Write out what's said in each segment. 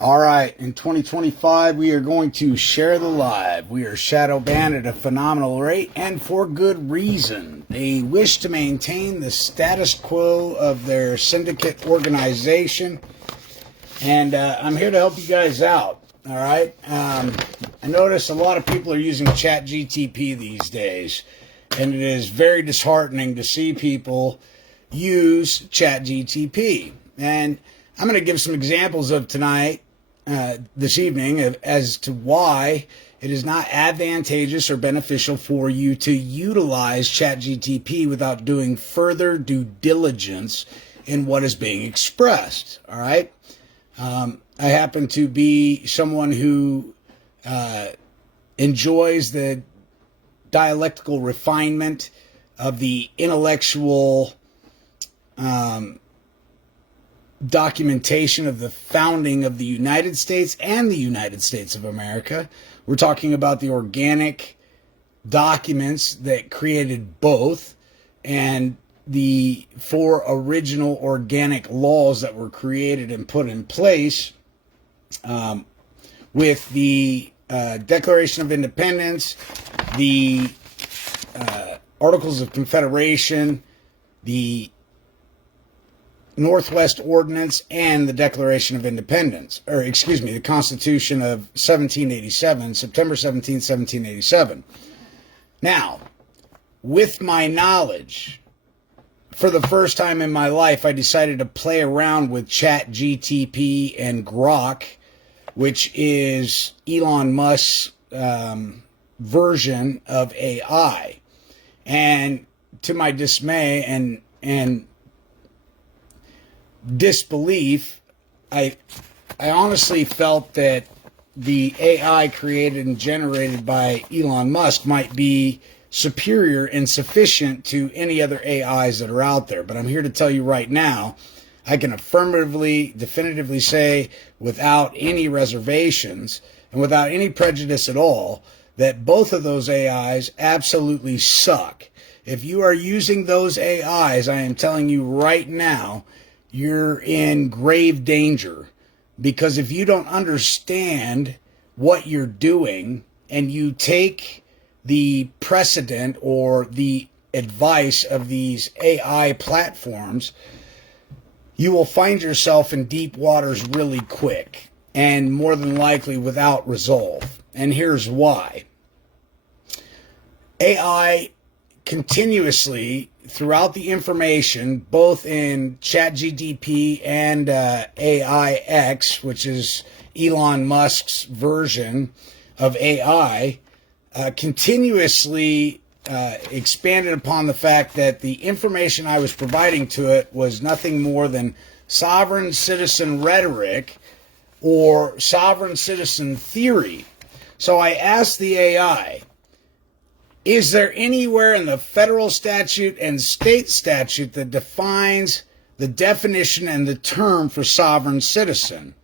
All right, in 2025, we are going to share the live. We are shadow banned at a phenomenal rate and for good reason. They wish to maintain the status quo of their syndicate organization, and I'm here to help you guys out. All right, I notice a lot of people are using ChatGPT these days, and it is very disheartening to see people use ChatGPT. And I'm going to give some examples of this evening, as to why it is not advantageous or beneficial for you to utilize ChatGPT without doing further due diligence in what is being expressed. All right. I happen to be someone who enjoys the dialectical refinement of the intellectual documentation of the founding of the United States and the United States of America. We're talking about the organic documents that created both and the four original organic laws that were created and put in place with the Declaration of Independence, the Articles of Confederation, the Northwest Ordinance, and the Declaration of Independence, the Constitution of 1787, September 17, 1787. Now, with my knowledge, for the first time in my life, I decided to play around with ChatGPT and GROK, which is Elon Musk's version of AI. And to my dismay and disbelief, I honestly felt that the AI created and generated by Elon Musk might be superior and sufficient to any other AIs that are out there. But I'm here to tell you right now, I can definitively say, without any reservations and without any prejudice at all, that both of those AIs absolutely suck. If you are using those AIs, I am telling you right now, you're in grave danger, because if you don't understand what you're doing and you take the precedent or the advice of these AI platforms, you will find yourself in deep waters really quick, and more than likely without resolve. And here's why. AI continuously, throughout the information, both in ChatGPT and AIX, which is Elon Musk's version of AI, continuously expanded upon the fact that the information I was providing to it was nothing more than sovereign citizen rhetoric or sovereign citizen theory. So I asked the AI, is there anywhere in the federal statute and state statute that defines the definition and the term for sovereign citizen?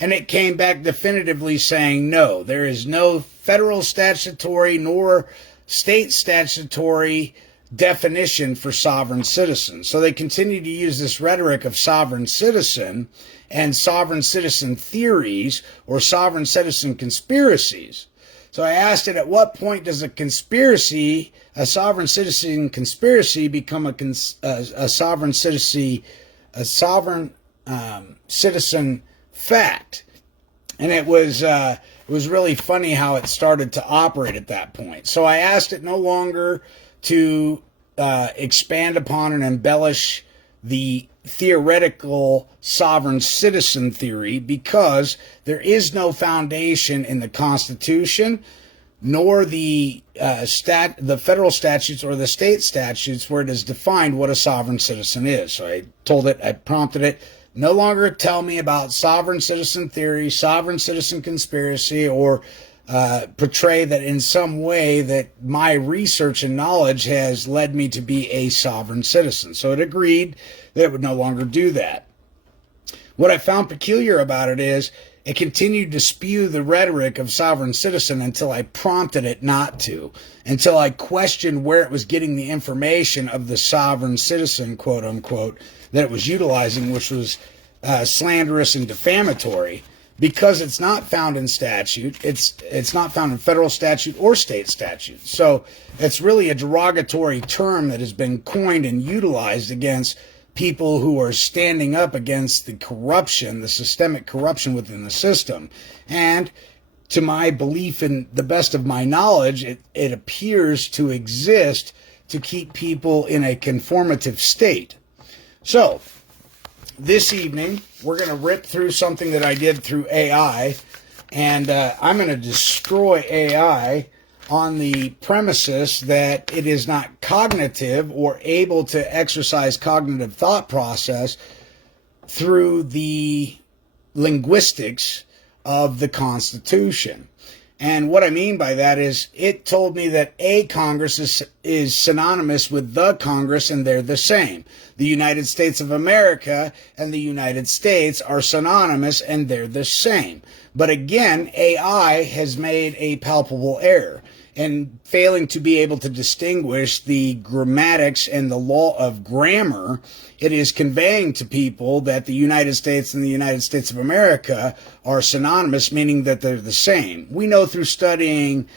And it came back definitively saying no, there is no federal statutory nor state statutory definition for sovereign citizen. So they continue to use this rhetoric of sovereign citizen and sovereign citizen theories or sovereign citizen conspiracies. So I asked it, at what point does a sovereign citizen conspiracy, become a sovereign citizen fact? And it was really funny how it started to operate at that point. So I asked it no longer to expand upon and embellish the theoretical sovereign citizen theory, because there is no foundation in the Constitution nor the federal statutes or the state statutes where it is defined what a sovereign citizen is. So I prompted it, no longer tell me about sovereign citizen theory, sovereign citizen conspiracy, or portray that in some way that my research and knowledge has led me to be a sovereign citizen. So it agreed that it would no longer do that. What I found peculiar about it is it continued to spew the rhetoric of sovereign citizen until I prompted it not to, until I questioned where it was getting the information of the sovereign citizen, quote unquote, that it was utilizing, which was slanderous and defamatory. because it's not found in statute. It's not found in federal statute or state statute. So it's really a derogatory term that has been coined and utilized against people who are standing up against the corruption, the systemic corruption within the system. And to my belief and the best of my knowledge, it appears to exist to keep people in a conformative state. So this evening, we're going to rip through something that I did through AI, and I'm going to destroy AI on the premises that it is not cognitive or able to exercise cognitive thought process through the linguistics of the Constitution. And what I mean by that is it told me that a Congress is synonymous with the Congress, and they're the same. The United States of America and the United States are synonymous, and they're the same. But again, AI has made a palpable error in failing to be able to distinguish the grammatics and the law of grammar. It is conveying to people that the United States and the United States of America are synonymous, meaning that they're the same. We know through studying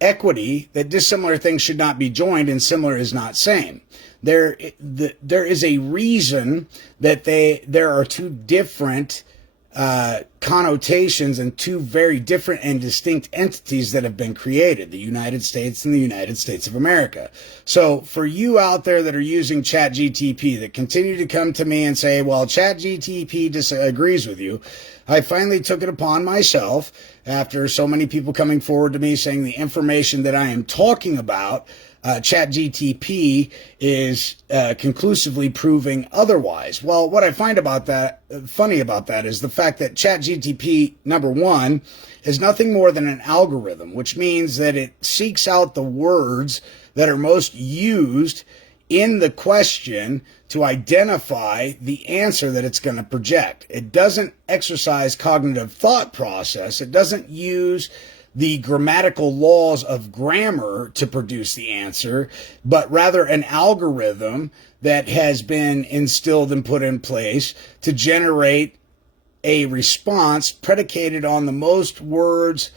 equity that dissimilar things should not be joined, and similar is not same. There is a reason that there are two different connotations and two very different and distinct entities that have been created, the United States and the United States of America. So for you out there that are using ChatGPT that continue to come to me and say, well, ChatGPT disagrees with you, I finally took it upon myself after so many people coming forward to me saying the information that I am talking about, ChatGPT is conclusively proving otherwise. Well, what I find about that, funny about that, is the fact that ChatGPT, number one, is nothing more than an algorithm, which means that it seeks out the words that are most used in the question to identify the answer that it's going to project. It doesn't exercise cognitive thought process. It doesn't use the grammatical laws of grammar to produce the answer, but rather an algorithm that has been instilled and put in place to generate a response predicated on the most words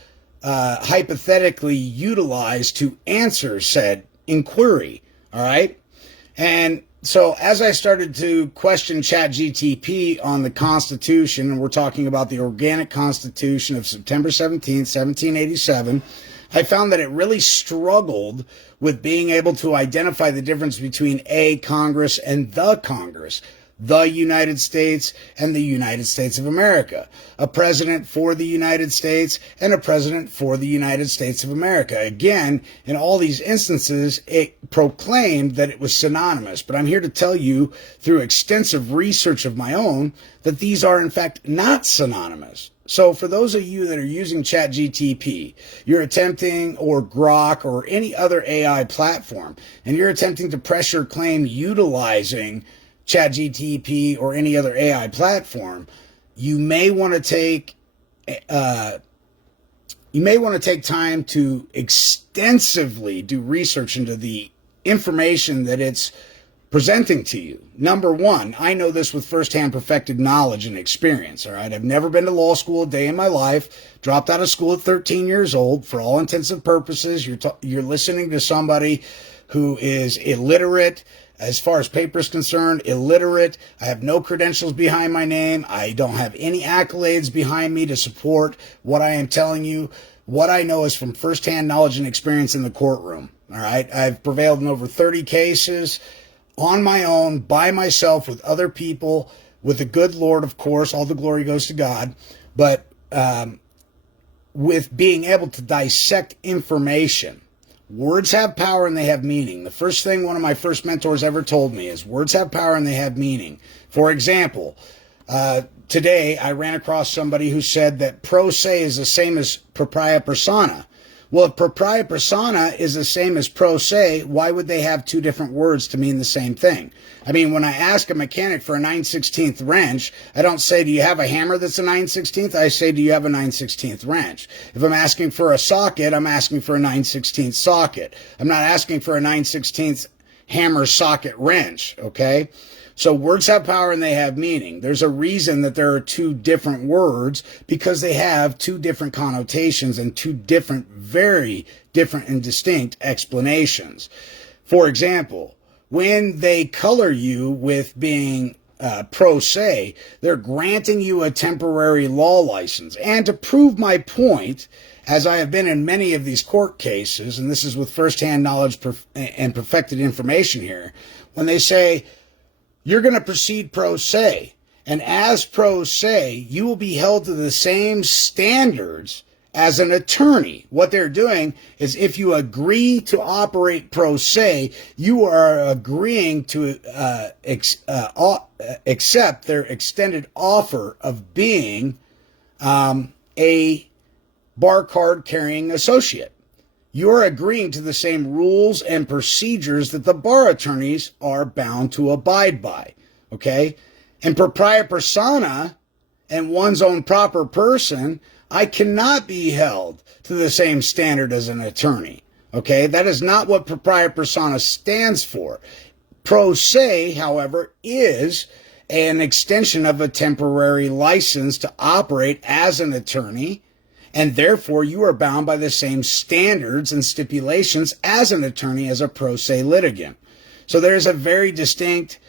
hypothetically utilized to answer said inquiry. All right. And so as I started to question ChatGPT on the Constitution, and we're talking about the organic Constitution of September 17th, 1787, I found that it really struggled with being able to identify the difference between a Congress and the Congress, the United States and the United States of America, a president for the United States and a president for the United States of America. Again, in all these instances, it proclaimed that it was synonymous, but I'm here to tell you through extensive research of my own that these are in fact not synonymous. So for those of you that are using ChatGPT, you're attempting, or GROK or any other AI platform, and you're attempting to pressure claim utilizing ChatGPT or any other AI platform, you may want to take time to extensively do research into the information that it's presenting to you. Number one, I know this with firsthand perfected knowledge and experience. All right, I've never been to law school a day in my life. Dropped out of school at 13 years old. For all intents and purposes, you're listening to somebody who is illiterate. As far as paper is concerned, illiterate. I have no credentials behind my name. I don't have any accolades behind me to support what I am telling you. What I know is from firsthand knowledge and experience in the courtroom. All right. I've prevailed in over 30 cases on my own, by myself, with other people, with the good Lord, of course. All the glory goes to God. But with being able to dissect information. Words have power and they have meaning. The first thing one of my first mentors ever told me is words have power and they have meaning. For example, today I ran across somebody who said that pro se is the same as propria persona. Well, if propria persona is the same as pro se, why would they have two different words to mean the same thing? I mean, when I ask a mechanic for a 9/16 wrench, I don't say, do you have a hammer that's a 9/16? I say, do you have a 9/16 wrench? If I'm asking for a socket, I'm asking for a 9/16 socket. I'm not asking for a 9/16 hammer socket wrench, okay? So words have power and they have meaning. There's a reason that there are two different words, because they have two different connotations and two different, very different and distinct explanations. For example, when they color you with being pro se, they're granting you a temporary law license. And to prove my point, as I have been in many of these court cases, and this is with firsthand knowledge and perfected information here, when they say, you're going to proceed pro se, and as pro se, you will be held to the same standards as an attorney. What they're doing is, if you agree to operate pro se, you are agreeing to accept their extended offer of being a bar card carrying associate. You're agreeing to the same rules and procedures that the bar attorneys are bound to abide by. Okay? And propria persona and one's own proper person, I cannot be held to the same standard as an attorney. Okay? That is not what propria persona stands for. Pro se, however, is an extension of a temporary license to operate as an attorney, and therefore you are bound by the same standards and stipulations as an attorney as a pro se litigant. So there's a very distinct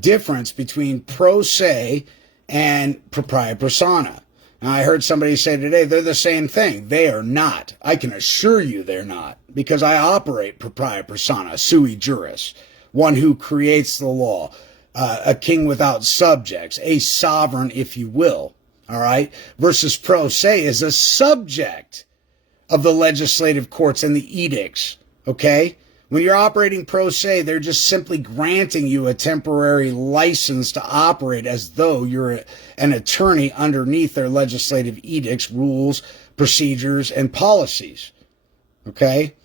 difference between pro se and propria persona. Now, I heard somebody say today they're the same thing. They are not. I can assure you they're not, because I operate propria persona, sui juris, one who creates the law, a king without subjects, a sovereign, if you will. All right, versus pro se is a subject of the legislative courts and the edicts. Okay, when you're operating pro se, they're just simply granting you a temporary license to operate as though you're an attorney underneath their legislative edicts, rules, procedures, and policies. Okay,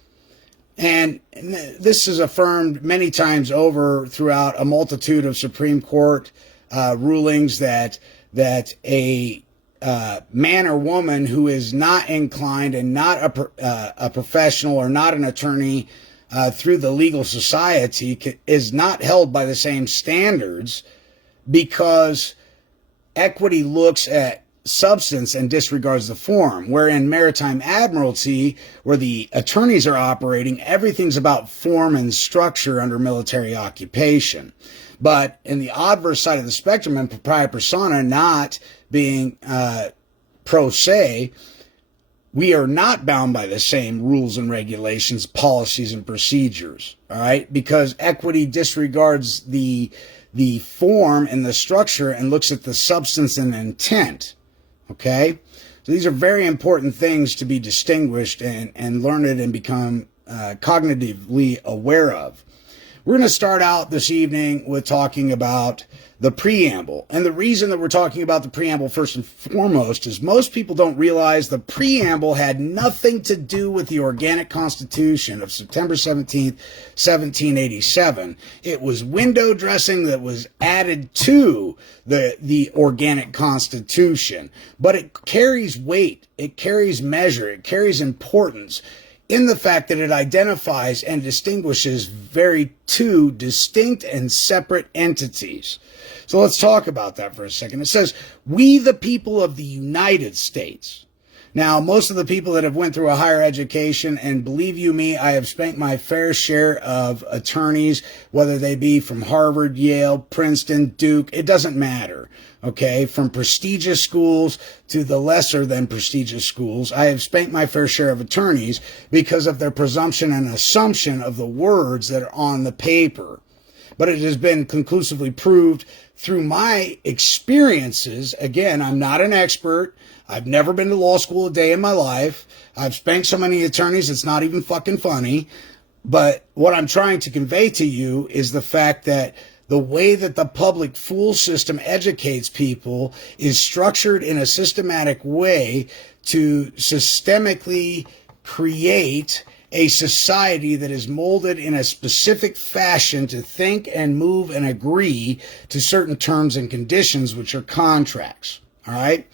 and this is affirmed many times over throughout a multitude of Supreme Court rulings that a man or woman who is not inclined and not a professional or not an attorney through the legal society is not held by the same standards, because equity looks at substance and disregards the form. Where in maritime admiralty, where the attorneys are operating, everything's about form and structure under military occupation. But in the adverse side of the spectrum, and propria persona not being pro se, we are not bound by the same rules and regulations, policies and procedures. All right, because equity disregards the form and the structure and looks at the substance and intent. Okay, so these are very important things to be distinguished and learned and become cognitively aware of. We're going to start out this evening with talking about the preamble. And the reason that we're talking about the preamble first and foremost is most people don't realize the preamble had nothing to do with the organic constitution of September 17th, 1787. It was window dressing that was added to the organic constitution. But it carries weight, it carries measure, it carries importance in the fact that it identifies and distinguishes two distinct and separate entities. So let's talk about that for a second. It says, we the people of the United States. Now, most of the people that have went through a higher education, and believe you me, I have spent my fair share of attorneys, whether they be from Harvard, Yale, Princeton, Duke, it doesn't matter. Okay, from prestigious schools to the lesser than prestigious schools, I have spanked my fair share of attorneys because of their presumption and assumption of the words that are on the paper. But it has been conclusively proved through my experiences. Again, I'm not an expert. I've never been to law school a day in my life. I've spanked so many attorneys, it's not even fucking funny. But what I'm trying to convey to you is the fact that the way that the public fool system educates people is structured in a systematic way to systemically create a society that is molded in a specific fashion to think and move and agree to certain terms and conditions, which are contracts. All right?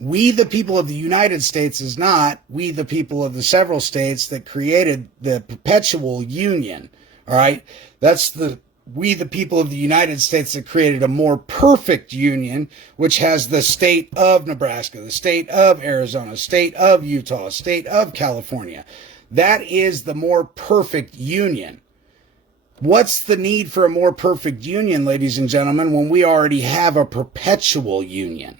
We, the people of the United States, is not we, the people of the several states that created the perpetual union. All right? That's the we, the people of the United States, have created a more perfect union, which has the state of Nebraska, the state of Arizona, state of Utah, state of California. That is the more perfect union. What's the need for a more perfect union, ladies and gentlemen, when we already have a perpetual union?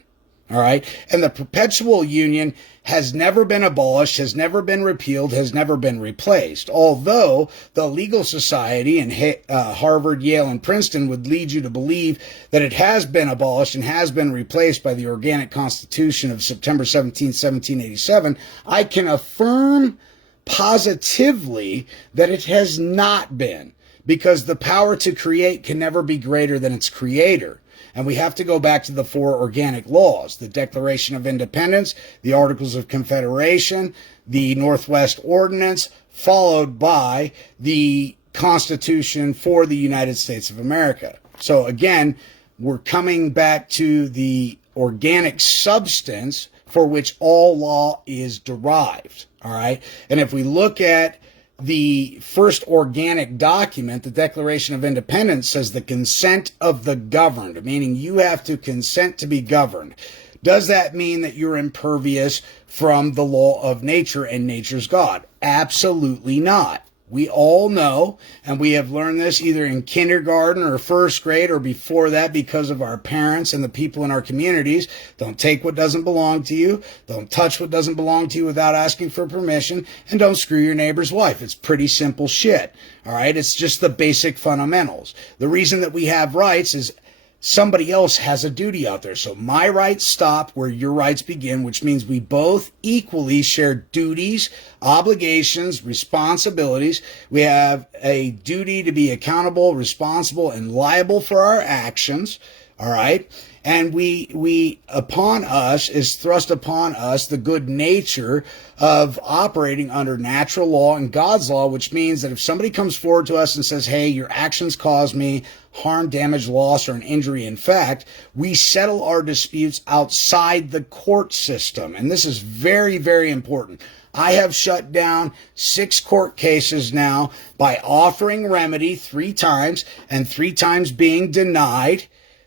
All right. And the perpetual union has never been abolished, has never been repealed, has never been replaced. Although the legal society in Harvard, Yale, and Princeton would lead you to believe that it has been abolished and has been replaced by the Organic Constitution of September 17, 1787, I can affirm positively that it has not been, because the power to create can never be greater than its creator. And we have to go back to the four organic laws: the Declaration of Independence, the Articles of Confederation, the Northwest Ordinance, followed by the Constitution for the United States of America. So again, we're coming back to the organic substance for which all law is derived. All right. And if we look at the first organic document, the Declaration of Independence, says the consent of the governed, meaning you have to consent to be governed. Does that mean that you're impervious from the law of nature and nature's God? Absolutely not. We all know, and we have learned this either in kindergarten or first grade or before that because of our parents and the people in our communities. Don't take what doesn't belong to you. Don't touch what doesn't belong to you without asking for permission. And don't screw your neighbor's wife. It's pretty simple shit. All right. It's just the basic fundamentals. The reason that we have rights is somebody else has a duty out there. So my rights stop where your rights begin, which means we both equally share duties, obligations, responsibilities. We have a duty to be accountable, responsible, and liable for our actions. All right. And we upon us is thrust upon us the good nature of operating under natural law and God's law, which means that if somebody comes forward to us and says, hey, your actions caused me harm, damage, loss, or an injury in fact, we settle our disputes outside the court system. And this is very, very important. I have shut down 6 court cases now by offering remedy 3 times and 3 times being denied,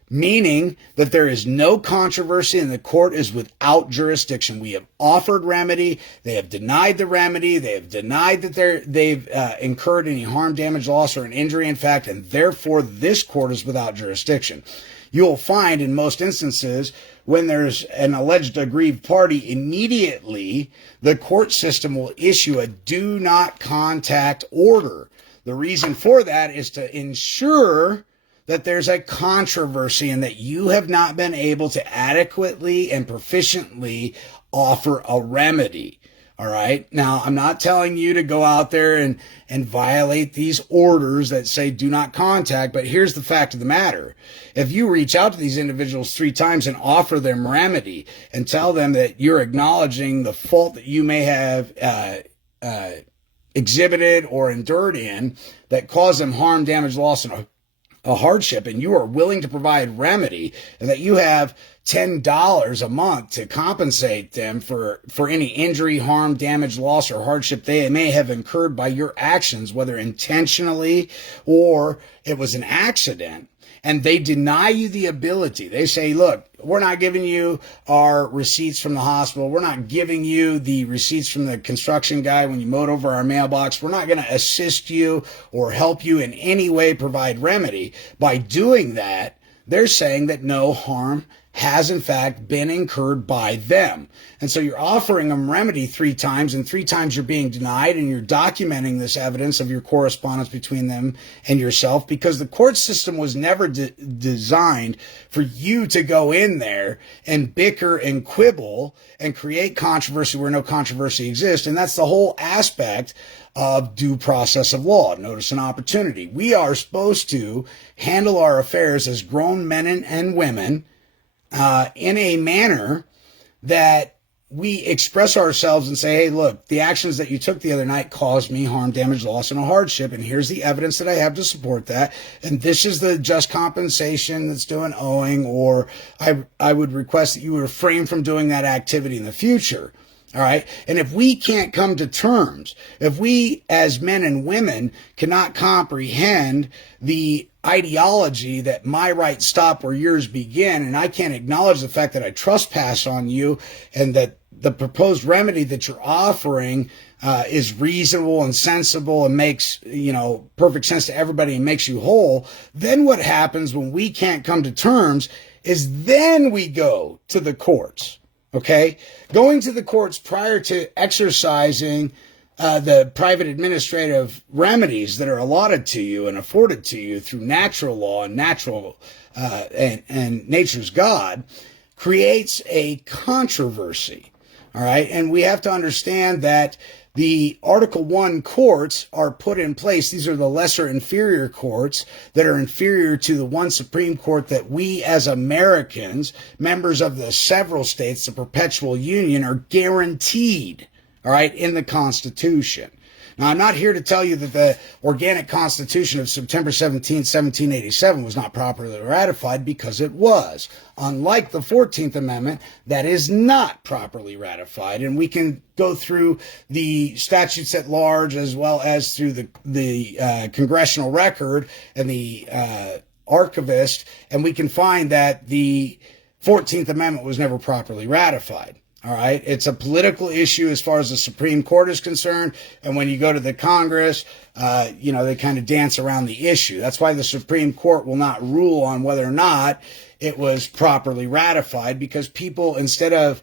meaning that there is no controversy and the court is without jurisdiction. We have offered remedy. They have denied the remedy. They have denied that they've incurred any harm, damage, loss, or an injury in fact, and therefore this court is without jurisdiction. You'll find in most instances when there's an alleged aggrieved party, immediately the court system will issue a do not contact order. The reason for that is to ensure that there's a controversy and that you have not been able to adequately and proficiently offer a remedy. All right. Now, I'm not telling you to go out there and violate these orders that say do not contact, but here's the fact of the matter. If you reach out to these individuals 3 times and offer them remedy and tell them that you're acknowledging the fault that you may have exhibited or endured in that caused them harm, damage, loss, and a hardship, and you are willing to provide remedy, and that you have $10 a month to compensate them for any injury, harm, damage, loss, or hardship they may have incurred by your actions, whether intentionally or it was an accident, and they deny you the ability. They say, look, we're not giving you our receipts from the hospital. We're not giving you the receipts from the construction guy when you mowed over our mailbox. We're not going to assist you or help you in any way provide remedy. By doing that, they're saying that no harm has in fact been incurred by them. And so you're offering them remedy 3 times, and 3 times you're being denied, and you're documenting this evidence of your correspondence between them and yourself, because the court system was never designed for you to go in there and bicker and quibble and create controversy where no controversy exists. And that's the whole aspect of due process of law, notice and opportunity. We are supposed to handle our affairs as grown men and women in a manner that we express ourselves and say, hey, look, the actions that you took the other night caused me harm, damage, loss, and a hardship, and here's the evidence that I have to support that, and this is the just compensation that's due and owing, or I would request that you refrain from doing that activity in the future. All right. And if we can't come to terms, if we as men and women cannot comprehend the ideology that my rights stop where yours begin, and I can't acknowledge the fact that I trespass on you and that the proposed remedy that you're offering is reasonable and sensible and makes, perfect sense to everybody and makes you whole, then what happens when we can't come to terms is then we go to the courts. Okay, going to the courts prior to exercising the private administrative remedies that are allotted to you and afforded to you through natural law and and nature's God creates a controversy. All right, and we have to understand that the Article 1 courts are put in place. These are the lesser inferior courts that are inferior to the one Supreme Court that we as Americans, members of the several states, the perpetual union, are guaranteed, all right, in the Constitution. Now, I'm not here to tell you that the organic Constitution of September 17, 1787 was not properly ratified, because it was. Unlike the 14th Amendment, that is not properly ratified. And we can go through the statutes at large as well as through the congressional record and the archivist, and we can find that the 14th Amendment was never properly ratified. All right. It's a political issue as far as the Supreme Court is concerned. And when you go to the Congress, they kind of dance around the issue. That's why the Supreme Court will not rule on whether or not it was properly ratified, because people, instead of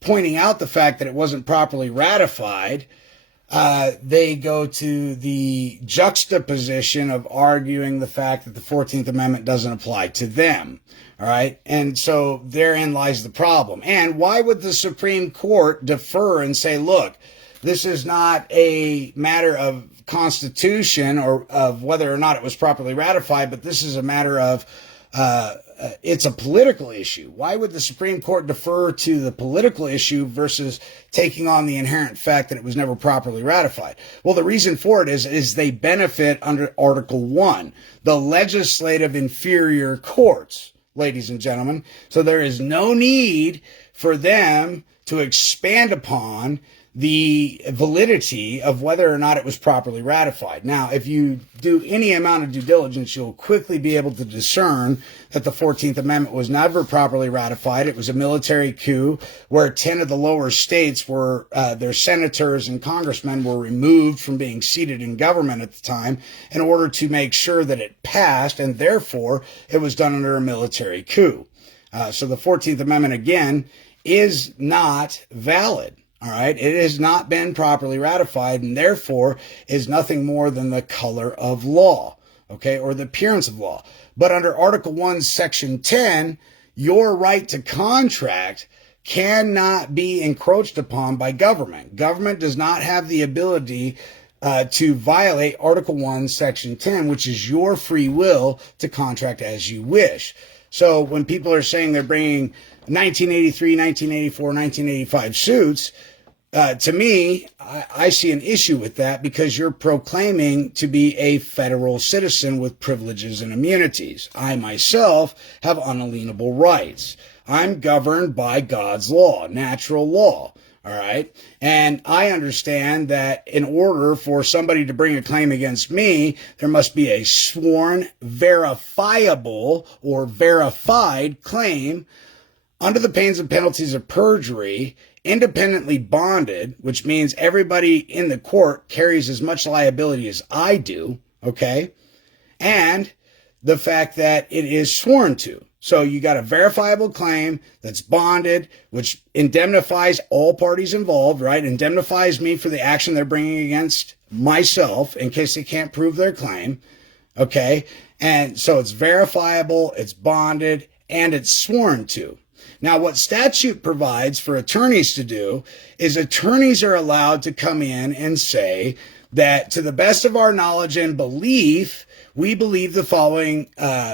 pointing out the fact that it wasn't properly ratified, they go to the juxtaposition of arguing the fact that the 14th Amendment doesn't apply to them. All right. And so therein lies the problem. And why would the Supreme Court defer and say, look, this is not a matter of constitution or of whether or not it was properly ratified, but this is a matter of it's a political issue. Why would the Supreme Court defer to the political issue versus taking on the inherent fact that it was never properly ratified? Well, the reason for it is they benefit under Article 1, the legislative inferior courts, ladies and gentlemen. So there is no need for them to expand upon the validity of whether or not it was properly ratified. Now, if you do any amount of due diligence, you'll quickly be able to discern that the 14th Amendment was never properly ratified. It was a military coup where 10 of the lower states were, their senators and congressmen were removed from being seated in government at the time in order to make sure that it passed, and therefore it was done under a military coup. So the 14th Amendment, again, is not valid. All right. It has not been properly ratified, and therefore is nothing more than the color of law. Okay. Or the appearance of law. But under Article 1, Section 10, your right to contract cannot be encroached upon by government. Government does not have the ability to violate Article 1, Section 10, which is your free will to contract as you wish. So when people are saying they're bringing 1983, 1984, 1985 suits, to me, I see an issue with that, because you're proclaiming to be a federal citizen with privileges and immunities. I myself have unalienable rights. I'm governed by God's law, natural law. All right. And I understand that in order for somebody to bring a claim against me, there must be a sworn, verifiable, or verified claim under the pains and penalties of perjury, independently bonded, which means everybody in the court carries as much liability as I do, okay? And the fact that it is sworn to. So you got a verifiable claim that's bonded, which indemnifies all parties involved, right? Indemnifies me for the action they're bringing against myself in case they can't prove their claim, okay? And so it's verifiable, it's bonded, and it's sworn to. Now, what statute provides for attorneys to do is attorneys are allowed to come in and say that, to the best of our knowledge and belief, we believe the following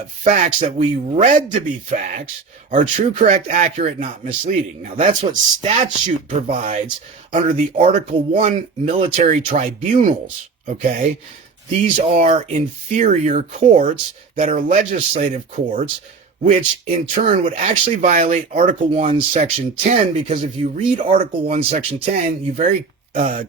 facts that we read to be facts are true, correct, accurate, not misleading. Now, that's what statute provides under the Article 1 military tribunals, okay? These are inferior courts that are legislative courts which in turn would actually violate Article 1, Section 10, because if you read Article 1, Section 10, you very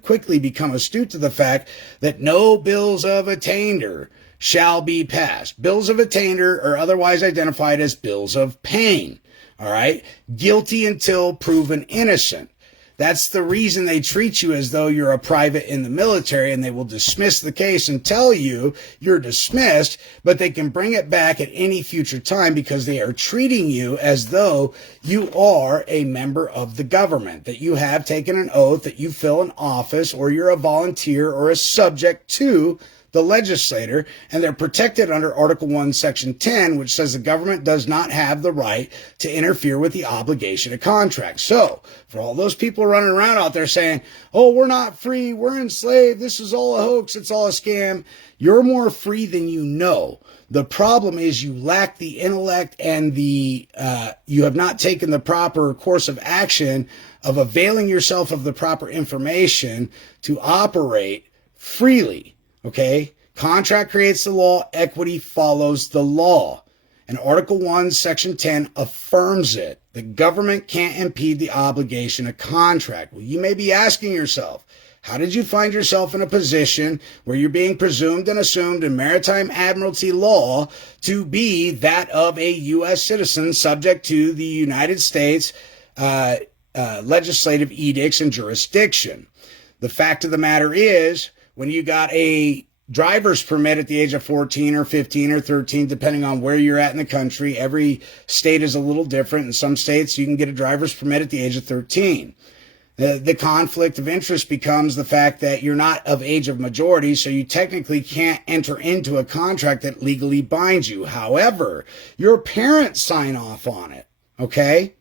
quickly become astute to the fact that no bills of attainder shall be passed. Bills of attainder are otherwise identified as bills of pain. All right? Guilty until proven innocent. That's the reason they treat you as though you're a private in the military, and they will dismiss the case and tell you you're dismissed, but they can bring it back at any future time because they are treating you as though you are a member of the government, that you have taken an oath, that you fill an office, or you're a volunteer or a subject to the legislator, and they're protected under Article 1, Section 10, which says the government does not have the right to interfere with the obligation of contract. So, for all those people running around out there saying, oh, we're not free, we're enslaved, this is all a hoax, it's all a scam, you're more free than you know. The problem is you lack the intellect and you have not taken the proper course of action of availing yourself of the proper information to operate freely. Okay? Contract creates the law, equity follows the law. And Article 1, Section 10 affirms it. The government can't impede the obligation of contract. Well, you may be asking yourself, how did you find yourself in a position where you're being presumed and assumed in maritime admiralty law to be that of a U.S. citizen subject to the United States legislative edicts and jurisdiction? The fact of the matter is, when you got a driver's permit at the age of 14 or 15 or 13, depending on where you're at in the country, every state is a little different. In some states, you can get a driver's permit at the age of 13. The conflict of interest becomes the fact that you're not of age of majority, so you technically can't enter into a contract that legally binds you. However, your parents sign off on it, okay?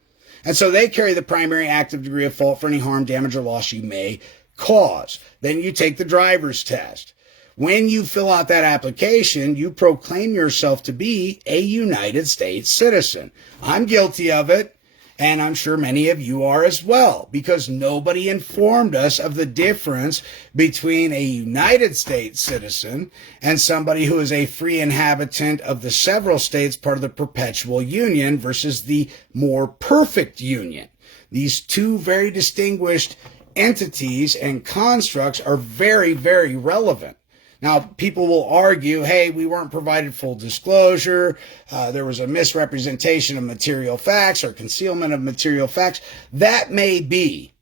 And so they carry the primary active degree of fault for any harm, damage, or loss you may cause. Then you take the driver's test. When you fill out that application, you proclaim yourself to be a United States citizen. I'm guilty of it, and I'm sure many of you are as well, because nobody informed us of the difference between a United States citizen and somebody who is a free inhabitant of the several states part of the perpetual union versus the more perfect union. These two very distinguished entities and constructs are very, very relevant. Now, people will argue, hey, we weren't provided full disclosure, there was a misrepresentation of material facts or concealment of material facts. That may be,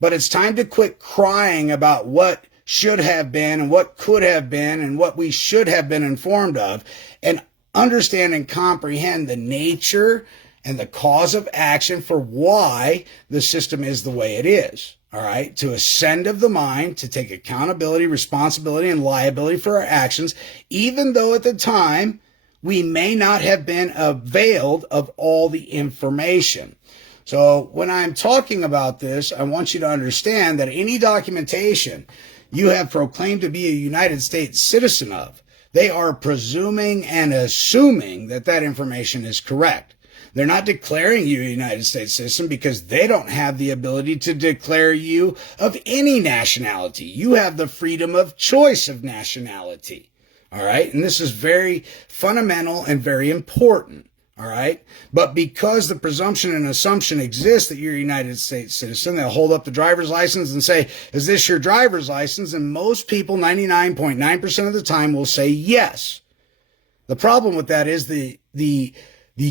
but it's time to quit crying about what should have been and what could have been and what we should have been informed of, and understand and comprehend the nature and the cause of action for why the system is the way it is. All right, to ascend of the mind, to take accountability, responsibility, and liability for our actions, even though at the time we may not have been availed of all the information. So when I'm talking about this, I want you to understand that any documentation you have proclaimed to be a United States citizen of, they are presuming and assuming that that information is correct. They're not declaring you a United States citizen because they don't have the ability to declare you of any nationality. You have the freedom of choice of nationality. All right. And this is very fundamental and very important. All right. But because the presumption and assumption exists that you're a United States citizen, they'll hold up the driver's license and say, is this your driver's license? And most people, 99.9% of the time, will say yes. The problem with that is the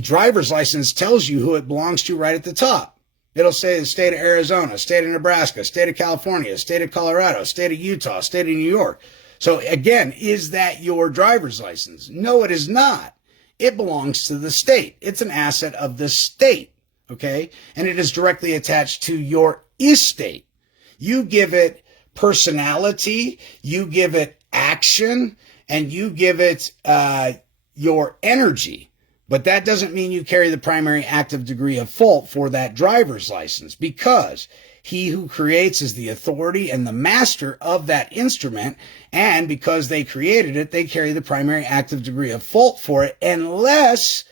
driver's license tells you who it belongs to right at the top. It'll say the state of Arizona, state of Nebraska, state of California, state of Colorado, state of Utah, state of New York. So again, is that your driver's license? No, it is not. It belongs to the state. It's an asset of the state, okay? And it is directly attached to your estate. You give it personality, you give it action, and you give it your energy. But that doesn't mean you carry the primary active degree of fault for that driver's license, because he who creates is the authority and the master of that instrument, and because they created it, they carry the primary active degree of fault for it unless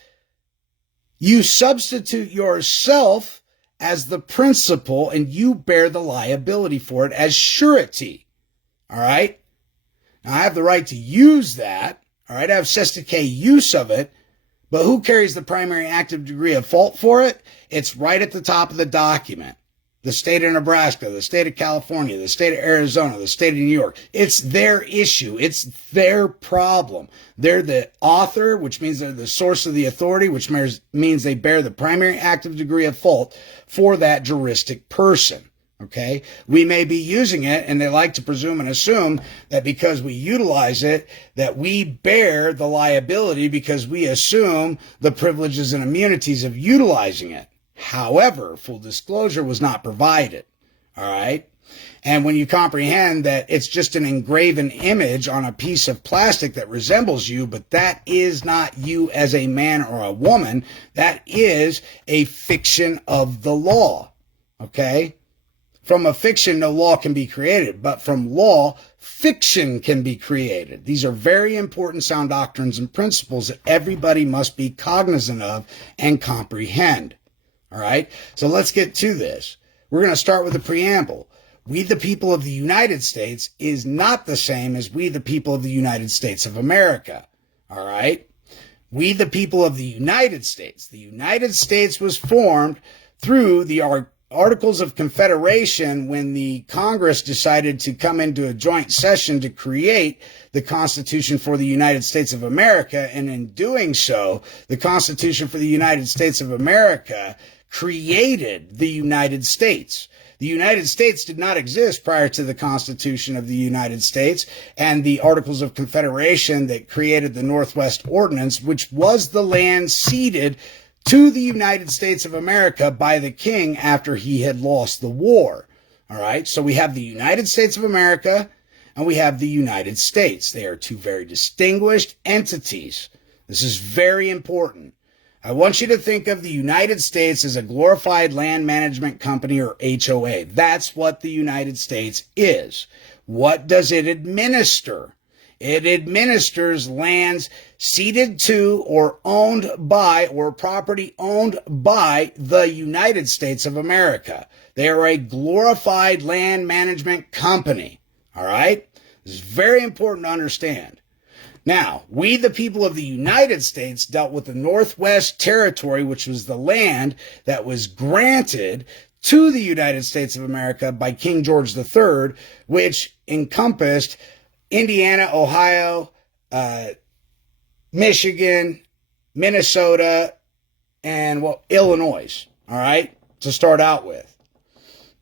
you substitute yourself as the principal and you bear the liability for it as surety. All right? Now, I have the right to use that. All right? I have cestui que use of it. But who carries the primary active degree of fault for it? It's right at the top of the document. The state of Nebraska, the state of California, the state of Arizona, the state of New York. It's their issue. It's their problem. They're the author, which means they're the source of the authority, which means they bear the primary active degree of fault for that juristic person. Okay, we may be using it, and they like to presume and assume that because we utilize it, that we bear the liability because we assume the privileges and immunities of utilizing it. However, full disclosure was not provided. All right. And when you comprehend that it's just an engraven image on a piece of plastic that resembles you, but that is not you as a man or a woman, that is a fiction of the law. Okay. From a fiction, no law can be created, but from law, fiction can be created. These are very important sound doctrines and principles that everybody must be cognizant of and comprehend. All right, so let's get to this. We're going to start with the preamble. We the people of the United States is not the same as we the people of the United States of America. All right, we the people of the United States. The United States was formed through the Articles of Confederation when the Congress decided to come into a joint session to create the Constitution for the United States of America. And in doing so, the Constitution for the United States of America created the United States. The United States did not exist prior to the Constitution of the United States and the Articles of Confederation that created the Northwest Ordinance, which was the land ceded to the United States of America by the king after he had lost the war. All right, so we have the United States of America and we have the United States. They are two very distinguished entities. This is very important. I want you to think of the United States as a glorified land management company, or HOA. That's what the United States is. What does it administer? It administers lands ceded to or owned by, or property owned by, the United States of America. They are a glorified land management company. All right? This is very important to understand. Now, we, the people of the United States, dealt with the Northwest Territory, which was the land that was granted to the United States of America by King George III, which encompassed Indiana, Ohio, Michigan, Minnesota, and Illinois, all right, to start out with.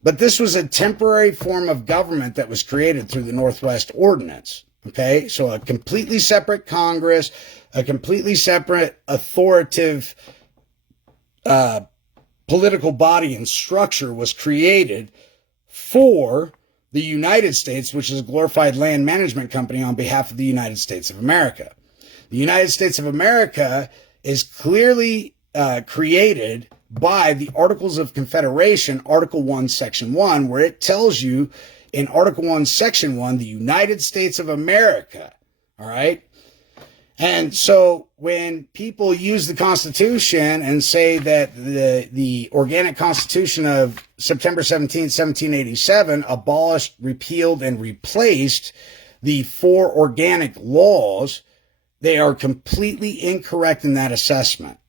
But this was a temporary form of government that was created through the Northwest Ordinance, okay? So a completely separate Congress, a completely separate authoritative political body and structure was created for the United States, which is a glorified land management company on behalf of the United States of America. The United States of America is clearly created by the Articles of Confederation, Article 1, Section 1, where it tells you in Article 1, Section 1, the United States of America, all right? And so when people use the Constitution and say that the organic Constitution of September 17, 1787 abolished, repealed, and replaced the 4 organic laws, they are completely incorrect in that assessment.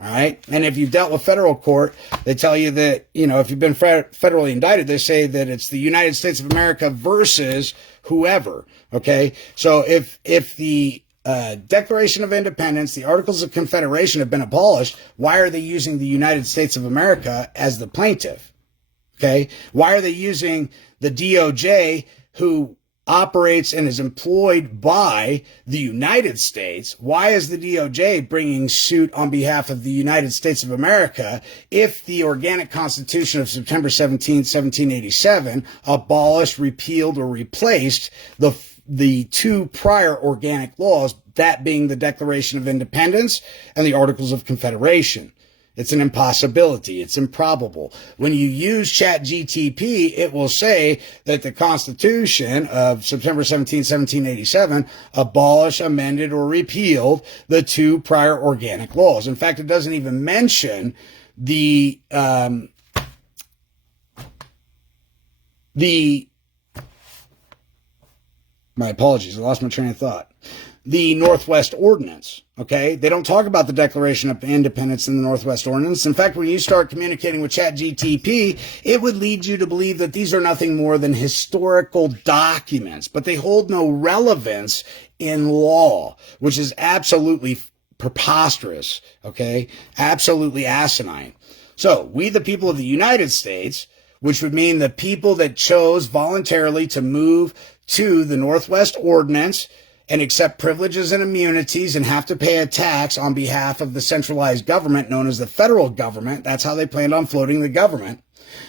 All right. And if you've dealt with federal court, they tell you that, if you've been federally indicted, they say that it's the United States of America versus whoever. Okay. So if the Declaration of Independence, the Articles of Confederation have been abolished, why are they using the United States of America as the plaintiff? Okay. Why are they using the DOJ, who operates and is employed by the United States? Why is the DOJ bringing suit on behalf of the United States of America if the organic Constitution of September 17, 1787 abolished, repealed, or replaced the 2 prior organic laws, that being the Declaration of Independence and the Articles of Confederation? It's an impossibility. It's improbable. When you use ChatGPT, it will say that the Constitution of September 17, 1787 abolished, amended, or repealed the 2 prior organic laws. In fact, it doesn't even mention my apologies, I lost my train of thought. the Northwest Ordinance. Okay, they don't talk about the Declaration of Independence in the Northwest Ordinance. In fact, when you start communicating with ChatGPT, it would lead you to believe that these are nothing more than historical documents, but they hold no relevance in law, which is absolutely preposterous. Okay, absolutely asinine. So, we, the people of the United States, which would mean the people that chose voluntarily to move to the Northwest Ordinance and accept privileges and immunities and have to pay a tax on behalf of the centralized government known as the federal government. That's how they planned on floating the government.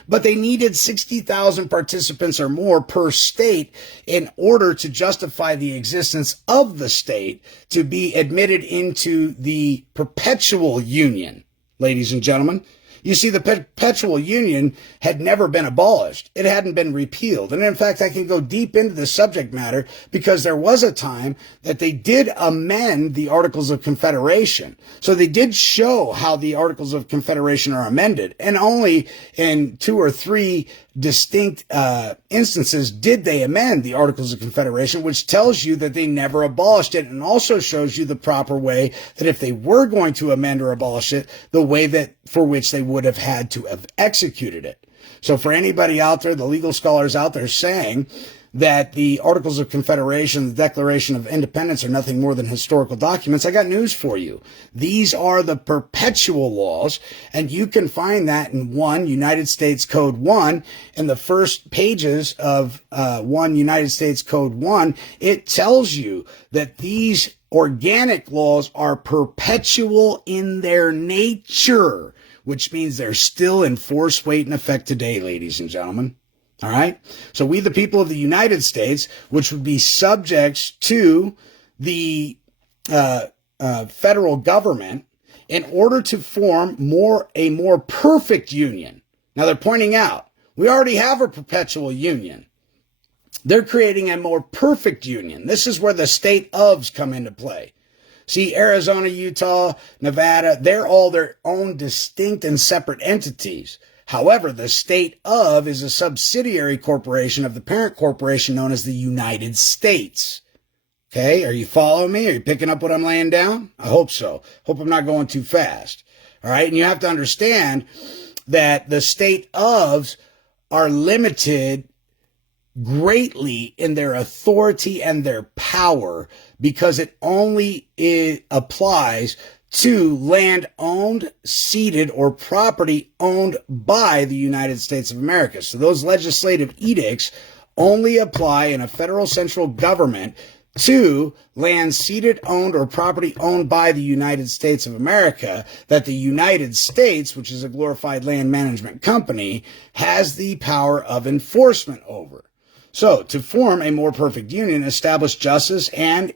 But they needed 60,000 participants or more per state in order to justify the existence of the state to be admitted into the perpetual union, ladies and gentlemen. You see, the perpetual union had never been abolished. It hadn't been repealed. And in fact, I can go deep into the subject matter because there was a time that they did amend the Articles of Confederation. So they did show how the Articles of Confederation are amended. And only in 2 or 3 distinct instances did they amend the Articles of Confederation, which tells you that they never abolished it and also shows you the proper way that if they were going to amend or abolish it, the way that for which they would have had to have executed it. So for anybody out there, the legal scholars out there saying that the Articles of Confederation, the Declaration of Independence are nothing more than historical documents, I got news for you. These are the perpetual laws, and you can find that in 1 United States Code 1. In the first pages of 1 United States Code 1, it tells you that these organic laws are perpetual in their nature, which means they're still in force, weight, and effect today, ladies and gentlemen. All right. So we, the people of the United States, which would be subjects to the federal government, in order to form a more perfect union. Now they're pointing out we already have a perpetual union. They're creating a more perfect union. This is where the state ofs come into play. See, Arizona, Utah, Nevada, they're all their own distinct and separate entities. However, the state of is a subsidiary corporation of the parent corporation known as the United States. Okay, are you following me? Are you picking up what I'm laying down? I hope so. Hope I'm not going too fast. All right, and you have to understand that the state ofs are limited greatly in their authority and their power because it only applies to land owned, ceded, or property owned by the United States of America. So those legislative edicts only apply in a federal central government to land ceded, owned, or property owned by the United States of America that the United States, which is a glorified land management company, has the power of enforcement over. So to form a more perfect union, establish justice and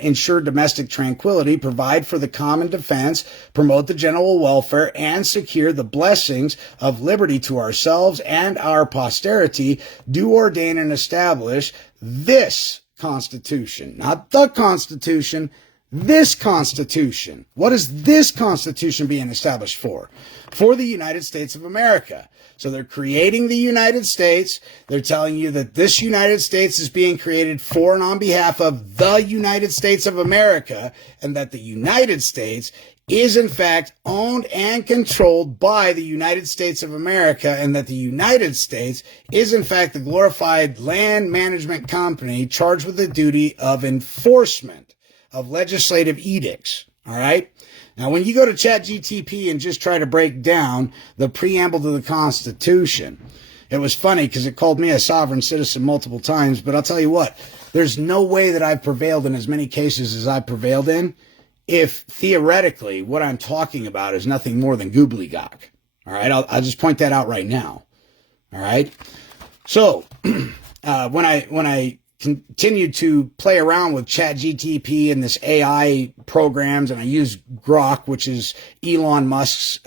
ensure domestic tranquility, provide for the common defense, promote the general welfare, and secure the blessings of liberty to ourselves and our posterity, do ordain and establish this Constitution, not the Constitution, this Constitution. What is this Constitution being established for? For the United States of America. So they're creating the United States. They're telling you that this United States is being created for and on behalf of the United States of America, and that the United States is in fact owned and controlled by the United States of America, and that the United States is in fact the glorified land management company charged with the duty of enforcement of legislative edicts. All right. Now, when you go to ChatGPT and just try to break down the preamble to the Constitution, it was funny because it called me a sovereign citizen multiple times. But I'll tell you what, there's no way that I've prevailed in as many cases as I've prevailed in if theoretically what I'm talking about is nothing more than gobbledygook. All right. I'll just point that out right now. All right. So when I continued to play around with ChatGPT and this AI programs, and I use GROK, which is Elon Musk's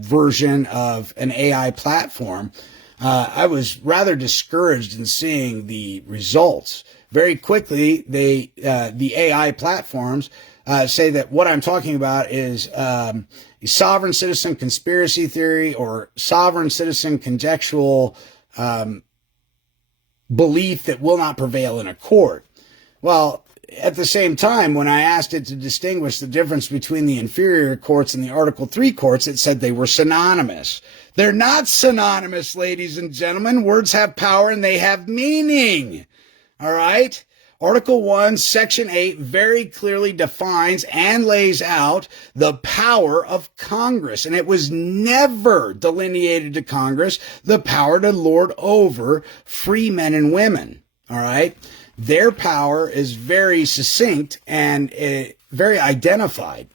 version of an AI platform, I was rather discouraged in seeing the results. Very quickly, the AI platforms say that what I'm talking about is a sovereign citizen conspiracy theory or sovereign citizen conjectural belief that will not prevail in a court. Well, at the same time, when I asked it to distinguish the difference between the inferior courts and the Article 3 courts, it said they were synonymous. They're not synonymous, ladies and gentlemen. Words have power and they have meaning. All right? Article 1, Section 8 very clearly defines and lays out the power of Congress. And it was never delineated to Congress the power to lord over free men and women. All right? Their power is very succinct and very identified.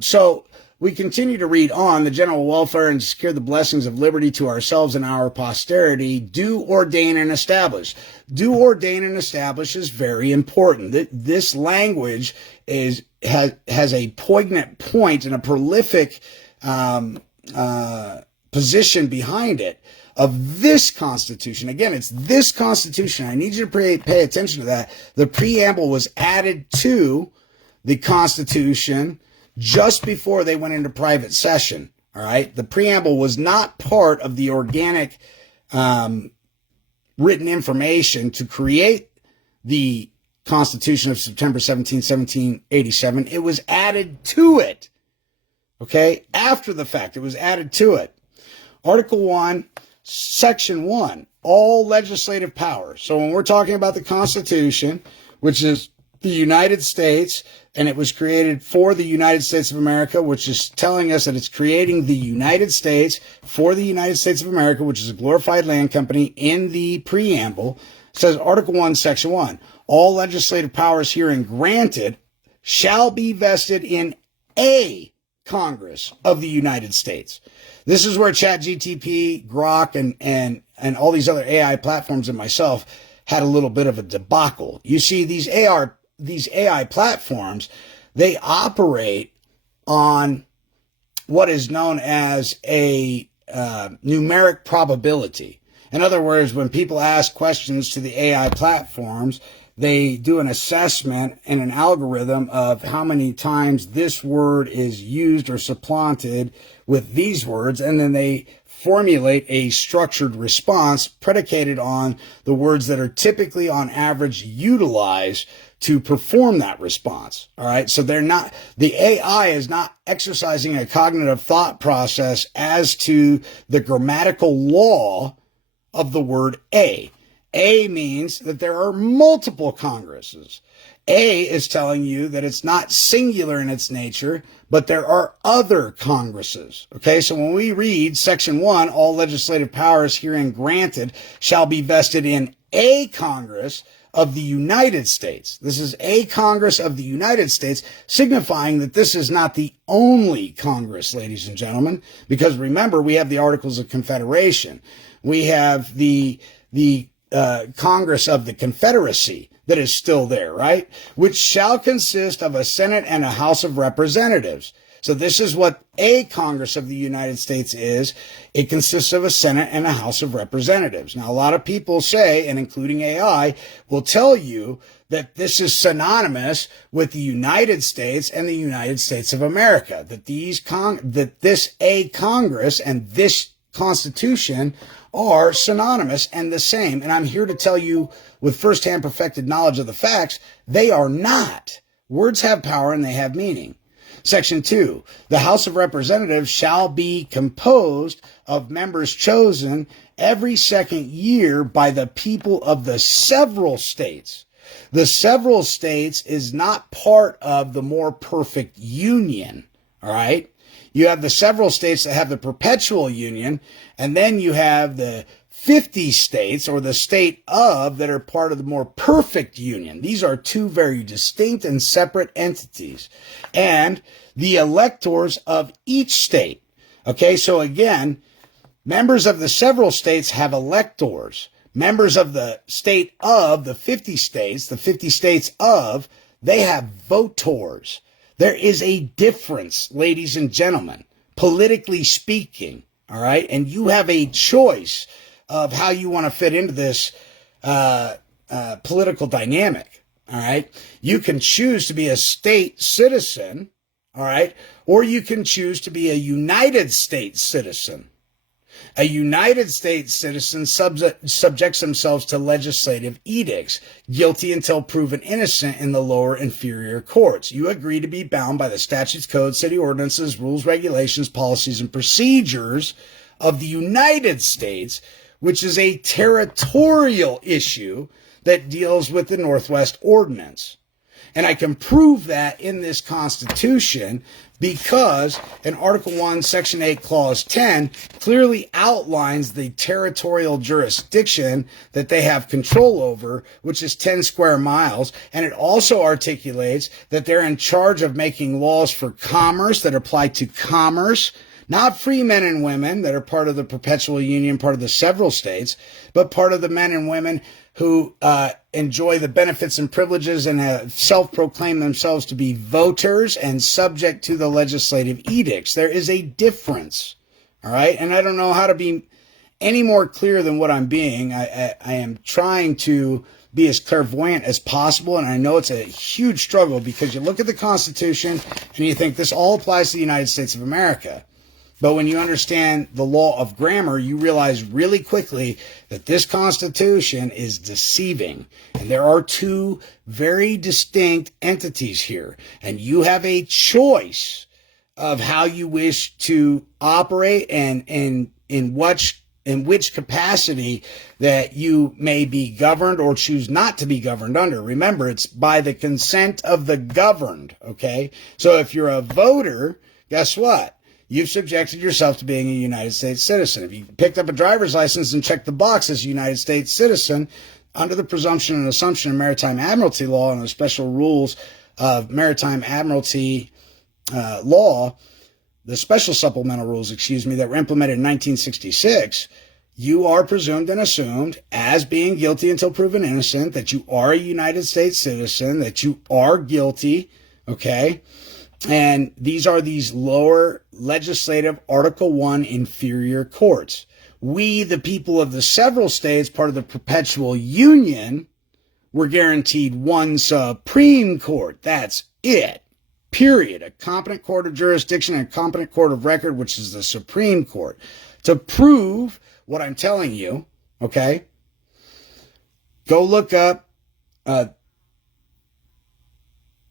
So we continue to read on. The general welfare and to secure the blessings of liberty to ourselves and our posterity do ordain and establish. Do ordain and establish is very important. This language has a poignant point and a prolific position behind it of this Constitution. Again, it's this Constitution. I need you to pay attention to that. The preamble was added to the Constitution just before they went into private session. All right. The preamble was not part of the organic written information to create the Constitution of September 17, 1787. It was added to it. Okay. After the fact, it was added to it. Article 1, Section 1, all legislative power. So when we're talking about the Constitution, which is the United States, and it was created for the United States of America, which is telling us that it's creating the United States for the United States of America, which is a glorified land company in the preamble, says Article 1, Section 1, all legislative powers herein granted shall be vested in a Congress of the United States. This is where ChatGPT, GROK, and all these other AI platforms and myself had a little bit of a debacle. You see, these AI platforms, they operate on what is known as a numeric probability. In other words, when people ask questions to the AI platforms, they do an assessment and an algorithm of how many times this word is used or supplanted with these words, and then they formulate a structured response predicated on the words that are typically on average utilized to perform that response. All right. So the AI is not exercising a cognitive thought process as to the grammatical law of the word a. A means that there are multiple Congresses. A is telling you that it's not singular in its nature, but there are other Congresses. Okay, so when we read Section 1, all legislative powers herein granted shall be vested in a Congress of the United States. This is a Congress of the United States, signifying that this is not the only Congress, ladies and gentlemen, because remember, we have the Articles of Confederation. We have the Congress of the Confederacy that is still there, right? Which shall consist of a Senate and a House of Representatives. So this is what a Congress of the United States is. It consists of a Senate and a House of Representatives. Now, a lot of people say, and including AI, will tell you that this is synonymous with the United States and the United States of America, that this a Congress and this Constitution are synonymous and the same. And I'm here to tell you with firsthand perfected knowledge of the facts, they are not. Words have power and they have meaning. Section 2, the House of Representatives shall be composed of members chosen every second year by the people of the several states. The several states is not part of the more perfect union, all right? You have the several states that have the perpetual union, and then you have the 50 states or the state of that are part of the more perfect union. These are two very distinct and separate entities. And the electors of each state. Okay, so again, members of the several states have electors. Members of the state of the 50 states of, they have voters. There is a difference, ladies and gentlemen, politically speaking, all right? And you have a choice of how you want to fit into this political dynamic, all right? You can choose to be a state citizen, all right? Or you can choose to be a United States citizen. A United States citizen subjects themselves to legislative edicts, guilty until proven innocent in the lower inferior courts. You agree to be bound by the statutes, codes, city ordinances, rules, regulations, policies, and procedures of the United States, which is a territorial issue that deals with the Northwest Ordinance. And I can prove that in this Constitution because in Article 1, Section 8, Clause 10 clearly outlines the territorial jurisdiction that they have control over, which is 10 square miles. And it also articulates that they're in charge of making laws for commerce that apply to commerce, not free men and women that are part of the perpetual union, part of the several states, but part of the men and women who enjoy the benefits and privileges and have self-proclaimed themselves to be voters and subject to the legislative edicts. There is a difference, all right? And I don't know how to be any more clear than what I'm being. I am trying to be as clairvoyant as possible, and I know it's a huge struggle because you look at the Constitution and you think this all applies to the United States of America. But when you understand the law of grammar, you realize really quickly that this Constitution is deceiving. And there are two very distinct entities here. And you have a choice of how you wish to operate and in which capacity that you may be governed or choose not to be governed under. Remember, it's by the consent of the governed, okay? So if you're a voter, guess what? You've subjected yourself to being a United States citizen. If you picked up a driver's license and checked the box as a United States citizen, under the presumption and assumption of maritime admiralty law and the special rules of maritime admiralty law, the special supplemental rules, that were implemented in 1966, you are presumed and assumed as being guilty until proven innocent, that you are a United States citizen, that you are guilty, okay? And these are these lower legislative Article 1 inferior courts. We, the people of the several states, part of the perpetual union, were guaranteed one Supreme Court. That's it. Period. A competent court of jurisdiction and a competent court of record, which is the Supreme Court. To prove what I'm telling you, okay, go look up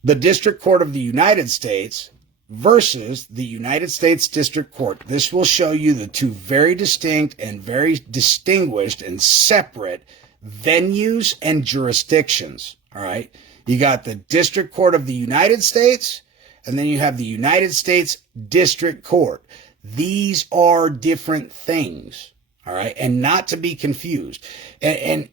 the District Court of the United States versus the United States District Court. This will show you the two very distinct and very distinguished and separate venues and jurisdictions. All right. You got the District Court of the United States, and then you have the United States District Court. These are different things. All right. And not to be confused. And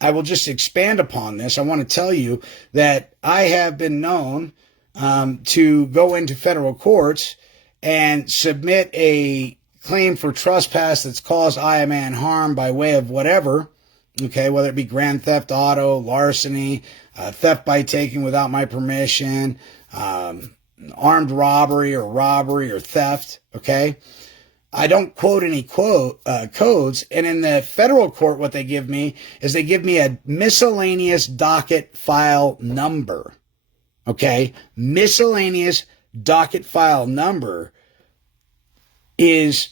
I will just expand upon this. I want to tell you that I have been known to go into federal courts and submit a claim for trespass that's caused I a man harm by way of whatever, okay, whether it be grand theft auto, larceny, theft by taking without my permission, armed robbery or theft, okay? I don't quote any codes, and in the federal court, what they give me is they give me a miscellaneous docket file number, okay? Miscellaneous docket file number is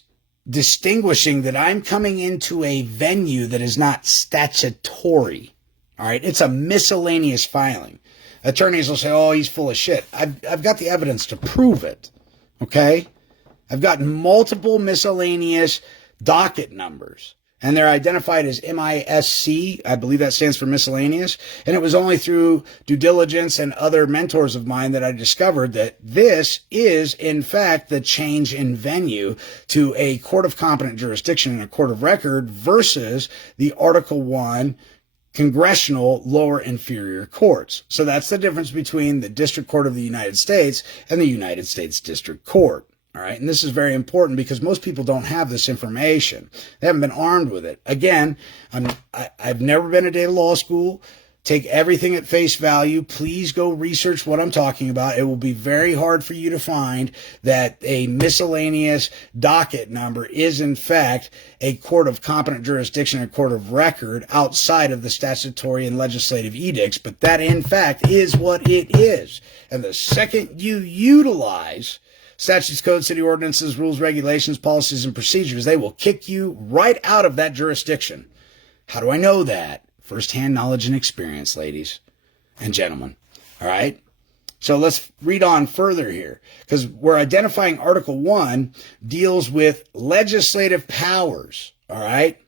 distinguishing that I'm coming into a venue that is not statutory, all right? It's a miscellaneous filing. Attorneys will say, oh, he's full of shit. I've got the evidence to prove it, okay? I've gotten multiple miscellaneous docket numbers, and they're identified as MISC. I believe that stands for miscellaneous. And it was only through due diligence and other mentors of mine that I discovered that this is, in fact, the change in venue to a court of competent jurisdiction and a court of record versus the Article 1 congressional lower inferior courts. So that's the difference between the District Court of the United States and the United States District Court. All right. And this is very important because most people don't have this information. They haven't been armed with it. Again, I've never been a day to law school. Take everything at face value. Please go research what I'm talking about. It will be very hard for you to find that a miscellaneous docket number is, in fact, a court of competent jurisdiction, a court of record outside of the statutory and legislative edicts. But that, in fact, is what it is. And the second you utilize statutes, codes, city ordinances, rules, regulations, policies, and procedures, they will kick you right out of that jurisdiction. How do I know that? First-hand knowledge and experience, ladies and gentlemen. All right? So let's read on further here, because we're identifying Article 1 deals with legislative powers. All right?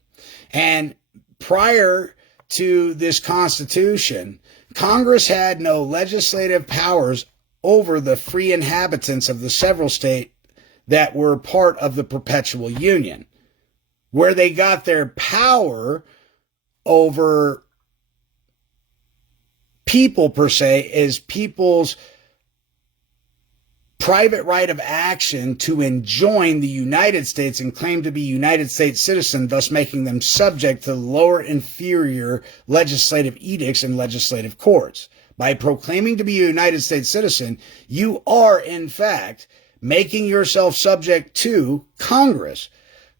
And prior to this Constitution, Congress had no legislative powers over the free inhabitants of the several states that were part of the perpetual union. Where they got their power over people, per se, is people's private right of action to enjoin the United States and claim to be United States citizens, thus making them subject to the lower inferior legislative edicts and legislative courts. By proclaiming to be a United States citizen, you are, in fact, making yourself subject to Congress.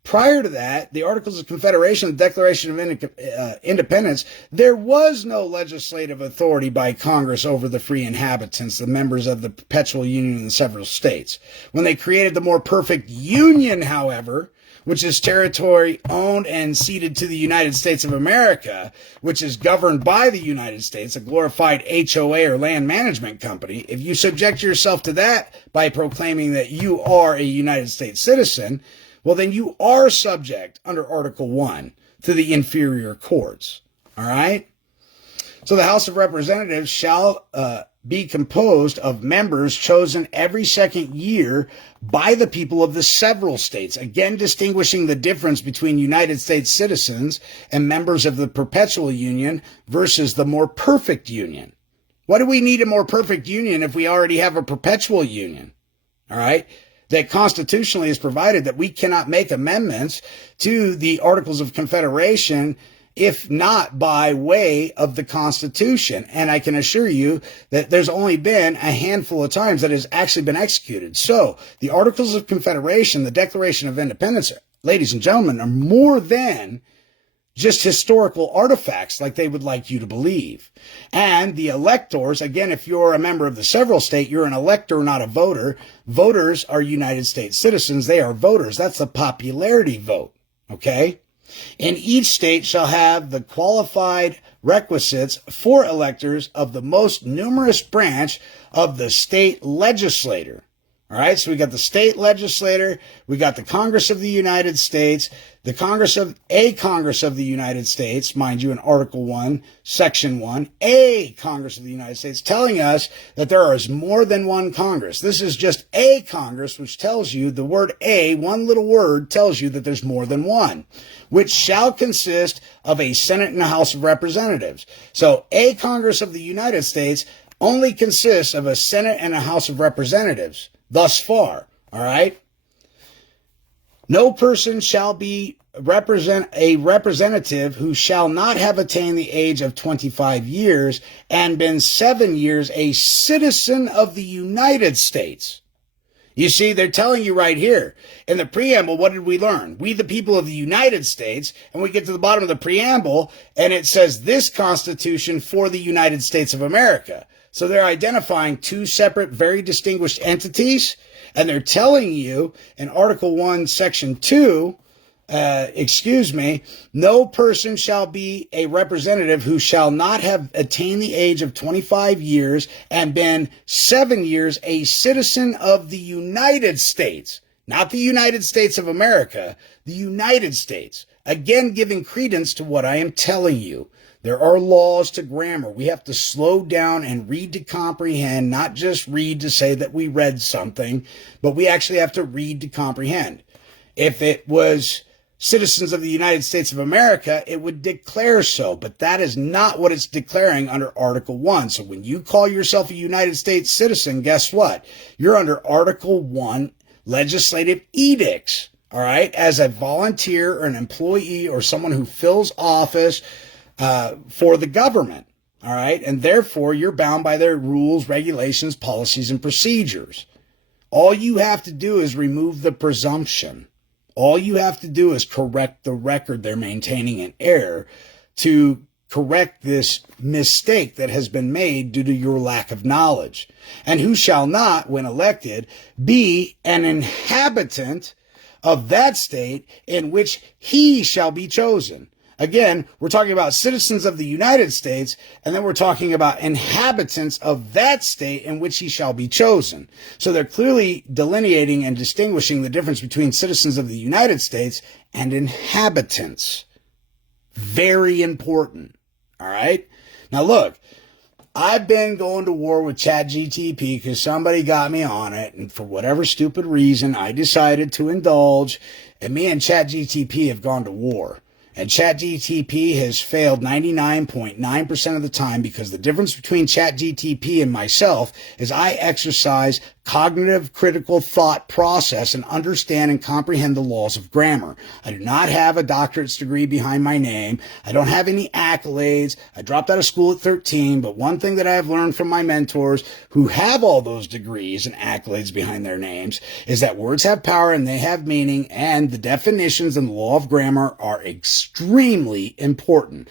Prior to that, the Articles of Confederation, the Declaration of Independence, there was no legislative authority by Congress over the free inhabitants, the members of the perpetual union in the several states. When they created the more perfect union, however, which is territory owned and ceded to the United States of America, which is governed by the United States, a glorified HOA or land management company, if you subject yourself to that by proclaiming that you are a United States citizen, well, then you are subject under Article 1 to the inferior courts. All right? So the House of Representatives shall be composed of members chosen every second year by the people of the several states, again distinguishing the difference between United States citizens and members of the perpetual union versus the more perfect union. Why do we need a more perfect union if we already have a perpetual union? All right? That constitutionally is provided that we cannot make amendments to the Articles of Confederation if not by way of the Constitution. And I can assure you that there's only been a handful of times that has actually been executed. So the Articles of Confederation, the Declaration of Independence, ladies and gentlemen, are more than just historical artifacts like they would like you to believe. And the electors, again, if you're a member of the several state, you're an elector, not a voter. Voters are United States citizens. They are voters. That's a popularity vote. Okay? And each state shall have the qualified requisites for electors of the most numerous branch of the state legislature. All right, so we got the state legislature, we got the Congress of the United States, the Congress of the United States, mind you, in Article 1, Section 1, a Congress of the United States, telling us that there is more than one Congress. This is just a Congress, which tells you the word a, one little word, tells you that there's more than one, which shall consist of a Senate and a House of Representatives. So a Congress of the United States only consists of a Senate and a House of Representatives. Thus far, all right? No person shall be a representative who shall not have attained the age of 25 years and been 7 years a citizen of the United States. You see, they're telling you right here. In the preamble, what did we learn? We, the people of the United States, and we get to the bottom of the preamble, and it says this Constitution for the United States of America. So they're identifying two separate, very distinguished entities, and they're telling you in Article 1, Section 2, no person shall be a representative who shall not have attained the age of 25 years and been 7 years a citizen of the United States. Not the United States of America, the United States. Again, giving credence to what I am telling you. There are laws to grammar. We have to slow down and read to comprehend, not just read to say that we read something, but we actually have to read to comprehend. If it was citizens of the United States of America, it would declare so, but that is not what it's declaring under Article 1. So when you call yourself a United States citizen, guess what? You're under Article 1 legislative edicts, all right, as a volunteer or an employee or someone who fills office for the government, all right? And therefore, you're bound by their rules, regulations, policies, and procedures. All you have to do is remove the presumption. All you have to do is correct the record they're maintaining in error to correct this mistake that has been made due to your lack of knowledge? And who shall not, when elected, be an inhabitant of that state in which he shall be chosen? Again, we're talking about citizens of the United States, and then we're talking about inhabitants of that state in which he shall be chosen. So they're clearly delineating and distinguishing the difference between citizens of the United States and inhabitants. Very important. All right? Now look, I've been going to war with ChatGPT because somebody got me on it, and for whatever stupid reason, I decided to indulge, and me and ChatGPT have gone to war. And ChatGPT has failed 99.9% of the time because the difference between ChatGPT and myself is I exercise cognitive critical thought process and understand and comprehend the laws of grammar. I do not have a doctorate's degree behind my name. I don't have any accolades. I dropped out of school at 13, but one thing that I have learned from my mentors who have all those degrees and accolades behind their names is that words have power and they have meaning, and the definitions and the law of grammar are extremely important.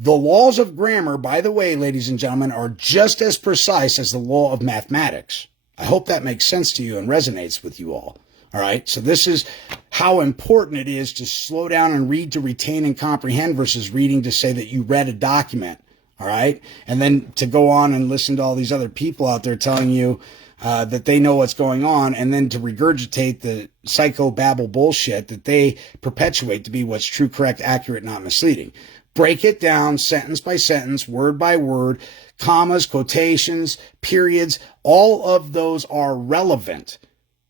The laws of grammar, by the way, ladies and gentlemen, are just as precise as the law of mathematics. I hope that makes sense to you and resonates with you all. All right. So this is how important it is to slow down and read to retain and comprehend versus reading to say that you read a document. All right. And then to go on and listen to all these other people out there telling you that they know what's going on, and then to regurgitate the psychobabble bullshit that they perpetuate to be what's true, correct, accurate, not misleading. Break it down sentence by sentence, word by word, commas, quotations, periods. All of those are relevant,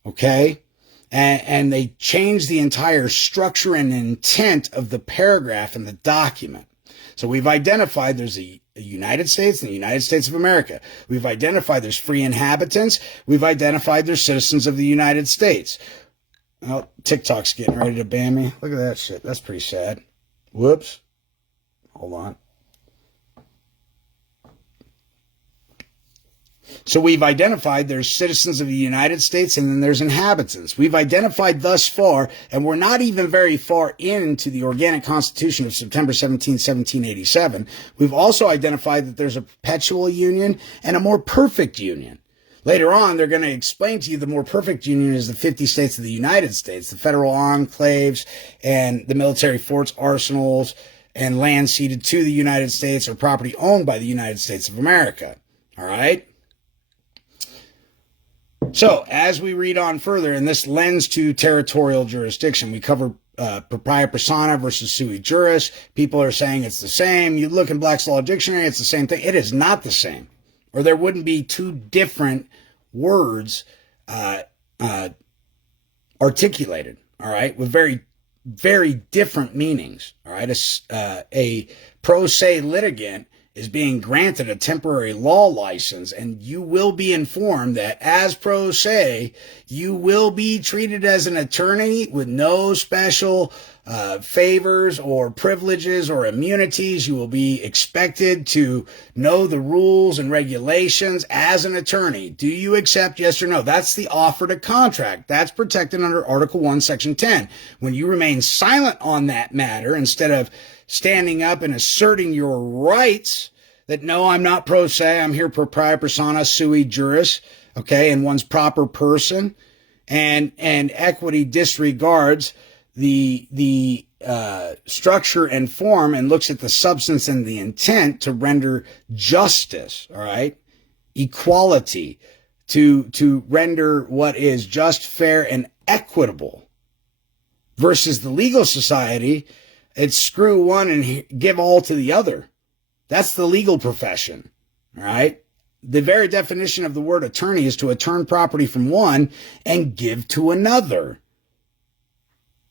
okay? And they change the entire structure and intent of the paragraph in the document. So we've identified there's a United States and the United States of America. We've identified there's free inhabitants. We've identified there's citizens of the United States. Oh, TikTok's getting ready to ban me. Look at that shit. That's pretty sad. Whoops. Hold on. So we've identified there's citizens of the United States and then there's inhabitants. We've identified thus far, and we're not even very far into the Organic Constitution of September 17, 1787. We've also identified that there's a perpetual union and a more perfect union. Later on, they're going to explain to you the more perfect union is the 50 states of the United States, the federal enclaves and the military forts, arsenals, and land ceded to the United States or property owned by the United States of America. All right? So, as we read on further, and this lends to territorial jurisdiction, we cover propria persona versus sui juris. People are saying it's the same. You look in Black's Law Dictionary, it's the same thing. It is not the same. Or there wouldn't be two different words articulated, all right, with very, very different meanings, all right? A pro se litigant is being granted a temporary law license, and you will be informed that as pro se, you will be treated as an attorney with no special favors or privileges or immunities. You will be expected to know the rules and regulations as an attorney. Do you accept, yes or no? That's the offer to contract. That's protected under Article 1, Section 10. When you remain silent on that matter, instead of standing up and asserting your rights that, no, I'm not pro se, I'm here propria persona sui juris, okay, in one's proper person, and equity disregards the structure and form and looks at the substance and the intent to render justice, all right, equality, to render what is just, fair, and equitable, versus the legal society. It's screw one and give all to the other. That's the legal profession, all right? The very definition of the word attorney is to turn property from one and give to another.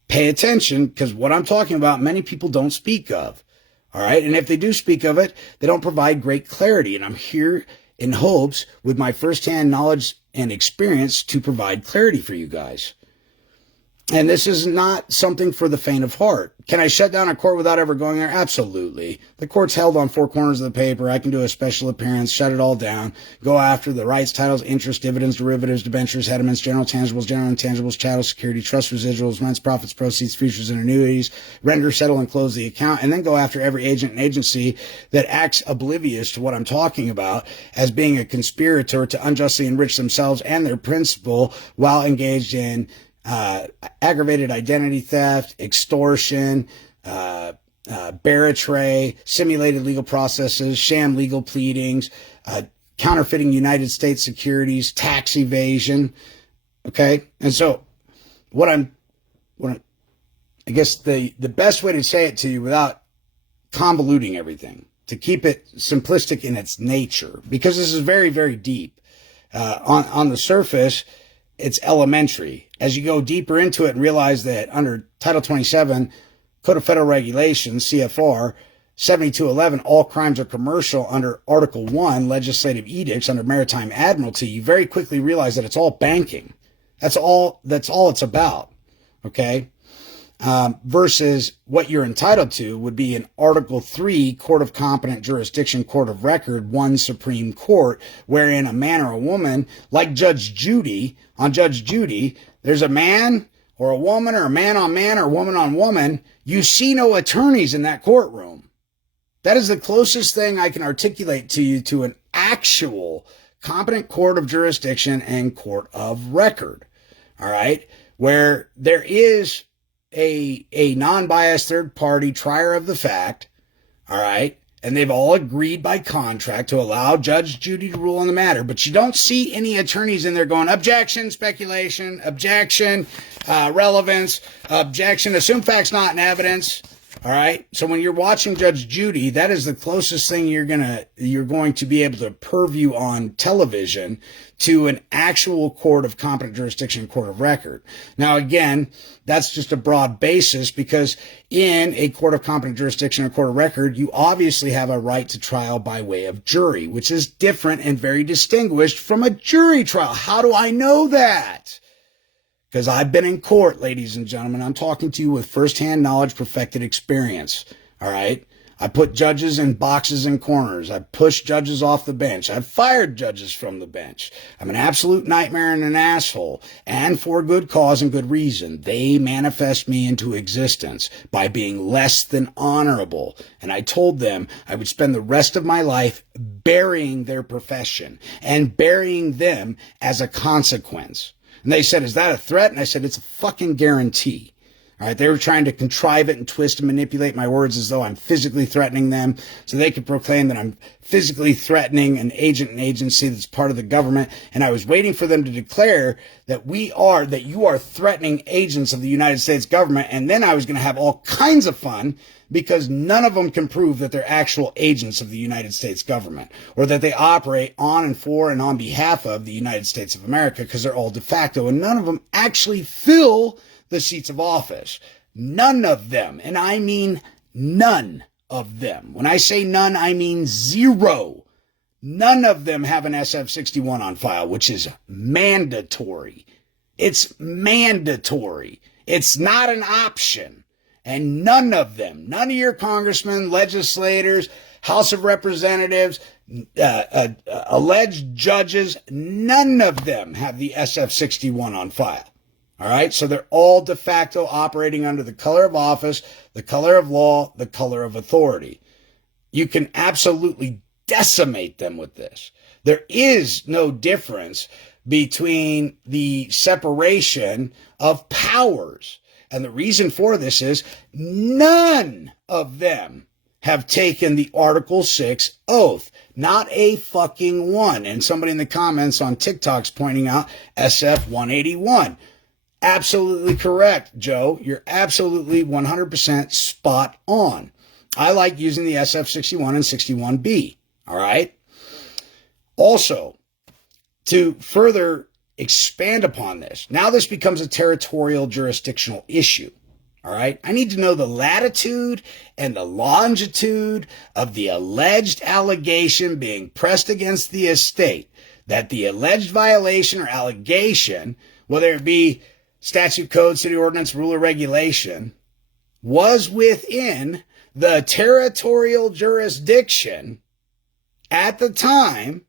Pay attention, because what I'm talking about, many people don't speak of, all right? And if they do speak of it, they don't provide great clarity. And I'm here in hopes, with my firsthand knowledge and experience, to provide clarity for you guys. And this is not something for the faint of heart. Can I shut down a court without ever going there? Absolutely. The court's held on four corners of the paper. I can do a special appearance, shut it all down, go after the rights, titles, interest, dividends, derivatives, debentures, hediments, general tangibles, general intangibles, chattel security, trust residuals, rents, profits, proceeds, futures, and annuities, render, settle, and close the account, and then go after every agent and agency that acts oblivious to what I'm talking about as being a conspirator to unjustly enrich themselves and their principal while engaged in aggravated identity theft, extortion, baratray, simulated legal processes, sham legal pleadings, counterfeiting United States securities, tax evasion. Okay. And so I guess the best way to say it to you without convoluting everything, to keep it simplistic in its nature, because this is very, very deep, on the surface, it's elementary. As you go deeper into it and realize that under Title 27, Code of Federal Regulations, CFR 7211, all crimes are commercial. Under Article 1, legislative edicts under maritime admiralty, you very quickly realize that it's all banking. That's all it's about. Okay? Versus what you're entitled to would be in Article 3, Court of Competent Jurisdiction, Court of Record, one Supreme Court, wherein a man or a woman, like Judge Judy, on Judge Judy, there's a man or a woman or a man on man or woman on woman. You see no attorneys in that courtroom. That is the closest thing I can articulate to you to an actual competent court of jurisdiction and court of record. All right. Where there is a non-biased third party trier of the fact, all right, and they've all agreed by contract to allow Judge Judy to rule on the matter, but you don't see any attorneys in there going, objection, speculation, objection, relevance, objection, assume facts not in evidence, all right? So when you're watching Judge Judy, that is the closest thing you're going to be able to purview on television to an actual court of competent jurisdiction, court of record. Now, again, that's just a broad basis because in a court of competent jurisdiction or court of record, you obviously have a right to trial by way of jury, which is different and very distinguished from a jury trial. How do I know that? Because I've been in court, ladies and gentlemen. I'm talking to you with firsthand knowledge, perfected experience. All right. I put judges in boxes and corners. I pushed judges off the bench. I've fired judges from the bench. I'm an absolute nightmare and an asshole, and for good cause and good reason. They manifest me into existence by being less than honorable. And I told them I would spend the rest of my life burying their profession and burying them as a consequence. And they said, is that a threat? And I said, it's a fucking guarantee. All right, they were trying to contrive it and twist and manipulate my words as though I'm physically threatening them so they could proclaim that I'm physically threatening an agent and agency that's part of the government. And I was waiting for them to declare that you are threatening agents of the United States government. And then I was going to have all kinds of fun because none of them can prove that they're actual agents of the United States government or that they operate on and for and on behalf of the United States of America because they're all de facto. And none of them actually fill the seats of office. None of them, and I mean none of them. When I say none, I mean zero. None of them have an SF-61 on file, which is mandatory. It's mandatory. It's not an option. And none of them, none of your congressmen, legislators, House of Representatives, alleged judges, none of them have the SF-61 on file. All right. So they're all de facto operating under the color of office, the color of law, the color of authority. You can absolutely decimate them with this. There is no difference between the separation of powers. And the reason for this is none of them have taken the Article 6 oath. Not a fucking one. And somebody in the comments on TikTok's pointing out SF 181. Absolutely correct, Joe. You're absolutely 100% spot on. I like using the SF-61 and 61B. All right. Also, to further expand upon this, now this becomes a territorial jurisdictional issue. All right. I need to know the latitude and the longitude of the alleged allegation being pressed against the estate, that the alleged violation or allegation, whether it be statute, code, city ordinance, rule, or regulation was within the territorial jurisdiction at the time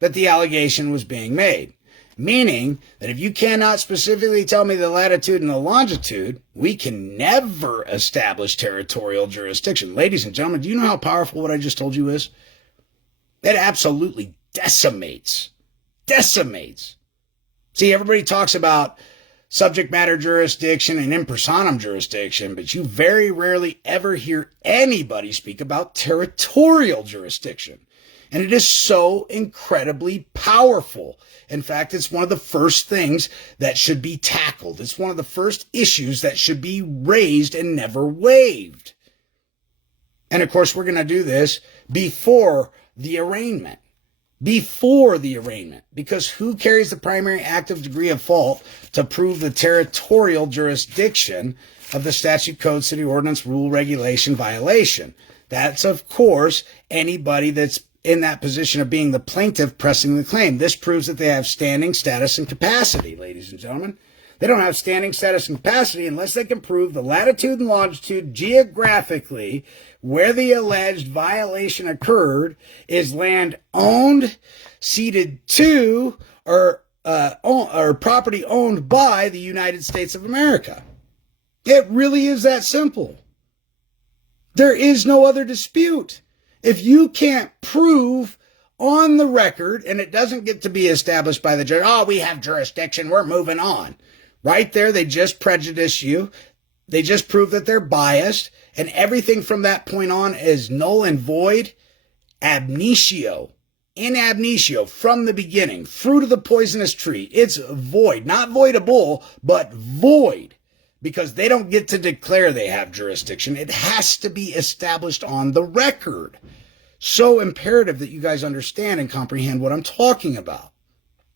that the allegation was being made. Meaning that if you cannot specifically tell me the latitude and the longitude, we can never establish territorial jurisdiction. Ladies and gentlemen, do you know how powerful what I just told you is? It absolutely decimates. See, everybody talks about subject matter jurisdiction and in personam jurisdiction, but you very rarely ever hear anybody speak about territorial jurisdiction. And it is so incredibly powerful. In fact, it's one of the first things that should be tackled. It's one of the first issues that should be raised and never waived. And of course, we're going to do this before the arraignment. Because who carries the primary active degree of fault to prove the territorial jurisdiction of the statute, code, city ordinance, rule, regulation violation? That's, of course, anybody that's in that position of being the plaintiff pressing the claim. This proves that they have standing, status, and capacity, ladies and gentlemen. They don't have standing, status, and capacity unless they can prove the latitude and longitude geographically where the alleged violation occurred is land owned, ceded to, or property owned by the United States of America. It really is that simple. There is no other dispute. If you can't prove on the record, and it doesn't get to be established by the judge, oh, we have jurisdiction, we're moving on. Right there, they just prejudice you. They just prove that they're biased, and everything from that point on is null and void, in abnitio, from the beginning, fruit of the poisonous tree. It's void, not voidable, but void. Because they don't get to declare they have jurisdiction. It has to be established on the record. So imperative that you guys understand and comprehend what I'm talking about.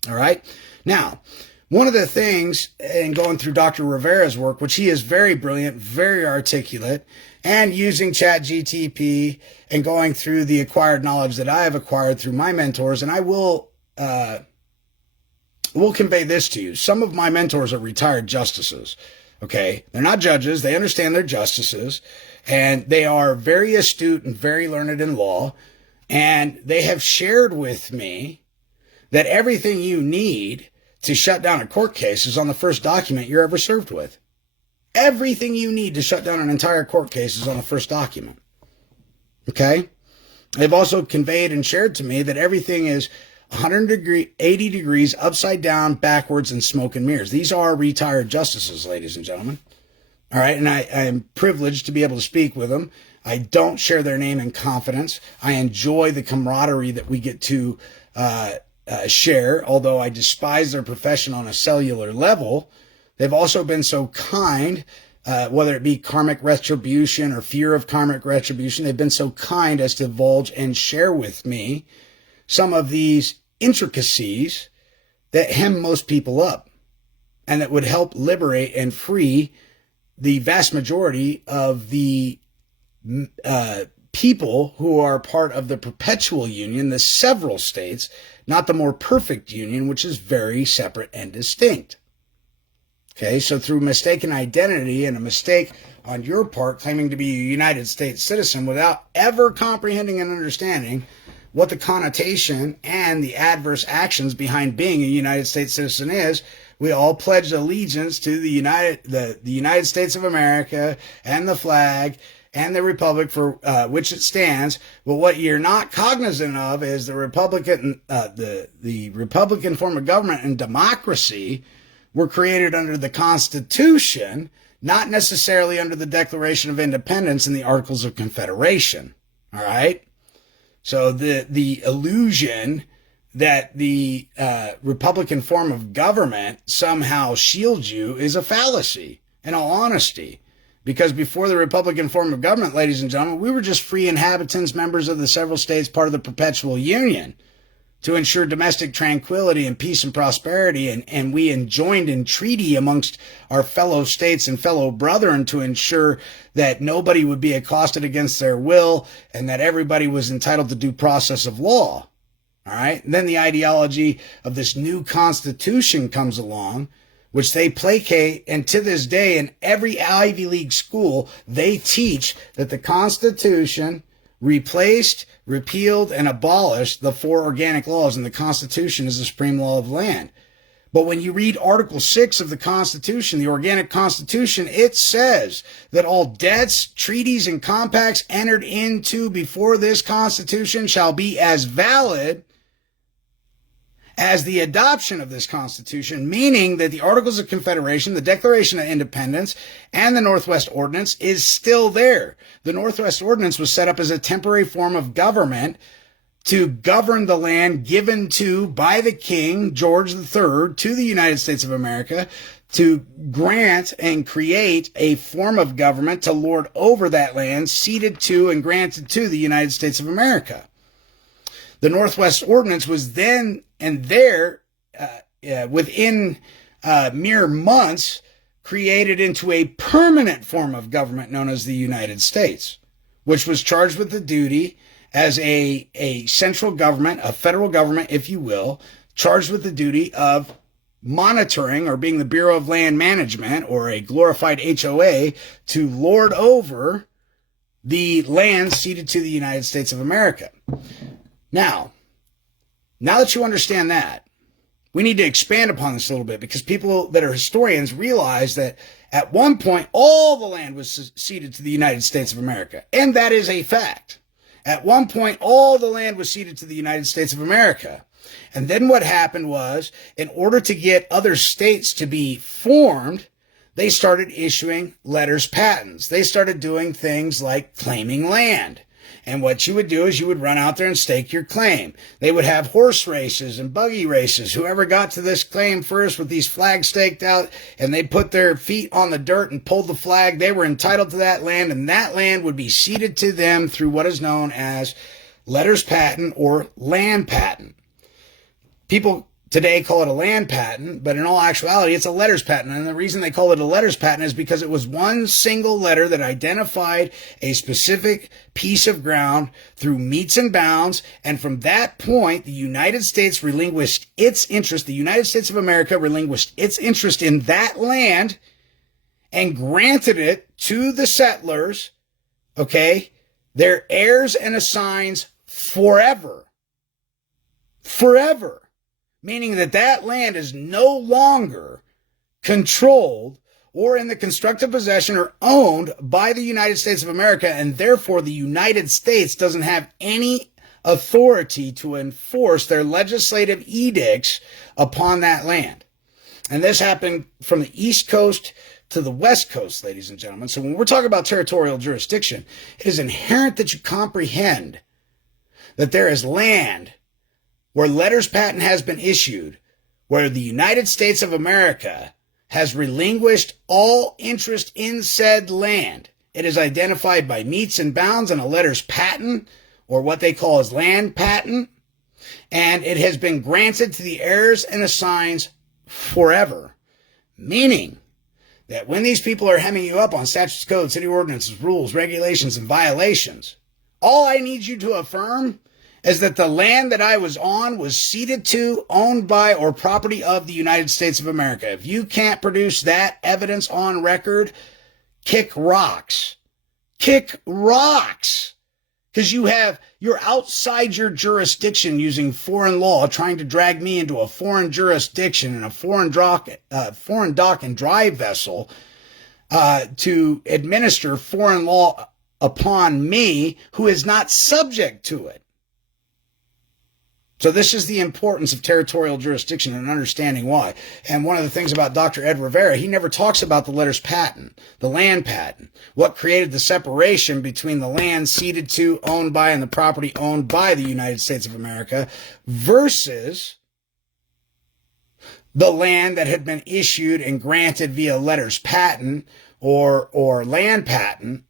All right? Now, one of the things in going through Dr. Rivera's work, which he is very brilliant, very articulate, and using ChatGPT and going through the acquired knowledge that I have acquired through my mentors, and I will convey this to you. Some of my mentors are retired justices. Okay, they're not judges. They understand they're justices, and they are very astute and very learned in law. And they have shared with me that everything you need to shut down a court case is on the first document you're ever served with. Everything you need to shut down an entire court case is on the first document. Okay? They've also conveyed and shared to me that everything is 80 degrees, upside down, backwards, and smoke and mirrors. These are retired justices, ladies and gentlemen. All right, and I am privileged to be able to speak with them. I don't share their name in confidence. I enjoy the camaraderie that we get to share, although I despise their profession on a cellular level. They've also been so kind, whether it be karmic retribution or fear of karmic retribution, they've been so kind as to divulge and share with me some of these intricacies that hem most people up and that would help liberate and free the vast majority of the people who are part of the perpetual union, the several states, not the more perfect union, which is very separate and distinct. Okay, so through mistaken identity and a mistake on your part claiming to be a United States citizen without ever comprehending and understanding what the connotation and the adverse actions behind being a United States citizen is, we all pledged allegiance to the United States of America and the flag and the republic for which it stands. But what you're not cognizant of is the Republican form of government and democracy were created under the Constitution, not necessarily under the Declaration of Independence and the Articles of Confederation. All right? So the illusion that the Republican form of government somehow shields you is a fallacy, in all honesty. Because before the Republican form of government, ladies and gentlemen, we were just free inhabitants, members of the several states, part of the perpetual union, to ensure domestic tranquility and peace and prosperity. And we enjoined in treaty amongst our fellow states and fellow brethren to ensure that nobody would be accosted against their will and that everybody was entitled to due process of law. All right. And then the ideology of this new constitution comes along, which they placate, and to this day in every Ivy League school, they teach that the Constitution replaced, repealed, and abolished the 4 organic laws, and the Constitution is the supreme law of land. But when you read Article 6 of the Constitution, the Organic Constitution, it says that all debts, treaties, and compacts entered into before this Constitution shall be as valid as the adoption of this Constitution, meaning that the Articles of Confederation, the Declaration of Independence, and the Northwest Ordinance is still there. The Northwest Ordinance was set up as a temporary form of government to govern the land given to by the King, George III, to the United States of America, to grant and create a form of government to lord over that land ceded to and granted to the United States of America. The Northwest Ordinance was then and there, within mere months, created into a permanent form of government known as the United States, which was charged with the duty as a central government, a federal government, if you will, charged with the duty of monitoring, or being the Bureau of Land Management, or a glorified HOA, to lord over the land ceded to the United States of America. Now that you understand that, we need to expand upon this a little bit, because people that are historians realize that at one point all the land was ceded to the United States of America, and that is a fact. At one point, all the land was ceded to the United States of America. And then what happened was, in order to get other states to be formed, they started issuing letters patents. They started doing things like claiming land. And what you would do is you would run out there and stake your claim. They would have horse races and buggy races. Whoever got to this claim first with these flags staked out, and they put their feet on the dirt and pulled the flag, they were entitled to that land, and that land would be ceded to them through what is known as letters patent or land patent. People today call it a land patent, but in all actuality, it's a letters patent. And the reason they call it a letters patent is because it was one single letter that identified a specific piece of ground through metes and bounds. And from that point, the United States relinquished its interest. The United States of America relinquished its interest in that land and granted it to the settlers, okay, their heirs and assigns forever. Forever. Meaning that that land is no longer controlled or in the constructive possession or owned by the United States of America, and therefore the United States doesn't have any authority to enforce their legislative edicts upon that land. And this happened from the East Coast to the West Coast, ladies and gentlemen. So when we're talking about territorial jurisdiction, it is inherent that you comprehend that there is land where letters patent has been issued, where the United States of America has relinquished all interest in said land. It is identified by metes and bounds in a letters patent, or what they call as land patent, and it has been granted to the heirs and assigns forever. Meaning that when these people are hemming you up on statutes, codes, city ordinances, rules, regulations, and violations, all I need you to affirm is that the land that I was on was ceded to, owned by, or property of the United States of America. If you can't produce that evidence on record, kick rocks. Kick rocks. Because you're outside your jurisdiction using foreign law, trying to drag me into a foreign jurisdiction and a foreign dock and drive vessel to administer foreign law upon me, who is not subject to it. So this is the importance of territorial jurisdiction and understanding why. And one of the things about Dr. Ed Rivera, he never talks about the letters patent, the land patent, what created the separation between the land ceded to, owned by, and the property owned by the United States of America versus the land that had been issued and granted via letters patent or land patent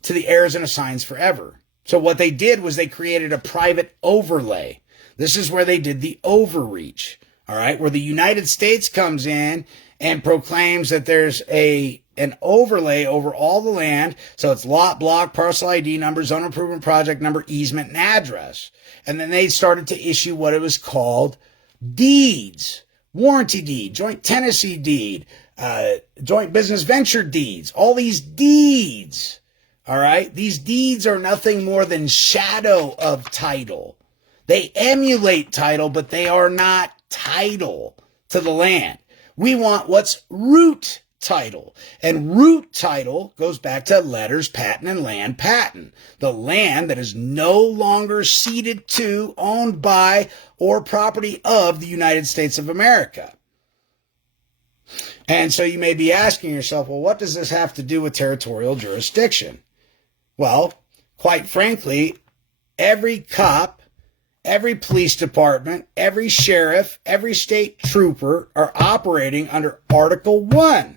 to the heirs and assigns forever. So what they did was they created a private overlay. This is where they did the overreach, all right, where the United States comes in and proclaims that there's an overlay over all the land. So it's lot, block, parcel ID number, zone improvement project number, easement, and address. And then they started to issue what it was called deeds, warranty deed, joint tenancy deed, joint business venture deeds, all these deeds. All right. These deeds are nothing more than shadow of title. They emulate title, but they are not title to the land. We want what's root title. And root title goes back to letters patent and land patent. The land that is no longer ceded to, owned by, or property of the United States of America. And so you may be asking yourself, well, what does this have to do with territorial jurisdiction? Well, quite frankly, every cop, every police department, every sheriff, every state trooper are operating under Article 1.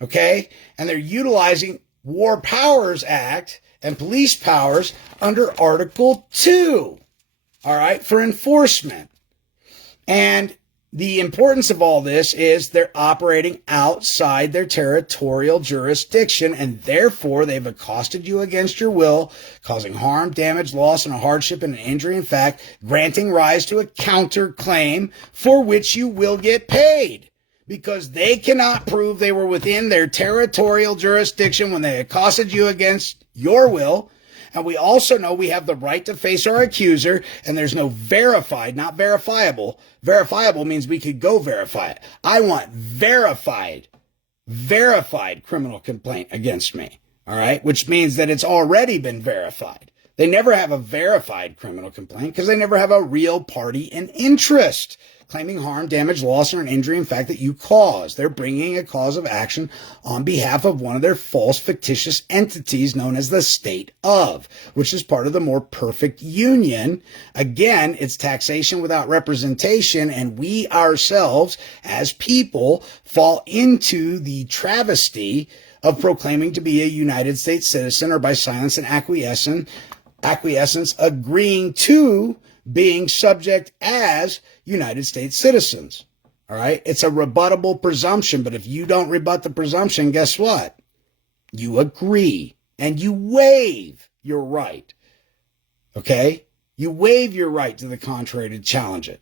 Okay? And they're utilizing War Powers Act and police powers under Article 2. All right? For enforcement. And the importance of all this is they're operating outside their territorial jurisdiction, and therefore they've accosted you against your will, causing harm, damage, loss, and a hardship and an injury. In fact, granting rise to a counterclaim for which you will get paid, because they cannot prove they were within their territorial jurisdiction when they accosted you against your will. And we also know we have the right to face our accuser, and there's no verified, not verifiable. Verifiable means we could go verify it. I want verified criminal complaint against me, all right? Which means that it's already been verified. They never have a verified criminal complaint because they never have a real party in interest claiming harm, damage, loss, or an injury, in fact, that you caused. They're bringing a cause of action on behalf of one of their false, fictitious entities known as the state of, which is part of the more perfect union. Again, it's taxation without representation, and we ourselves, as people, fall into the travesty of proclaiming to be a United States citizen, or by silence and acquiescence agreeing to being subject as United States citizens. All right. It's a rebuttable presumption, but if you don't rebut the presumption, guess what? You agree and you waive your right. Okay. You waive your right to the contrary to challenge it.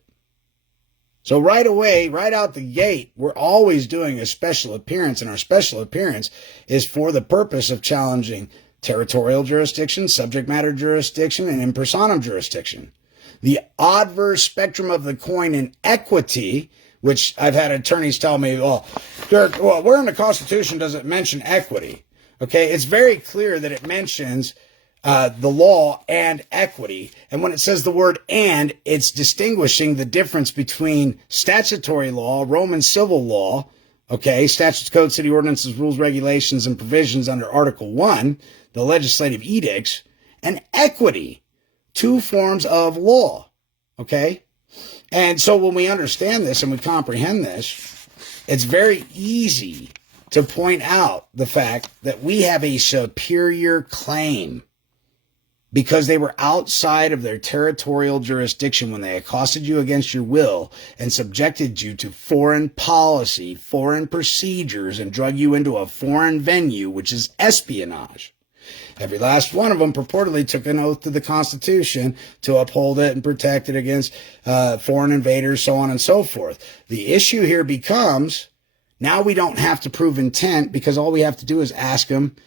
So right away, right out the gate, we're always doing a special appearance, and our special appearance is for the purpose of challenging territorial jurisdiction, subject matter jurisdiction, and in personam jurisdiction. The adverse spectrum of the coin in equity, which I've had attorneys tell me, Derrick, where in the Constitution does it mention equity? Okay, it's very clear that it mentions the law and equity. And when it says the word and, it's distinguishing the difference between statutory law, Roman civil law, okay, statutes, code, city ordinances, rules, regulations, and provisions under Article 1, the legislative edicts, and equity. Two forms of law, okay? And so when we understand this and we comprehend this, it's very easy to point out the fact that we have a superior claim because they were outside of their territorial jurisdiction when they accosted you against your will and subjected you to foreign policy, foreign procedures, and drug you into a foreign venue, which is espionage. Every last one of them purportedly took an oath to the Constitution to uphold it and protect it against foreign invaders, so on and so forth. The issue here becomes, now we don't have to prove intent because all we have to do is ask them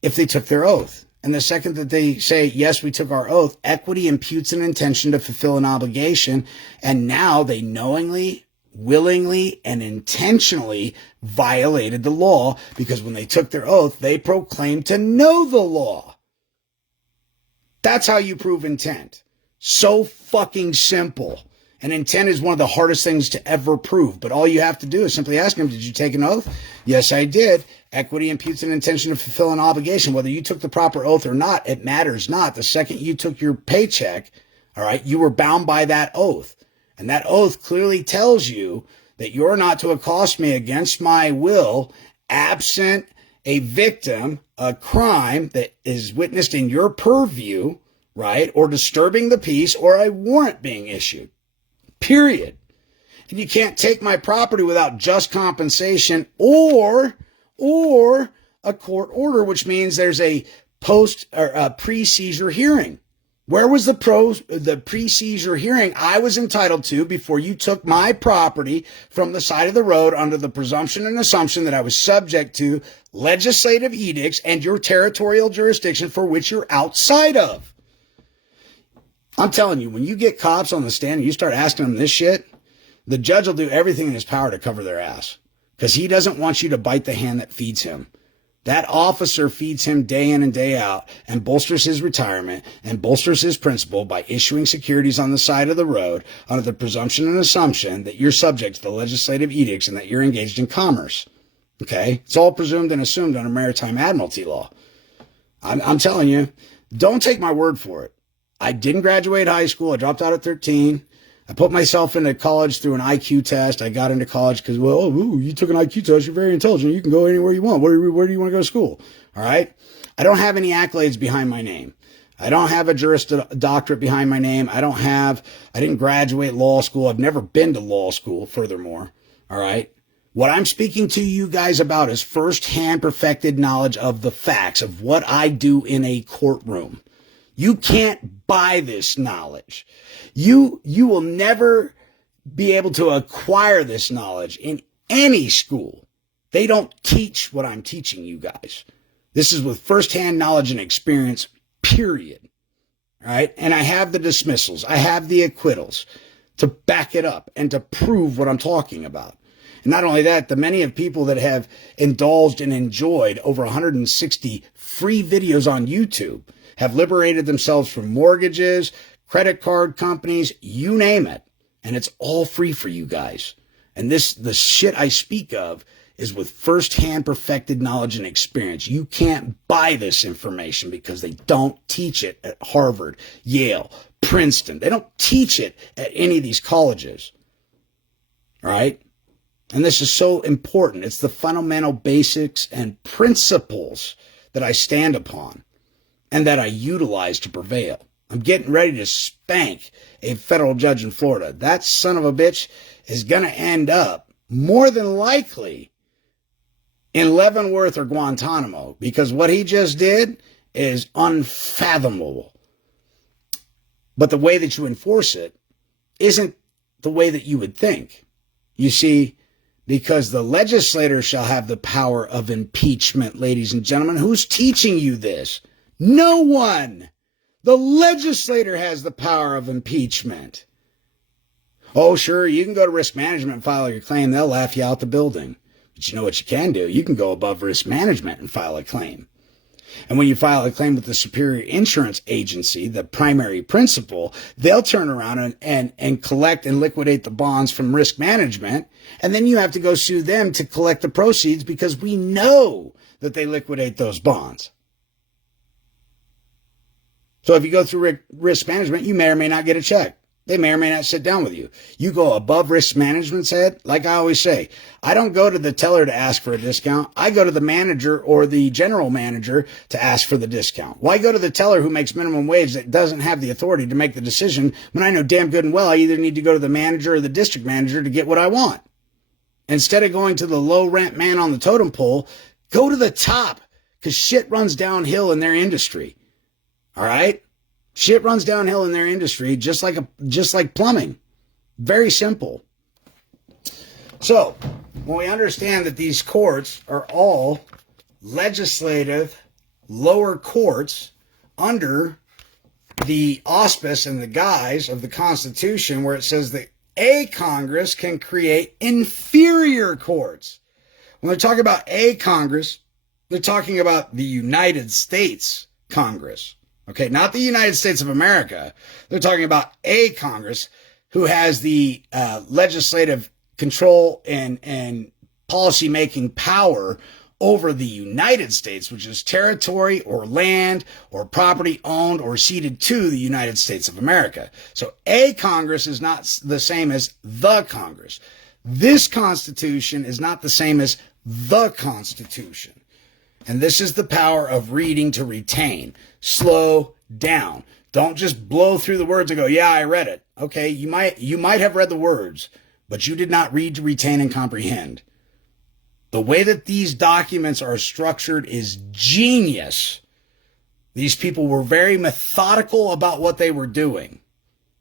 if they took their oath. And the second that they say, yes, we took our oath, equity imputes an intention to fulfill an obligation, and now they knowingly, willingly, and intentionally violated the law, because when they took their oath, they proclaimed to know the law. That's how you prove intent. So fucking simple. And intent is one of the hardest things to ever prove, but all you have to do is simply ask them, did you take an oath? Yes, I did. Equity imputes an intention to fulfill an obligation. Whether you took the proper oath or not, it matters not. The second you took your paycheck, all right, you were bound by that oath. And that oath clearly tells you that you're not to accost me against my will, absent a victim, a crime that is witnessed in your purview, right, or disturbing the peace, or a warrant being issued. Period. And you can't take my property without just compensation or a court order, which means there's a post or a pre-seizure hearing. Where was the pre-seizure hearing I was entitled to before you took my property from the side of the road under the presumption and assumption that I was subject to legislative edicts and your territorial jurisdiction for which you're outside of? I'm telling you, when you get cops on the stand and you start asking them this shit, the judge will do everything in his power to cover their ass because he doesn't want you to bite the hand that feeds him. That officer feeds him day in and day out and bolsters his retirement and bolsters his principal by issuing securities on the side of the road under the presumption and assumption that you're subject to the legislative edicts and that you're engaged in commerce. Okay? It's all presumed and assumed under maritime admiralty law. I'm telling you, don't take my word for it. I didn't graduate high school. I dropped out at 13. I put myself into college through an IQ test. I got into college because, you took an IQ test. You're very intelligent. You can go anywhere you want. Where do you want to go to school? All right. I don't have any accolades behind my name. I don't have a doctorate behind my name. I didn't graduate law school. I've never been to law school, furthermore. All right. What I'm speaking to you guys about is firsthand perfected knowledge of the facts of what I do in a courtroom. You can't buy this knowledge. You will never be able to acquire this knowledge in any school. They don't teach what I'm teaching you guys. This is with firsthand knowledge and experience, period. All right? And I have the dismissals. I have the acquittals to back it up and to prove what I'm talking about. And not only that, the many of people that have indulged and enjoyed over 160 free videos on YouTube have liberated themselves from mortgages, credit card companies, you name it. And it's all free for you guys. And the shit I speak of is with firsthand perfected knowledge and experience. You can't buy this information because they don't teach it at Harvard, Yale, Princeton. They don't teach it at any of these colleges. All right? And this is so important. It's the fundamental basics and principles that I stand upon and that I utilize to prevail. I'm getting ready to spank a federal judge in Florida. That son of a bitch is going to end up more than likely in Leavenworth or Guantanamo because what he just did is unfathomable. But the way that you enforce it isn't the way that you would think. You see, because the legislator shall have the power of impeachment, ladies and gentlemen. Who's teaching you this? No one. The legislator has the power of impeachment. Oh, sure, you can go to risk management and file your claim. They'll laugh you out the building. But you know what you can do? You can go above risk management and file a claim. And when you file a claim with the Superior Insurance Agency, the primary principal, they'll turn around and collect and liquidate the bonds from risk management. And then you have to go sue them to collect the proceeds because we know that they liquidate those bonds. So if you go through risk management, you may or may not get a check. They may or may not sit down with you. You go above risk management's head. Like I always say, I don't go to the teller to ask for a discount. I go to the manager or the general manager to ask for the discount. Why go to the teller who makes minimum wage that doesn't have the authority to make the decision when I know damn good and well I either need to go to the manager or the district manager to get what I want? Instead of going to the low rent man on the totem pole, go to the top because shit runs downhill in their industry. All right? Shit runs downhill in their industry just like plumbing. Very simple. So, when we understand that these courts are all legislative lower courts under the auspice and the guise of the Constitution where it says that a Congress can create inferior courts. When they're talking about a Congress, they're talking about the United States Congress. Okay, not the United States of America. They're talking about a Congress who has the legislative control and policy-making power over the United States, which is territory or land or property owned or ceded to the United States of America. So a Congress is not the same as the Congress. This Constitution is not the same as the Constitution. And this is the power of reading to retain. Slow down. Don't just blow through the words and go, yeah, I read it. Okay, you might have read the words, but you did not read to retain and comprehend. The way that these documents are structured is genius. These people were very methodical about what they were doing.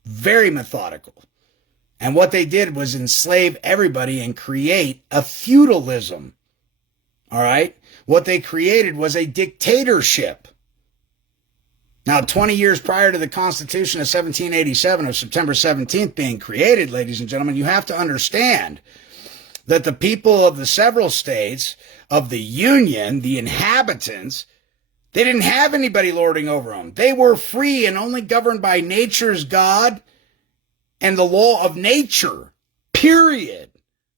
Very methodical. And what they did was enslave everybody and create a feudalism. All right? What they created was a dictatorship. Now, 20 years prior to the Constitution of 1787, of September 17th being created, ladies and gentlemen, you have to understand that the people of the several states of the Union, the inhabitants, they didn't have anybody lording over them. They were free and only governed by nature's God and the law of nature, period.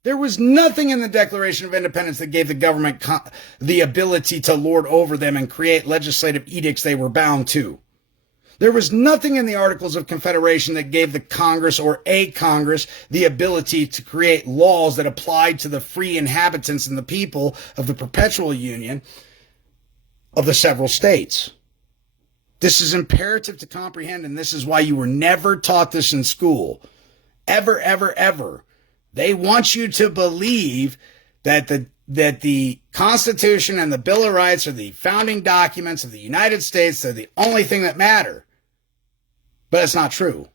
There was nothing in the Declaration of Independence that gave the government the ability to lord over them and create legislative edicts they were bound to. There was nothing in the Articles of Confederation that gave the Congress or a Congress the ability to create laws that applied to the free inhabitants and the people of the perpetual union of the several states. This is imperative to comprehend, and this is why you were never taught this in school. Ever, ever, ever. They want you to believe that the Constitution and the Bill of Rights are the founding documents of the United States. They're the only thing that matter. But it's not true.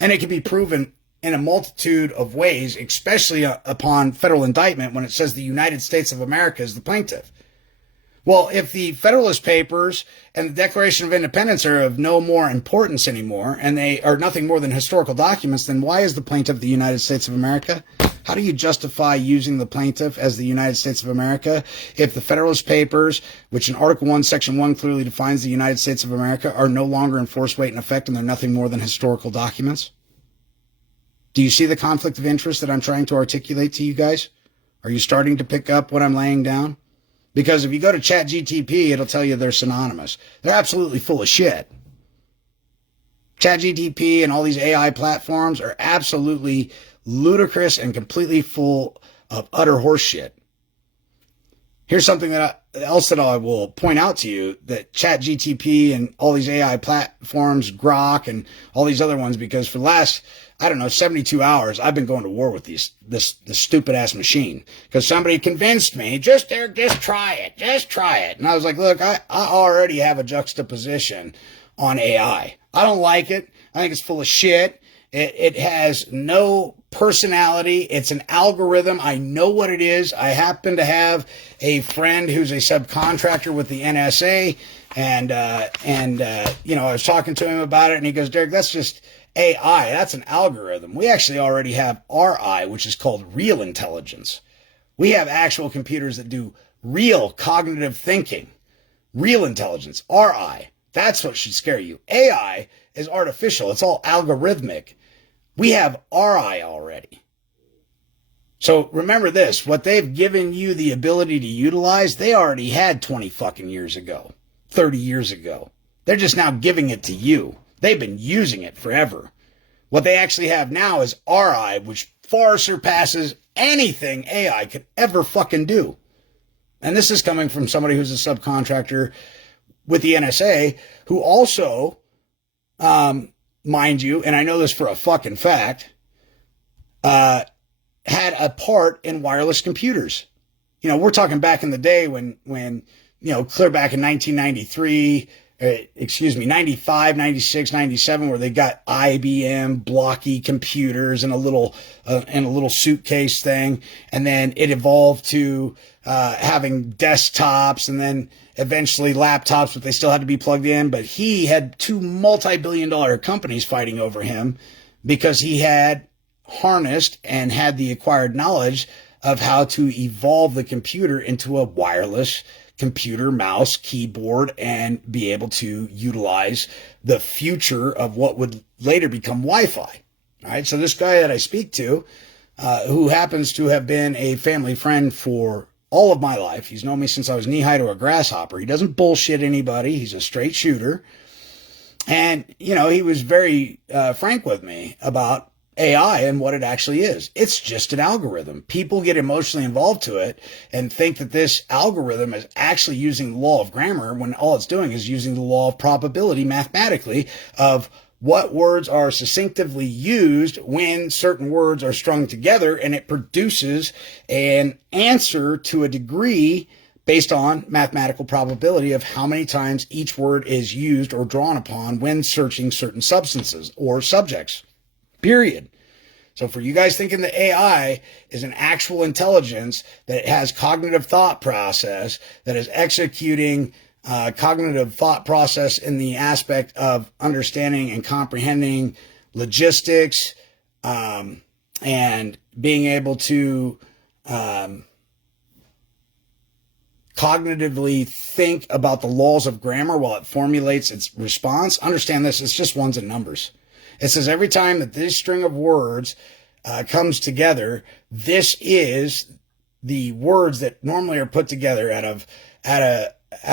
And it can be proven in a multitude of ways, especially upon federal indictment when it says the United States of America is the plaintiff. Well, if the Federalist Papers and the Declaration of Independence are of no more importance anymore, and they are nothing more than historical documents, then why is the plaintiff the United States of America? How do you justify using the plaintiff as the United States of America if the Federalist Papers, which in Article 1, Section 1 clearly defines the United States of America, are no longer in force, weight, and effect, and they're nothing more than historical documents? Do you see the conflict of interest that I'm trying to articulate to you guys? Are you starting to pick up what I'm laying down? Because if you go to ChatGPT, it'll tell you they're synonymous. They're absolutely full of shit. ChatGPT and all these AI platforms are absolutely ludicrous and completely full of utter horseshit. Here's something else that I will point out to you, that ChatGPT and all these AI platforms, GROK and all these other ones, because for the last, 72 hours, I've been going to war with this stupid ass machine, because somebody convinced me, just try it. And I was like, look, I already have a juxtaposition on AI. I don't like it. I think it's full of shit. It has no personality. It's an algorithm. I know what it is. I happen to have a friend who's a subcontractor with the NSA, and I was talking to him about it, and he goes, Derrick, that's just AI. That's an algorithm. We actually already have RI, which is called real intelligence. We have actual computers that do real cognitive thinking, real intelligence, RI. That's what should scare you. AI is artificial. It's all algorithmic. We have RI already. So remember this, what they've given you the ability to utilize, they already had 20 fucking years ago, 30 years ago. They're just now giving it to you. They've been using it forever. What they actually have now is RI, which far surpasses anything AI could ever fucking do. And this is coming from somebody who's a subcontractor with the NSA, who also, mind you, and I know this for a fucking fact, had a part in wireless computers. We're talking back in the day when clear back in 1993, 95, 96, 97, where they got IBM blocky computers and a little suitcase thing. And then it evolved to, having desktops and then eventually laptops, but they still had to be plugged in. But he had two multi-billion-dollar companies fighting over him because he had harnessed and had the acquired knowledge of how to evolve the computer into a wireless computer, mouse, keyboard, and be able to utilize the future of what would later become Wi-Fi. All right. So this guy that I speak to, who happens to have been a family friend for all of my life. He's known me since I was knee-high to a grasshopper. He doesn't bullshit anybody. He's a straight shooter. And, he was very frank with me about AI and what it actually is. It's just an algorithm. People get emotionally involved to it and think that this algorithm is actually using the law of grammar when all it's doing is using the law of probability mathematically of what words are succinctively used when certain words are strung together, and it produces an answer to a degree based on mathematical probability of how many times each word is used or drawn upon when searching certain substances or subjects. Period. So for you guys thinking that AI is an actual intelligence, that it has cognitive thought process, that is executing cognitive thought process in the aspect of understanding and comprehending logistics, and being able to cognitively think about the laws of grammar while it formulates its response. Understand this, it's just ones and numbers. It says every time that this string of words comes together, this is the words that normally are put together out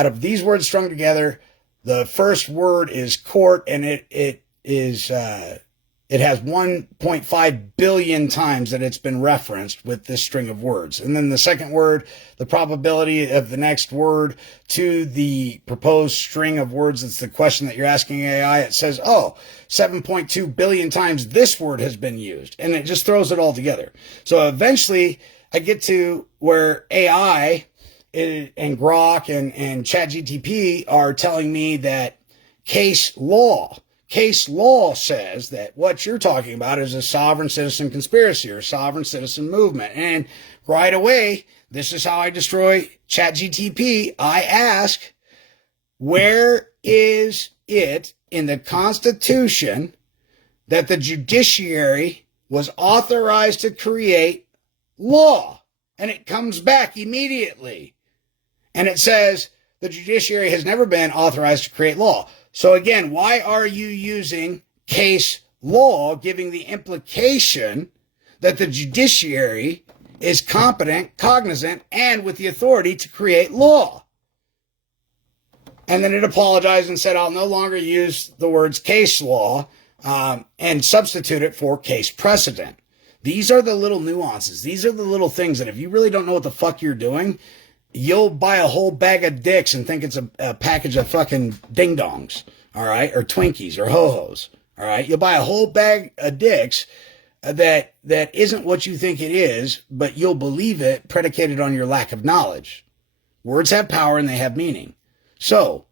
of these words strung together. The first word is court, and it has 1.5 billion times that it's been referenced with this string of words. And then the second word, the probability of the next word to the proposed string of words, that's the question that you're asking AI, it says, 7.2 billion times this word has been used. And it just throws it all together. So eventually I get to where AI and GROK and ChatGPT are telling me that case law says that what you're talking about is a sovereign citizen conspiracy or a sovereign citizen movement. And right away, this is how I destroy ChatGPT. I ask, where is it in the Constitution that the judiciary was authorized to create law? And it comes back immediately. And it says the judiciary has never been authorized to create law. So again, why are you using case law, giving the implication that the judiciary is competent, cognizant, and with the authority to create law? And then it apologized and said, I'll no longer use the words case law and substitute it for case precedent. These are the little nuances. These are the little things that if you really don't know what the fuck you're doing, you'll buy a whole bag of dicks and think it's a package of fucking ding-dongs, all right, or Twinkies or Ho-Hos, all right? You'll buy a whole bag of dicks that isn't what you think it is, but you'll believe it predicated on your lack of knowledge. Words have power and they have meaning. So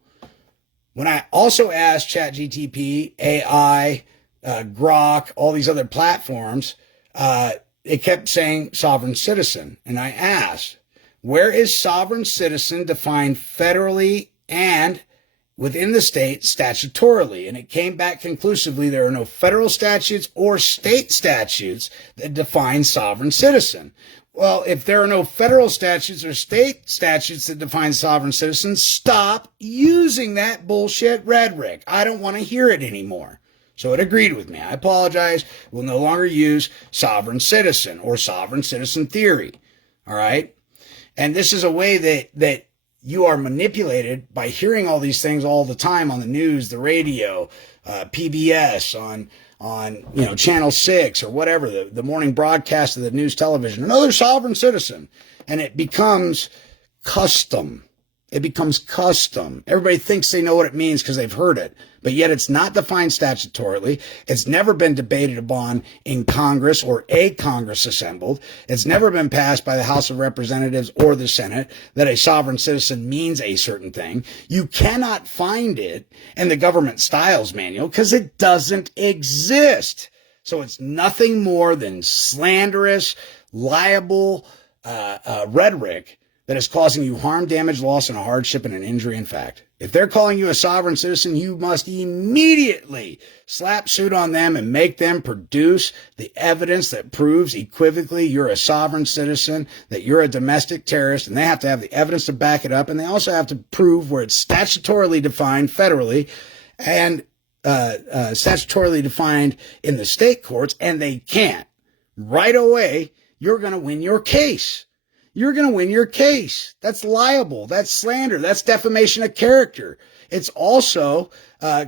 when I also asked ChatGPT, AI, GROK, all these other platforms, it kept saying sovereign citizen. And I asked, where is sovereign citizen defined federally and within the state statutorily? And it came back conclusively, there are no federal statutes or state statutes that define sovereign citizen. Well, if there are no federal statutes or state statutes that define sovereign citizen, stop using that bullshit rhetoric. I don't want to hear it anymore. So it agreed with me. I apologize. We'll no longer use sovereign citizen or sovereign citizen theory. All right? And this is a way that you are manipulated by hearing all these things all the time on the news, the radio, PBS, on Channel 6 or whatever, the morning broadcast of the news television. Another sovereign citizen. And it becomes custom. It becomes custom. Everybody thinks they know what it means because they've heard it. But yet it's not defined statutorily. It's never been debated upon in Congress or a Congress assembled. It's never been passed by the House of Representatives or the Senate that a sovereign citizen means a certain thing. You cannot find it in the government styles manual because it doesn't exist. So it's nothing more than slanderous, liable rhetoric that is causing you harm, damage, loss, and a hardship and an injury in fact. If they're calling you a sovereign citizen, you must immediately slap suit on them and make them produce the evidence that proves equivocally you're a sovereign citizen, that you're a domestic terrorist, and they have to have the evidence to back it up, and they also have to prove where it's statutorily defined federally and statutorily defined in the state courts, and they can't. Right away, you're going to win your case. You're going to win your case. That's libel. That's slander. That's defamation of character. It's also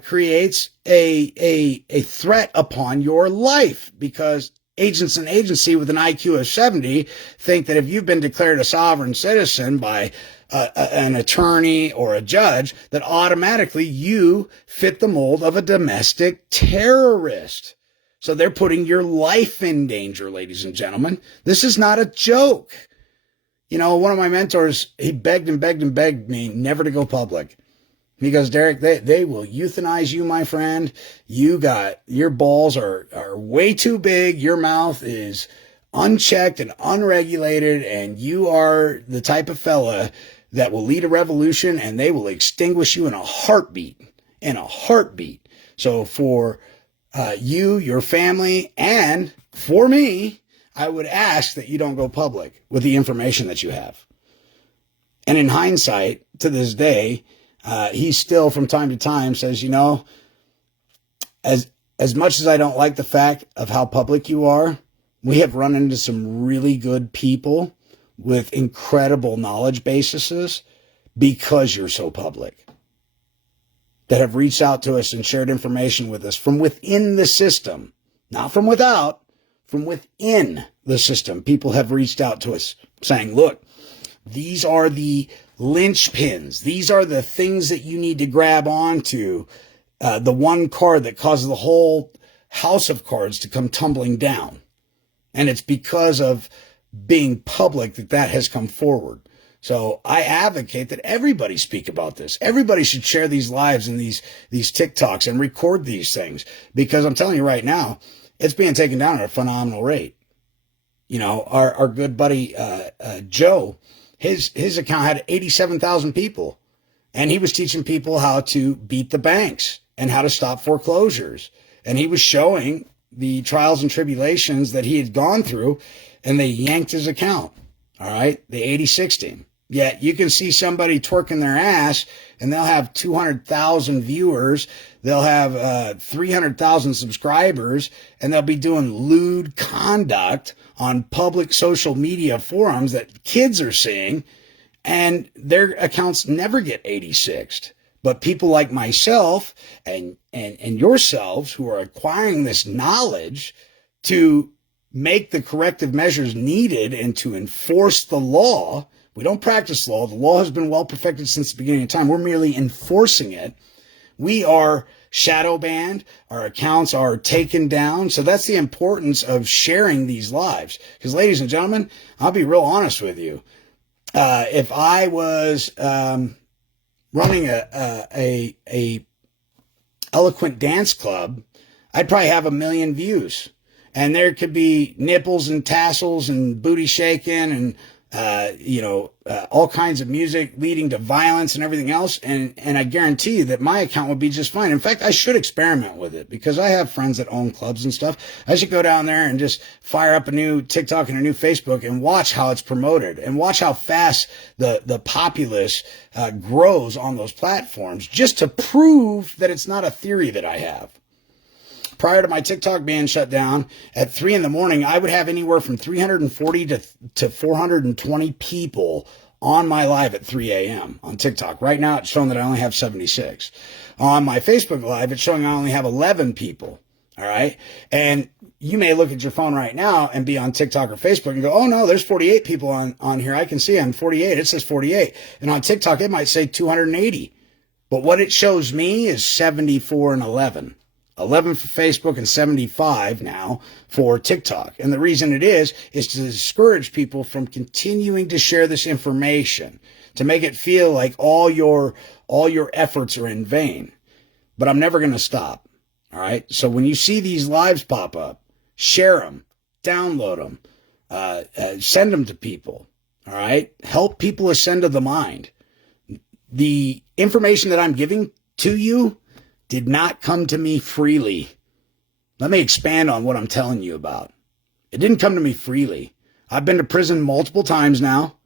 creates a threat upon your life because agents and agency with an IQ of 70 think that if you've been declared a sovereign citizen by an attorney or a judge, that automatically you fit the mold of a domestic terrorist. So they're putting your life in danger, ladies and gentlemen. This is not a joke. one of my mentors, he begged and begged and begged me never to go public. He goes, Derrick, they will euthanize you, my friend. Your balls are way too big. Your mouth is unchecked and unregulated. And you are the type of fella that will lead a revolution, and they will extinguish you in a heartbeat. So for you, your family, and for me, I would ask that you don't go public with the information that you have. And in hindsight, to this day, he still from time to time says, as much as I don't like the fact of how public you are, we have run into some really good people with incredible knowledge bases because you're so public, that have reached out to us and shared information with us from within the system, not from without, from within the system. People have reached out to us saying, look, these are the linchpins. These are the things that you need to grab onto. The one card that causes the whole house of cards to come tumbling down. And it's because of being public that has come forward. So I advocate that everybody speak about this. Everybody should share these lives and these TikToks and record these things, because I'm telling you right now, it's being taken down at a phenomenal rate. Our good buddy Joe, his account had 87,000 people, and he was teaching people how to beat the banks and how to stop foreclosures. And he was showing the trials and tribulations that he had gone through, and they yanked his account. All right. They 86'd him. Yet you can see somebody twerking their ass, and they'll have 200,000 viewers. They'll have 300,000 subscribers, and they'll be doing lewd conduct on public social media forums that kids are seeing, and their accounts never get 86'd. But people like myself and yourselves who are acquiring this knowledge to make the corrective measures needed and to enforce the law. We don't practice law. The law has been well perfected since the beginning of time. We're merely enforcing it. We are shadow banned. Our accounts are taken down. So that's the importance of sharing these lives. Because, ladies and gentlemen, I'll be real honest with you. If I was running a eloquent dance club, I'd probably have 1 million views. And there could be nipples and tassels and booty shaking and, all kinds of music leading to violence and everything else. And I guarantee you that my account would be just fine. In fact, I should experiment with it, because I have friends that own clubs and stuff. I should go down there and just fire up a new TikTok and a new Facebook and watch how it's promoted and watch how fast the populace grows on those platforms, just to prove that it's not a theory that I have. Prior to my TikTok being shut down at 3 a.m, I would have anywhere from 340 to 420 people on my live at 3 a.m. on TikTok. Right now, it's showing that I only have 76. On my Facebook live, it's showing I only have 11 people. All right. And you may look at your phone right now and be on TikTok or Facebook and go, oh no, there's 48 people on here. I can see I'm 48. It says 48. And on TikTok, it might say 280. But what it shows me is 74 and 11. 11 for Facebook and 75 now for TikTok. And the reason it is to discourage people from continuing to share this information, to make it feel like all your efforts are in vain. But I'm never going to stop. All right. So when you see these lives pop up, share them, download them, send them to people. All right. Help people ascend to the mind. The information that I'm giving to you did not come to me freely. Let me expand on what I'm telling you about. It didn't come to me freely. I've been to prison multiple times now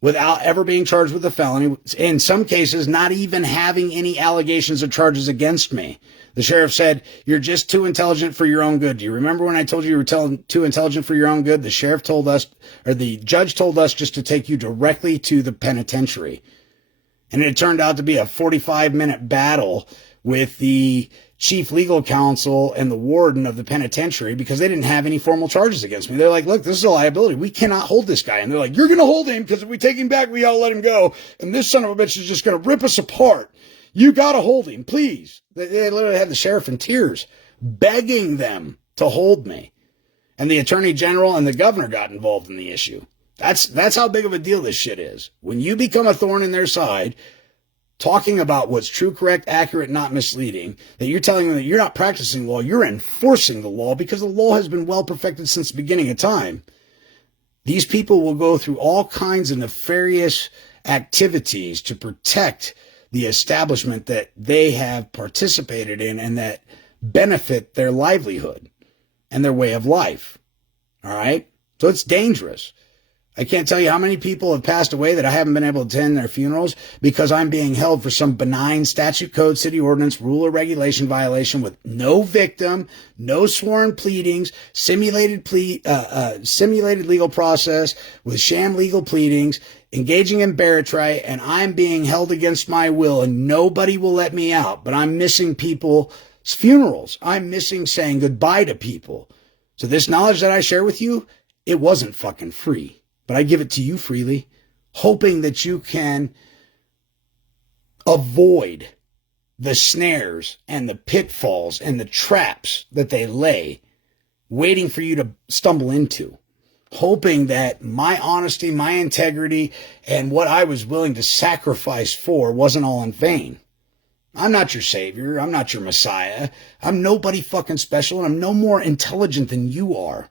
without ever being charged with a felony. In some cases, not even having any allegations or charges against me. The sheriff said, you're just too intelligent for your own good. Do you remember when I told you were too intelligent for your own good? The sheriff told us, or the judge told us, just to take you directly to the penitentiary. And it turned out to be a 45-minute battle with the chief legal counsel and the warden of the penitentiary, because they didn't have any formal charges against me. They're like, look, this is a liability. We cannot hold this guy. And they're like, you're going to hold him, because if we take him back, we all let him go. And this son of a bitch is just going to rip us apart. You got to hold him, please. They literally had the sheriff in tears, begging them to hold me. And the attorney general and the governor got involved in the issue. That's how big of a deal this shit is. When you become a thorn in their side, talking about what's true, correct, accurate, not misleading, that you're telling them that you're not practicing law, you're enforcing the law because the law has been well perfected since the beginning of time. These people will go through all kinds of nefarious activities to protect the establishment that they have participated in and that benefit their livelihood and their way of life. All right? So it's dangerous. I can't tell you how many people have passed away that I haven't been able to attend their funerals because I'm being held for some benign statute, code, city ordinance, rule, or regulation violation with no victim, no sworn pleadings, simulated legal process with sham legal pleadings, engaging in baratry, and I'm being held against my will and nobody will let me out. But I'm missing people's funerals. I'm missing saying goodbye to people. So this knowledge that I share with you, it wasn't fucking free. But I give it to you freely, hoping that you can avoid the snares and the pitfalls and the traps that they lay, waiting for you to stumble into. Hoping that my honesty, my integrity, and what I was willing to sacrifice for wasn't all in vain. I'm not your savior. I'm not your messiah. I'm nobody fucking special, and I'm no more intelligent than you are.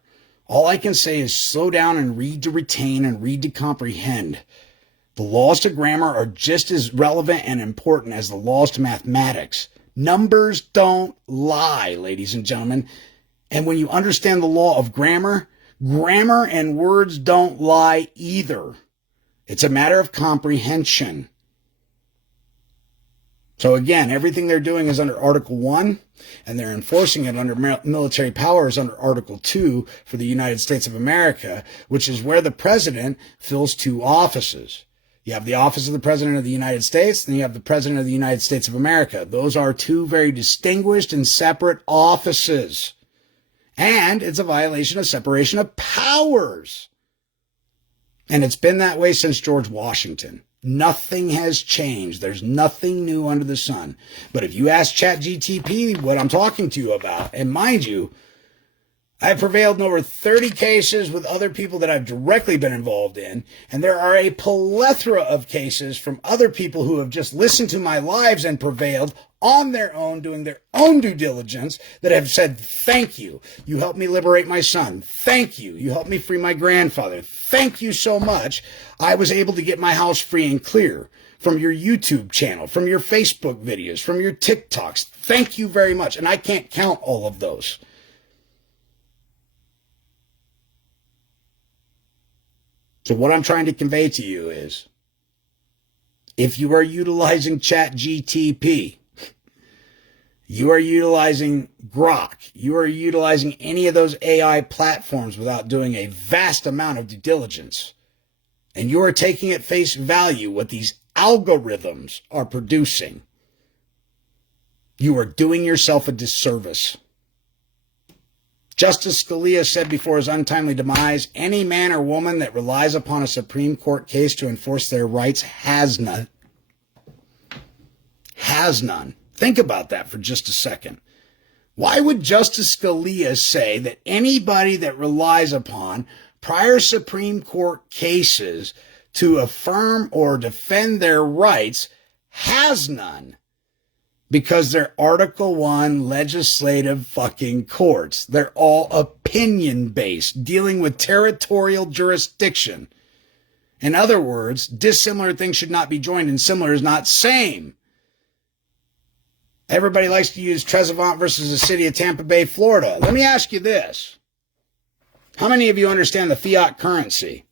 All I can say is slow down and read to retain and read to comprehend. The laws to grammar are just as relevant and important as the laws to mathematics. Numbers don't lie, ladies and gentlemen. And when you understand the law of grammar, grammar and words don't lie either. It's a matter of comprehension. So again, everything they're doing is under Article 1, and they're enforcing it under military powers under Article 2 for the United States of America, which is where the president fills two offices. You have the office of the President of the United States, and you have the President of the United States of America. Those are two very distinguished and separate offices. And it's a violation of separation of powers. And it's been that way since George Washington. Nothing has changed. There's nothing new under the sun. But if you ask ChatGPT what I'm talking to you about, and mind you, I've prevailed in over 30 cases with other people that I've directly been involved in, and there are a plethora of cases from other people who have just listened to my lives and prevailed on their own, doing their own due diligence, that have said, thank you. You helped me liberate my son. Thank you. You helped me free my grandfather. Thank you so much. I was able to get my house free and clear from your YouTube channel, from your Facebook videos, from your TikToks. Thank you very much. And I can't count all of those. So what I'm trying to convey to you is, if you are utilizing ChatGPT, you are utilizing GROK, you are utilizing any of those AI platforms without doing a vast amount of due diligence, and you are taking at face value what these algorithms are producing, you are doing yourself a disservice. Justice Scalia said before his untimely demise, any man or woman that relies upon a Supreme Court case to enforce their rights has none. Has none. Think about that for just a second. Why would Justice Scalia say that anybody that relies upon prior Supreme Court cases to affirm or defend their rights has none? Because they're Article 1 legislative fucking courts. They're all opinion-based, dealing with territorial jurisdiction. In other words, dissimilar things should not be joined and similar is not same. Everybody likes to use Trezevant versus the city of Tampa Bay, Florida. Let me ask you this. How many of you understand the fiat currency?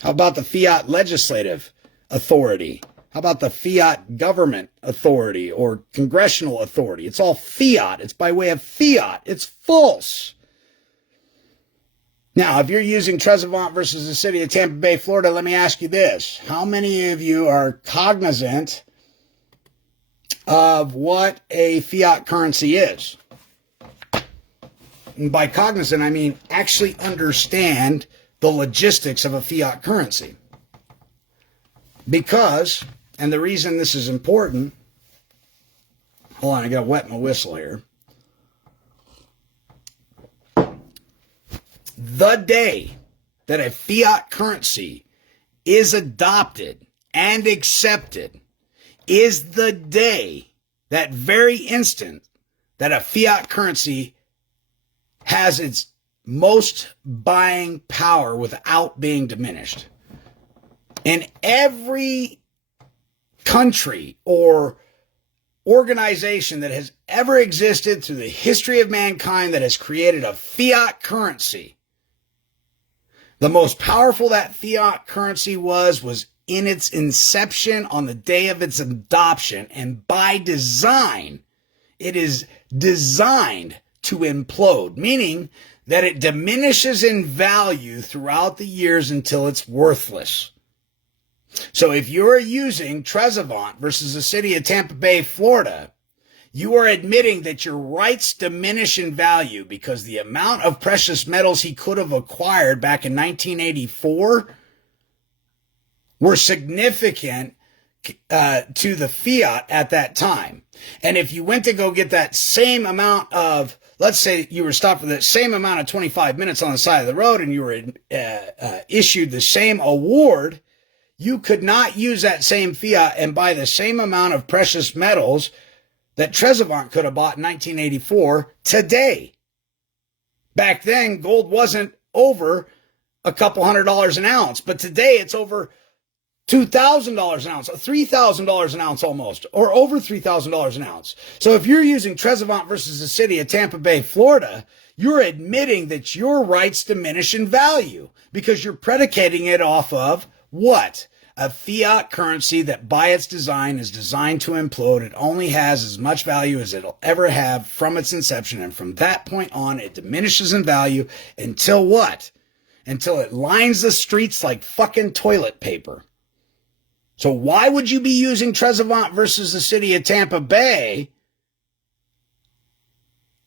How about the fiat legislative authority? How about the fiat government authority or congressional authority? It's all fiat. It's by way of fiat. It's false. Now, if you're using Trezevant versus the city of Tampa Bay, Florida, let me ask you this. How many of you are cognizant of what a fiat currency is? And by cognizant, I mean actually understand the logistics of a fiat currency. Because, and the reason this is important, hold on, I gotta wet my whistle here. The day that a fiat currency is adopted and accepted is the day, that very instant, that a fiat currency has its most buying power without being diminished. In every country or organization that has ever existed through the history of mankind that has created a fiat currency, the most powerful that fiat currency was in its inception on the day of its adoption. And by design, it is designed to implode, meaning that it diminishes in value throughout the years until it's worthless. So if you're using Trezevant versus the city of Tampa Bay, Florida, you are admitting that your rights diminish in value because the amount of precious metals he could have acquired back in 1984 were significant to the fiat at that time. And if you went to go get that same amount of, let's say you were stopped for the same amount of 25 minutes on the side of the road and you were issued the same award, you could not use that same fiat and buy the same amount of precious metals that Trezevant could have bought in 1984 today. Back then, gold wasn't over a couple $100 an ounce, but today it's over $2,000 an ounce, $3,000 an ounce almost, or over $3,000 an ounce. So if you're using Trezevant versus the city of Tampa Bay, Florida, you're admitting that your rights diminish in value because you're predicating it off of what? A fiat currency that by its design is designed to implode. It only has as much value as it'll ever have from its inception. And from that point on, it diminishes in value until what? Until it lines the streets like fucking toilet paper. So why would you be using Trezevant versus the city of Tampa Bay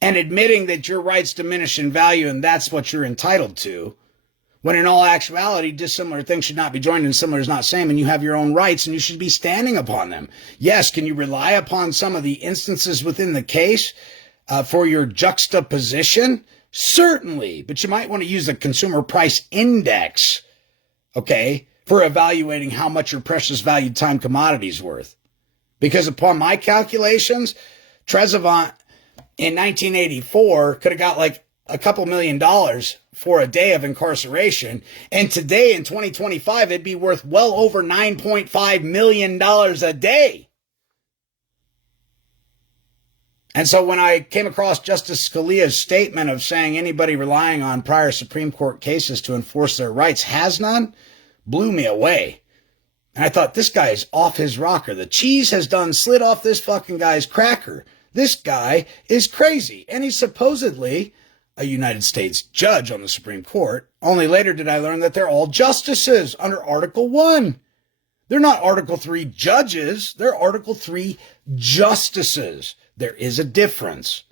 and admitting that your rights diminish in value and that's what you're entitled to, when in all actuality, dissimilar things should not be joined and similar is not same, and you have your own rights and you should be standing upon them? Yes, can you rely upon some of the instances within the case for your juxtaposition? Certainly, but you might want to use the consumer price index, okay, for evaluating how much your precious valued time commodity is worth. Because upon my calculations, Trezevant in 1984 could have got like a couple $1 million for a day of incarceration. And today in 2025, it'd be worth well over $9.5 million a day. And so when I came across Justice Scalia's statement of saying anybody relying on prior Supreme Court cases to enforce their rights has none, blew me away. And I thought, this guy is off his rocker. The cheese has done slid off this fucking guy's cracker. This guy is crazy. And he's supposedly a United States judge on the Supreme Court. Only later did I learn that they're all justices under Article 1. They're not Article 3 judges. They're Article 3 justices. There is a difference.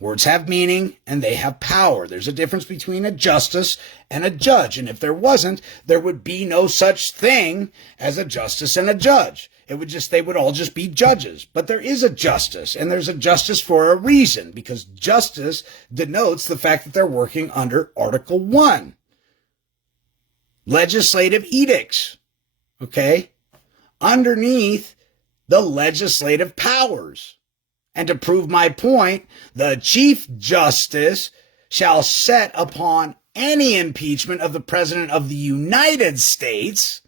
Words have meaning and they have power. There's a difference between a justice and a judge. And if there wasn't, there would be no such thing as a justice and a judge. They would all just be judges. But there is a justice, and there's a justice for a reason, because justice denotes the fact that they're working under Article 1. Legislative edicts, okay? Underneath the legislative powers. And to prove my point, the Chief Justice shall set upon any impeachment of the President of the United States.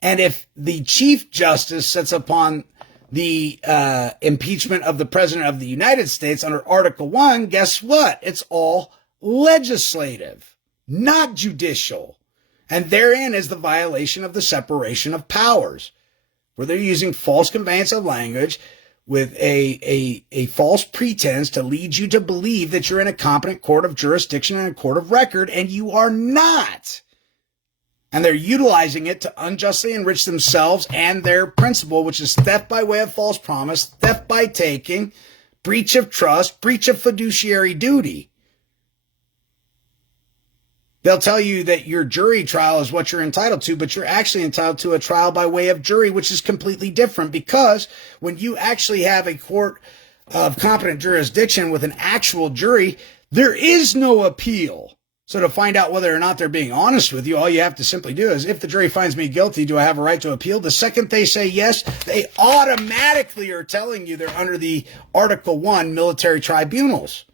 And if the Chief Justice sets upon the impeachment of the President of the United States under Article 1, guess what? It's all legislative, not judicial. And therein is the violation of the separation of powers, where they're using false conveyance of language with a false pretense to lead you to believe that you're in a competent court of jurisdiction and a court of record, and you are not. And they're utilizing it to unjustly enrich themselves and their principle, which is theft by way of false promise, theft by taking, breach of trust, breach of fiduciary duty. They'll tell you that your jury trial is what you're entitled to, but you're actually entitled to a trial by way of jury, which is completely different, because when you actually have a court of competent jurisdiction with an actual jury, there is no appeal. So to find out whether or not they're being honest with you, all you have to simply do is, if the jury finds me guilty, do I have a right to appeal? The second they say yes, they automatically are telling you they're under the Article 1 military tribunals.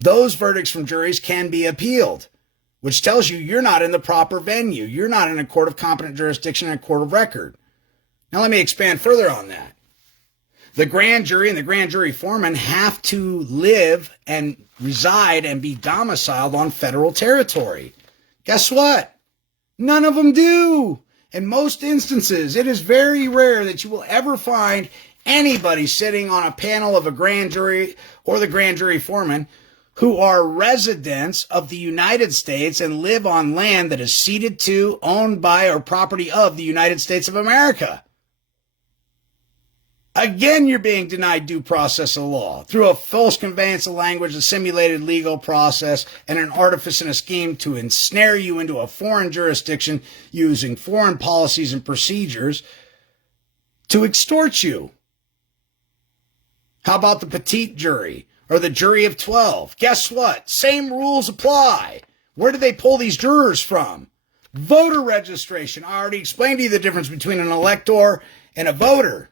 Those verdicts from juries can be appealed, which tells you you're not in the proper venue. You're not in a court of competent jurisdiction and a court of record. Now let me expand further on that. The grand jury and the grand jury foreman have to live and reside and be domiciled on federal territory. Guess what? None of them do. In most instances, it is very rare that you will ever find anybody sitting on a panel of a grand jury or the grand jury foreman who are residents of the United States and live on land that is ceded to, owned by, or property of the United States of America. Again, you're being denied due process of law through a false conveyance of language, a simulated legal process, and an artifice and a scheme to ensnare you into a foreign jurisdiction using foreign policies and procedures to extort you. How about the petite jury or the jury of 12? Guess what? Same rules apply. Where do they pull these jurors from? Voter registration. I already explained to you the difference between an elector and a voter.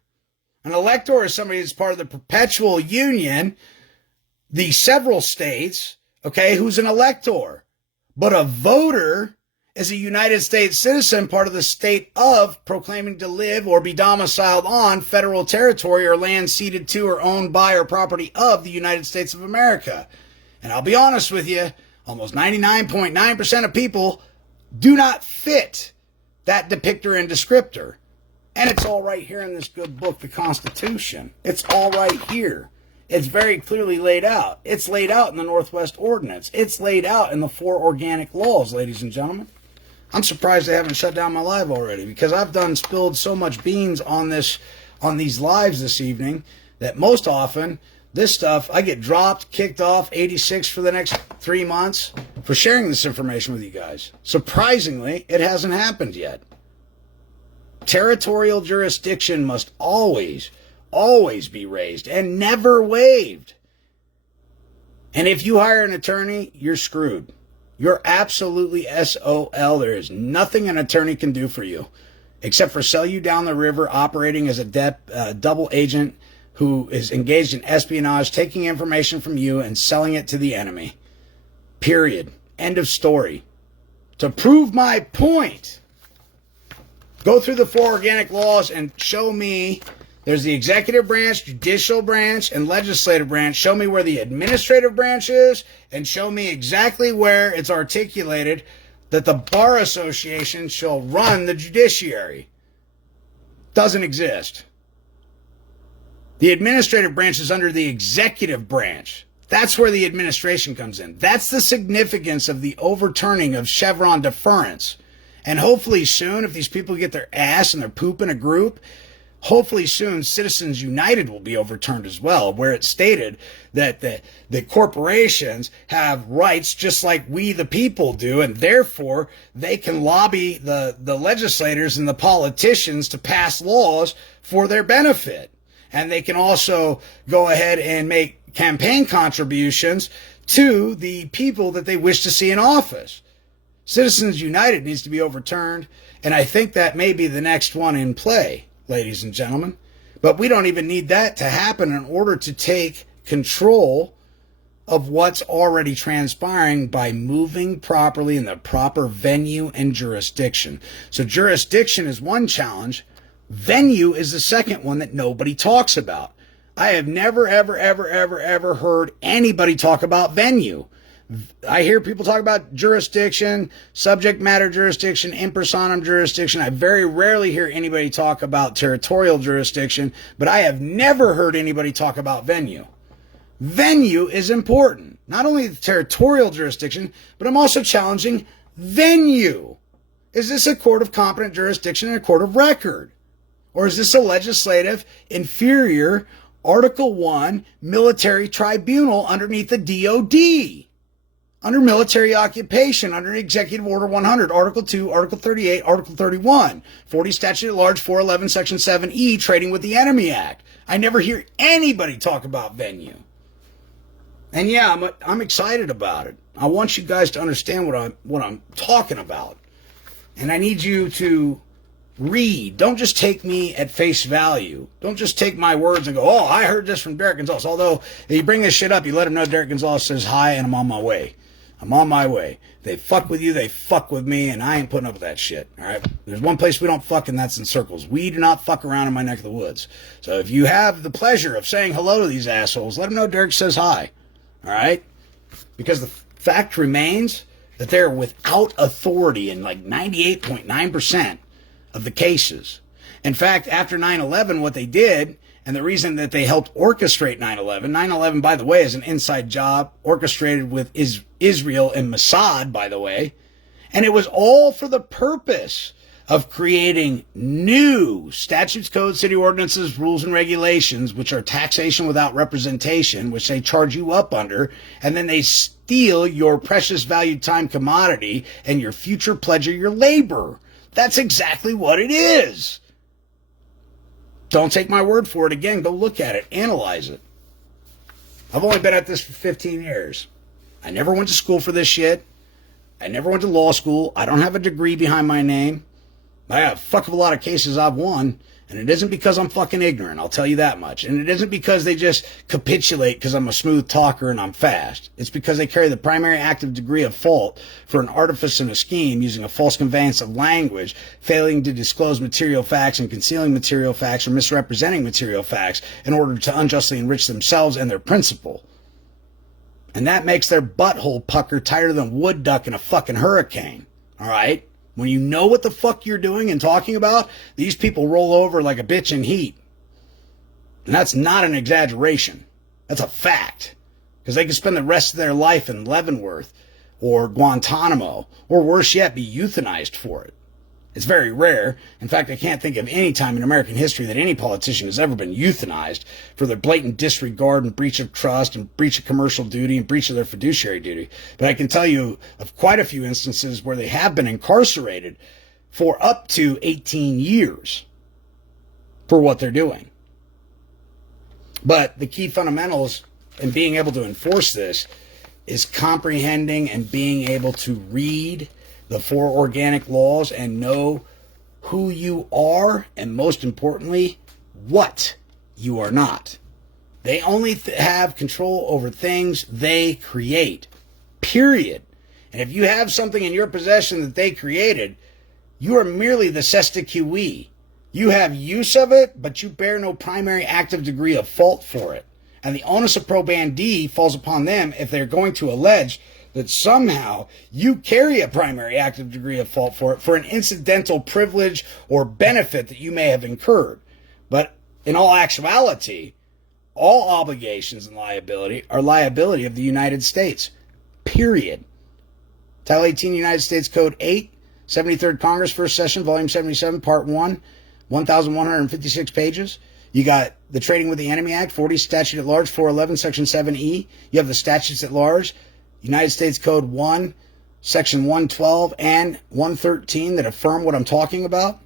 An elector is somebody that's part of the perpetual union, the several states, okay, who's an elector. But a voter is a United States citizen, part of the state of, proclaiming to live or be domiciled on federal territory or land ceded to or owned by or property of the United States of America. And I'll be honest with you, almost 99.9% of people do not fit that depictor and descriptor. And it's all right here in this good book, the Constitution. It's all right here. It's very clearly laid out. It's laid out in the Northwest Ordinance. It's laid out in the 4 organic laws, ladies and gentlemen. I'm surprised they haven't shut down my live already, because I've spilled so much beans on these lives this evening that most often this stuff, I get dropped, kicked off, 86 for the next 3 months for sharing this information with you guys. Surprisingly, it hasn't happened yet. Territorial jurisdiction must always be raised and never waived. And if you hire an attorney, you're screwed. You're absolutely SOL. There is nothing an attorney can do for you except for sell you down the river, operating as a double agent who is engaged in espionage, taking information from you and selling it to the enemy. Period. End of story. To prove my point, go through the 4 organic laws and show me. There's the executive branch, judicial branch, and legislative branch. Show me where the administrative branch is, and show me exactly where it's articulated that the Bar Association shall run the judiciary. Doesn't exist. The administrative branch is under the executive branch. That's where the administration comes in. That's the significance of the overturning of Chevron deference. And hopefully soon, if these people get their ass and their poop in a group, hopefully soon Citizens United will be overturned as well, where it's stated that the corporations have rights just like we the people do, and therefore they can lobby the legislators and the politicians to pass laws for their benefit. And they can also go ahead and make campaign contributions to the people that they wish to see in office. Citizens United needs to be overturned, and I think that may be the next one in play, ladies and gentlemen. But we don't even need that to happen in order to take control of what's already transpiring by moving properly in the proper venue and jurisdiction. So jurisdiction is one challenge. Venue is the second one that nobody talks about. I have never, ever heard anybody talk about venue. I hear people talk about jurisdiction, subject matter jurisdiction, in personam jurisdiction. I very rarely hear anybody talk about territorial jurisdiction, but I have never heard anybody talk about venue. Venue is important. Not only the territorial jurisdiction, but I'm also challenging venue. Is this a court of competent jurisdiction and a court of record? Or is this a legislative, inferior, Article 1 military tribunal underneath the DOD? Under military occupation, under Executive Order 100, Article 2, Article 38, Article 31, 40 Statute at Large, 411, Section 7E, Trading with the Enemy Act. I never hear anybody talk about venue. And yeah, I'm excited about it. I want you guys to understand what I'm talking about. And I need you to read. Don't just take me at face value. Don't just take my words and go, oh, I heard this from Derrick Gonzalez. Although, if you bring this shit up, you let him know Derrick Gonzalez says hi and I'm on my way. I'm on my way. They fuck with you, they fuck with me, and I ain't putting up with that shit. All right? There's one place we don't fuck, and that's in circles. We do not fuck around in my neck of the woods. So if you have the pleasure of saying hello to these assholes, let them know Derrick says hi. All right? Because the fact remains that they're without authority in like 98.9% of the cases. In fact, after 9/11, what they did, and the reason that they helped orchestrate 9/11, 9/11, by the way, is an inside job orchestrated with Israel and Mossad, by the way, and it was all for the purpose of creating new statutes, codes, city ordinances, rules, and regulations, which are taxation without representation, which they charge you up under, and then they steal your precious valued time commodity and your future pledge of your labor. That's exactly what it is. Don't take my word for it. Again, go look at it. Analyze it. I've only been at this for 15 years. I never went to school for this shit. I never went to law school. I don't have a degree behind my name. I have a fuck of a lot of cases I've won, and it isn't because I'm fucking ignorant, I'll tell you that much. And it isn't because they just capitulate because I'm a smooth talker and I'm fast. It's because they carry the primary active degree of fault for an artifice and a scheme using a false conveyance of language, failing to disclose material facts and concealing material facts or misrepresenting material facts in order to unjustly enrich themselves and their principal. And that makes their butthole pucker tighter than wood duck in a fucking hurricane. All right? When you know what the fuck you're doing and talking about, these people roll over like a bitch in heat. And that's not an exaggeration. That's a fact. Because they can spend the rest of their life in Leavenworth or Guantanamo, or worse yet, be euthanized for it. It's very rare. In fact, I can't think of any time in American history that any politician has ever been euthanized for their blatant disregard and breach of trust and breach of commercial duty and breach of their fiduciary duty. But I can tell you of quite a few instances where they have been incarcerated for up to 18 years for what they're doing. But the key fundamentals in being able to enforce this is comprehending and being able to read the 4 organic laws and know who you are, and most importantly, what you are not. They only have control over things they create, period. And if you have something in your possession that they created, you are merely the cesta qui. You have use of it, but you bear no primary active degree of fault for it. And the onus of probandi falls upon them if they're going to allege that somehow you carry a primary active degree of fault for it for an incidental privilege or benefit that you may have incurred. But in all actuality, all obligations and liability are liability of the United States, period. Title 18 United States Code 8, 73rd Congress, First Session, Volume 77, Part 1, 1,156 pages. You got the Trading with the Enemy Act, 40 Statute at Large, 411, Section 7E. You have the Statutes at Large, United States Code 1, Section 112 and 113 that affirm what I'm talking about.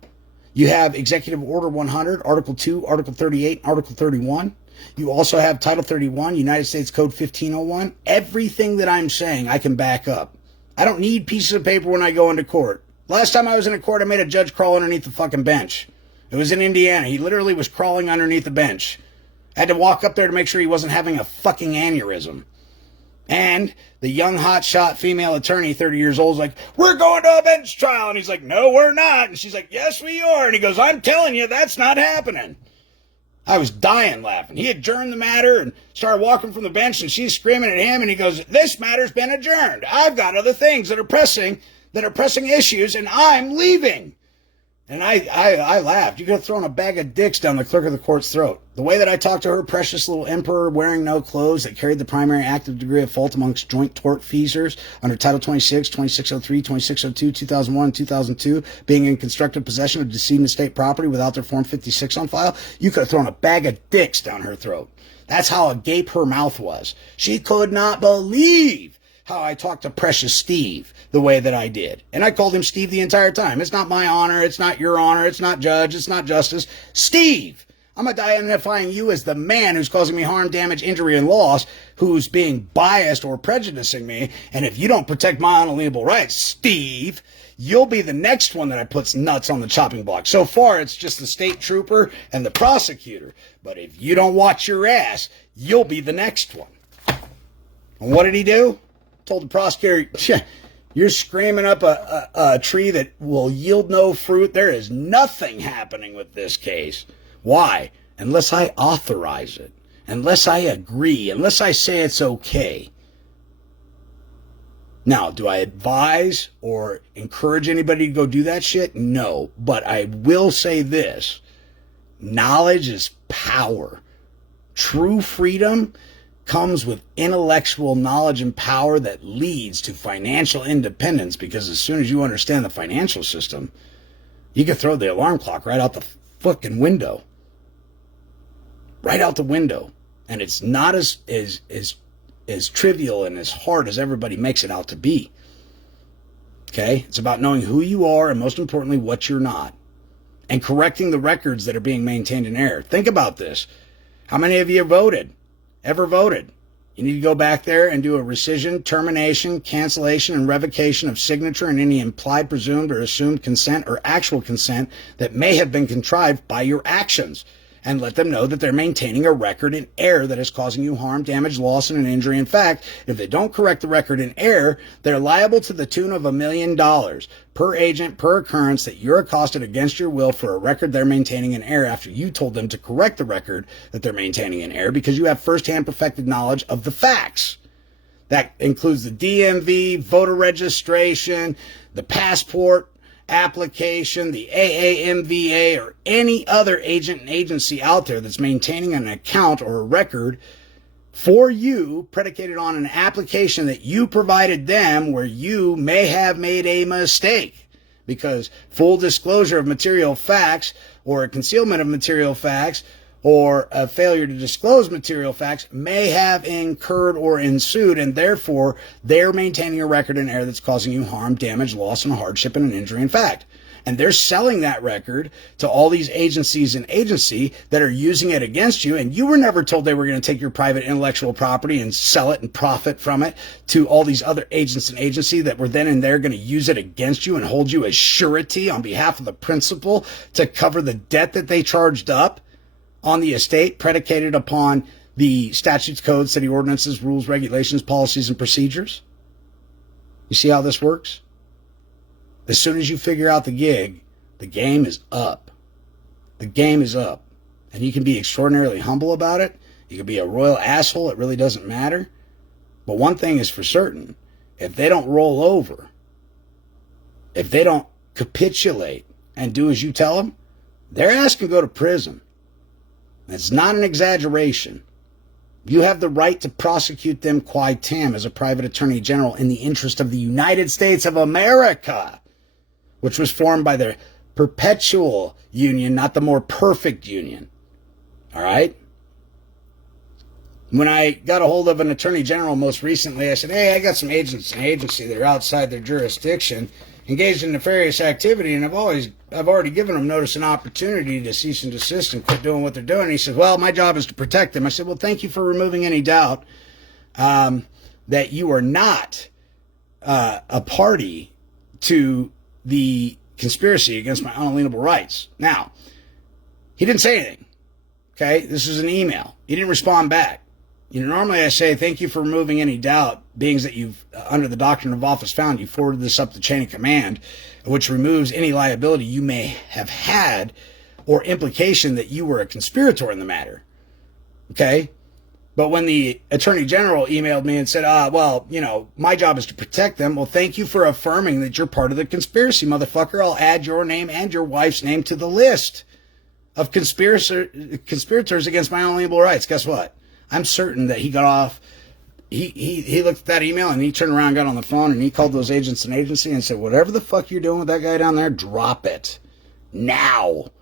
You have Executive Order 100, Article 2, Article 38, Article 31. You also have Title 31, United States Code 1501. Everything that I'm saying, I can back up. I don't need pieces of paper when I go into court. Last time I was in a court, I made a judge crawl underneath the fucking bench. It was in Indiana. He literally was crawling underneath the bench. I had to walk up there to make sure he wasn't having a fucking aneurysm. And the young hotshot female attorney, 30 years old, is like, we're going to a bench trial. And he's like, no, we're not. And she's like, yes, we are. And he goes, I'm telling you, that's not happening. I was dying laughing. He adjourned the matter and started walking from the bench, and she's screaming at him. And he goes, this matter's been adjourned. I've got other things that are pressing issues, and I'm leaving. And I laughed. You could have thrown a bag of dicks down the clerk of the court's throat. The way that I talked to her precious little emperor wearing no clothes that carried the primary active degree of fault amongst joint tortfeasors under Title 26, 2603, 2602, 2001, and 2002, being in constructive possession of decedent state property without their Form 56 on file, you could have thrown a bag of dicks down her throat. That's how agape her mouth was. She could not believe how I talked to precious Steve the way that I did. And I called him Steve the entire time. It's not my honor. It's not your honor. It's not judge. It's not justice. Steve. I'm identifying you as the man who's causing me harm, damage, injury, and loss, who's being biased or prejudicing me. And if you don't protect my unalienable rights, Steve, you'll be the next one that I puts nuts on the chopping block. So far, it's just the state trooper and the prosecutor. But if you don't watch your ass, you'll be the next one. And what did he do? Told the prosecutor, you're screaming up a tree that will yield no fruit. There is nothing happening with this case. Why? Unless I authorize it, unless I agree, unless I say it's okay. Now, do I advise or encourage anybody to go do that shit? No, but I will say this. Knowledge is power. True freedom comes with intellectual knowledge and power that leads to financial independence, because as soon as you understand the financial system, you can throw the alarm clock right out the fucking window. Right out the window. And it's not as trivial and as hard as everybody makes it out to be. Okay? It's about knowing who you are and, most importantly, what you're not. And correcting the records that are being maintained in error. Think about this. How many of you voted? Ever voted? You need to go back there and do a rescission, termination, cancellation, and revocation of signature and any implied, presumed, or assumed consent or actual consent that may have been contrived by your actions. And let them know that they're maintaining a record in error that is causing you harm, damage, loss, and an injury. In fact, if they don't correct the record in error, they're liable to the tune of $1 million per agent per occurrence that you're accosted against your will for a record they're maintaining in error after you told them to correct the record that they're maintaining in error, because you have firsthand perfected knowledge of the facts. That includes the DMV, voter registration, the passport application, the AAMVA, or any other agent and agency out there that's maintaining an account or a record for you predicated on an application that you provided them where you may have made a mistake. Because full disclosure of material facts or a concealment of material facts or a failure to disclose material facts may have incurred or ensued, and therefore they're maintaining a record in error that's causing you harm, damage, loss, and hardship, and an injury in fact. And they're selling that record to all these agencies and agency that are using it against you, and you were never told they were going to take your private intellectual property and sell it and profit from it to all these other agents and agency that were then and there going to use it against you and hold you as surety on behalf of the principal to cover the debt that they charged up on the estate predicated upon the statutes, codes, city ordinances, rules, regulations, policies, and procedures. You see how this works? As soon as you figure out the gig, the game is up. The game is up. And you can be extraordinarily humble about it. You can be a royal asshole. It really doesn't matter. But one thing is for certain. If they don't roll over, if they don't capitulate and do as you tell them, their ass can go to prison. It's not an exaggeration. You have the right to prosecute them qua tam as a private attorney general in the interest of the United States of America, which was formed by the perpetual union, not the more perfect union. All right? When I got a hold of an attorney general most recently, I said, hey, I got some agents and agency that are outside their jurisdiction, engaged in nefarious activity, and I've already given them notice and opportunity to cease and desist and quit doing what they're doing. And he said, well, my job is to protect them. I said, well, thank you for removing any doubt that you are not a party to the conspiracy against my unalienable rights. Now, he didn't say anything. Okay, this is an email. He didn't respond back. You know, normally I say, thank you for removing any doubt, being that you've, under the doctrine of office found, you forwarded this up the chain of command, which removes any liability you may have had or implication that you were a conspirator in the matter. Okay? But when the Attorney General emailed me and said, well, you know, my job is to protect them. Well, thank you for affirming that you're part of the conspiracy, motherfucker. I'll add your name and your wife's name to the list of conspirators against my unalienable rights. Guess what? I'm certain that he got off. He looked at that email and he turned around, got on the phone, and he called those agents and agency and said, whatever the fuck you're doing with that guy down there, drop it. Now.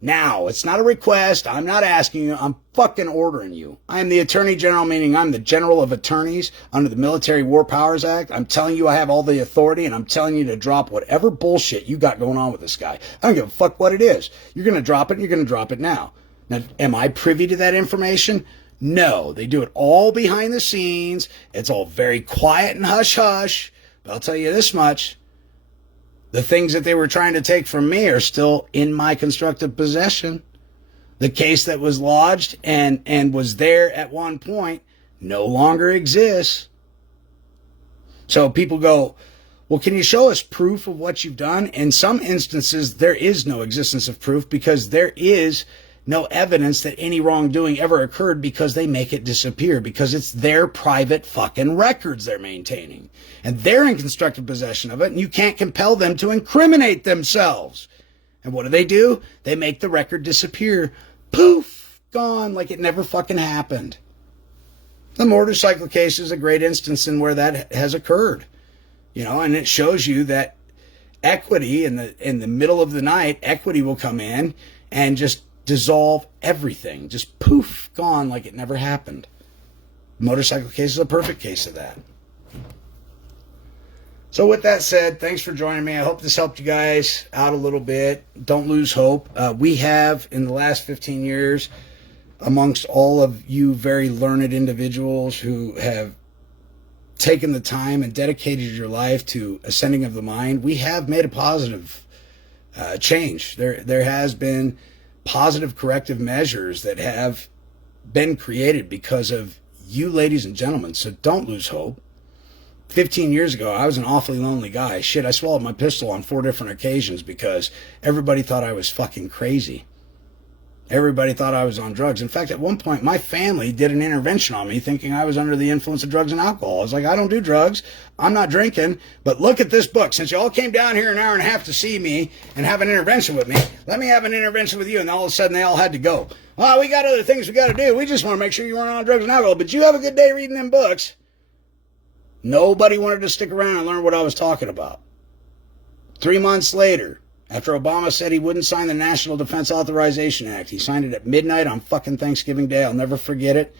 Now. It's not a request. I'm not asking you. I'm fucking ordering you. I am the Attorney General, meaning I'm the General of Attorneys under the Military War Powers Act. I'm telling you I have all the authority, and I'm telling you to drop whatever bullshit you got going on with this guy. I don't give a fuck what it is. You're going to drop it, and you're going to drop it now. Now, am I privy to that information? No, they do it all behind the scenes. It's all very quiet and hush-hush. But I'll tell you this much. The things that they were trying to take from me are still in my constructive possession. The case that was lodged and was there at one point no longer exists. So people go, well, can you show us proof of what you've done? In some instances, there is no existence of proof because there is no evidence that any wrongdoing ever occurred because they make it disappear, because it's their private fucking records they're maintaining. And they're in constructive possession of it, and you can't compel them to incriminate themselves. And what do? They make the record disappear. Poof! Gone like it never fucking happened. The motorcycle case is a great instance in where that has occurred. You know, and it shows you that equity in the middle of the night, equity will come in and just dissolve everything. Just poof, gone like it never happened. Motorcycle case is a perfect case of that. So with that said, thanks for joining me. I hope this helped you guys out a little bit. Don't lose hope. We have, in the last 15 years, amongst all of you very learned individuals who have taken the time and dedicated your life to ascending of the mind, we have made a positive change. There has been positive corrective measures that have been created because of you, ladies and gentlemen. So don't lose hope. 15 years ago, I was an awfully lonely guy. Shit, I swallowed my pistol on 4 different occasions because everybody thought I was fucking crazy. Everybody thought I was on drugs. In fact, at one point, my family did an intervention on me thinking I was under the influence of drugs and alcohol. I was like, I don't do drugs. I'm not drinking. But look at this book. Since you all came down here an hour and a half to see me and have an intervention with me, let me have an intervention with you. And all of a sudden, they all had to go. Oh, we got other things we got to do. We just want to make sure you weren't on drugs and alcohol. But you have a good day reading them books. Nobody wanted to stick around and learn what I was talking about. 3 months later, after Obama said he wouldn't sign the National Defense Authorization Act, he signed it at midnight on fucking Thanksgiving Day. I'll never forget it.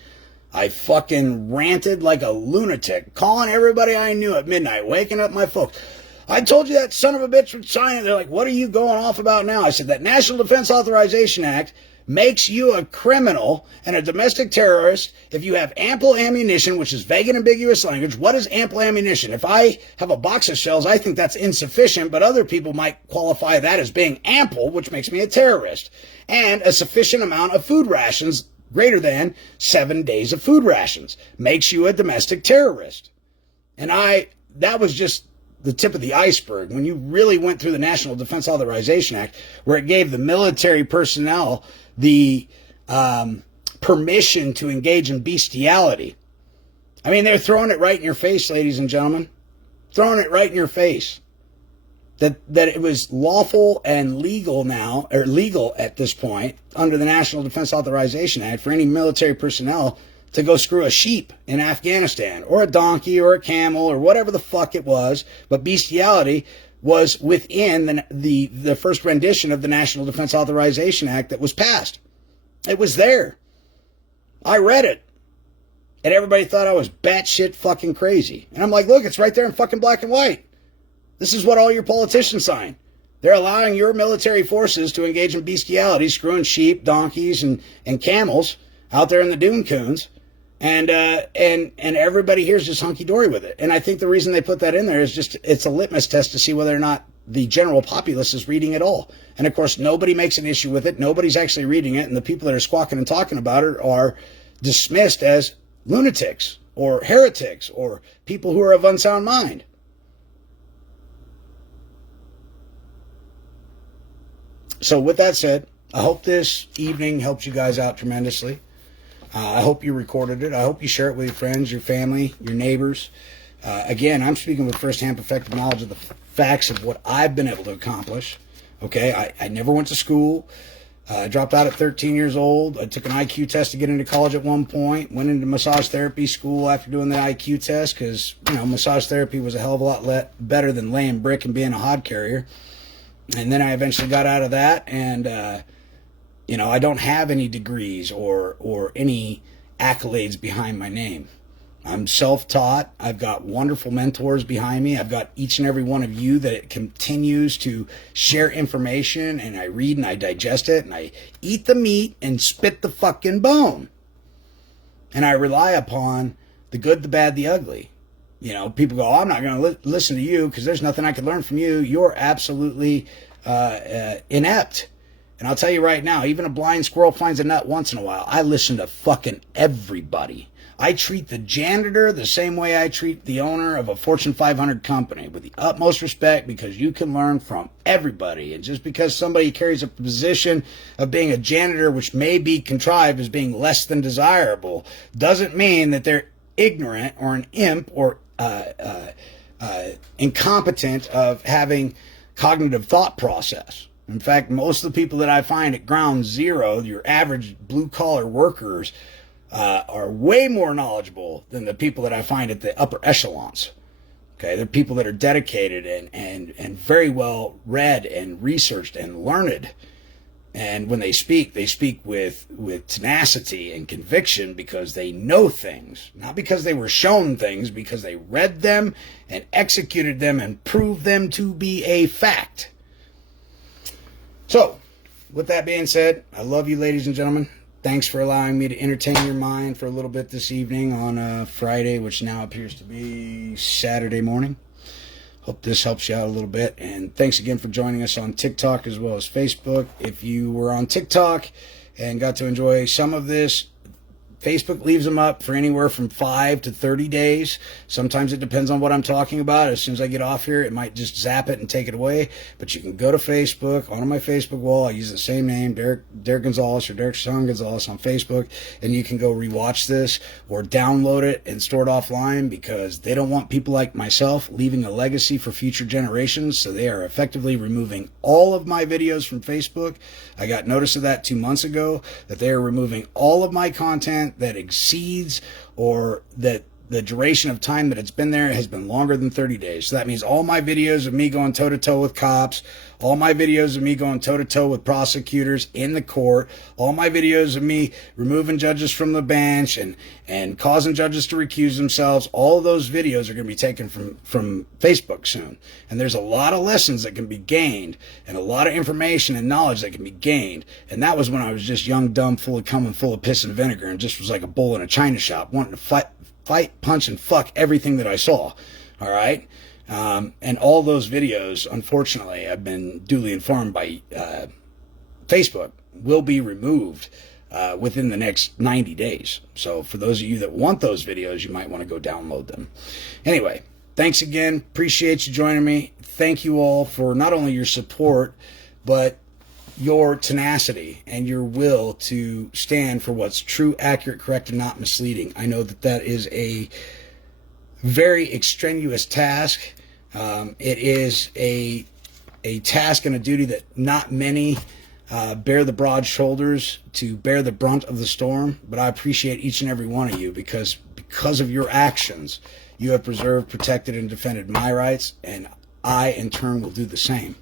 I fucking ranted like a lunatic, calling everybody I knew at midnight, waking up my folks. I told you that son of a bitch would sign it. They're like, what are you going off about now? I said, that National Defense Authorization Act makes you a criminal and a domestic terrorist if you have ample ammunition, which is vague and ambiguous language. What is ample ammunition? If I have a box of shells, I think that's insufficient, but other people might qualify that as being ample, which makes me a terrorist. And a sufficient amount of food rations, greater than 7 days of food rations, makes you a domestic terrorist. And that was just the tip of the iceberg. When you really went through the National Defense Authorization Act, where it gave the military personnel the permission to engage in bestiality. I mean, they're throwing it right in your face, ladies and gentlemen. Throwing it right in your face. That it was lawful and legal now, or legal at this point, under the National Defense Authorization Act for any military personnel to go screw a sheep in Afghanistan, or a donkey, or a camel, or whatever the fuck it was. But bestiality was within the first rendition of the National Defense Authorization Act that was passed. It was there. I read it. And everybody thought I was batshit fucking crazy. And I'm like, look, it's right there in fucking black and white. This is what all your politicians sign. They're allowing your military forces to engage in bestiality, screwing sheep, donkeys, and camels out there in the dune coons. And everybody here's just hunky-dory with it. And I think the reason they put that in there is just, it's a litmus test to see whether or not the general populace is reading it all. And of course, nobody makes an issue with it. Nobody's actually reading it. And the people that are squawking and talking about it are dismissed as lunatics or heretics or people who are of unsound mind. So with that said, I hope this evening helps you guys out tremendously. I hope you recorded it. I hope you share it with your friends, your family, your neighbors. Again, I'm speaking with firsthand effective knowledge of the facts of what I've been able to accomplish. Okay, I never went to school. I dropped out at 13 years old. I took an IQ test to get into college at one point. Went into massage therapy school after doing the IQ test because, massage therapy was a hell of a lot better than laying brick and being a hod carrier. And then I eventually got out of that and, I don't have any degrees or any accolades behind my name. I'm self-taught. I've got wonderful mentors behind me. I've got each and every one of you that continues to share information, and I read and I digest it, and I eat the meat and spit the fucking bone. And I rely upon the good, the bad, the ugly. You know, people go, oh, I'm not going to listen to you because there's nothing I could learn from you. You're absolutely inept. And I'll tell you right now, even a blind squirrel finds a nut once in a while. I listen to fucking everybody. I treat the janitor the same way I treat the owner of a Fortune 500 company, with the utmost respect, because you can learn from everybody. And just because somebody carries a position of being a janitor, which may be contrived as being less than desirable, doesn't mean that they're ignorant or an imp or incompetent of having cognitive thought process. In fact, most of the people that I find at ground zero, your average blue-collar workers, are way more knowledgeable than the people that I find at the upper echelons. Okay, they're people that are dedicated and very well read and researched and learned. And when they speak with tenacity and conviction, because they know things, not because they were shown things, because they read them and executed them and proved them to be a fact. So, with that being said, I love you, ladies and gentlemen. Thanks for allowing me to entertain your mind for a little bit this evening on Friday, which now appears to be Saturday morning. Hope this helps you out a little bit. And thanks again for joining us on TikTok as well as Facebook. If you were on TikTok and got to enjoy some of this, Facebook leaves them up for anywhere from 5 to 30 days. Sometimes it depends on what I'm talking about. As soon as I get off here, it might just zap it and take it away. But you can go to Facebook. On my Facebook wall, I use the same name, Derrick Gonzalez, or Derrick Sean Gonzalez on Facebook. And you can go rewatch this or download it and store it offline, because they don't want people like myself leaving a legacy for future generations. So they are effectively removing all of my videos from Facebook. I got notice of that 2 months ago, that they are removing all of my content that exceeds, or that the duration of time that it's been there has been longer than 30 days. So that means all my videos of me going toe-to-toe with cops, all my videos of me going toe-to-toe with prosecutors in the court, all my videos of me removing judges from the bench and causing judges to recuse themselves, all of those videos are going to be taken from Facebook soon. And there's a lot of lessons that can be gained, and a lot of information and knowledge that can be gained. And that was when I was just young, dumb, full of cum and full of piss and vinegar, and just was like a bull in a china shop, wanting to fight, punch, and fuck everything that I saw. All right? And all those videos, unfortunately, I've been duly informed by Facebook, will be removed within the next 90 days. So for those of you that want those videos, you might want to go download them. Anyway, thanks again. Appreciate you joining me. Thank you all for not only your support, but your tenacity and your will to stand for what's true, accurate, correct, and not misleading. I know that that is a very extraneous task. It is a task and a duty that not many bear the broad shoulders to bear the brunt of the storm, but I appreciate each and every one of you, because of your actions, you have preserved, protected, and defended my rights, and I, in turn, will do the same.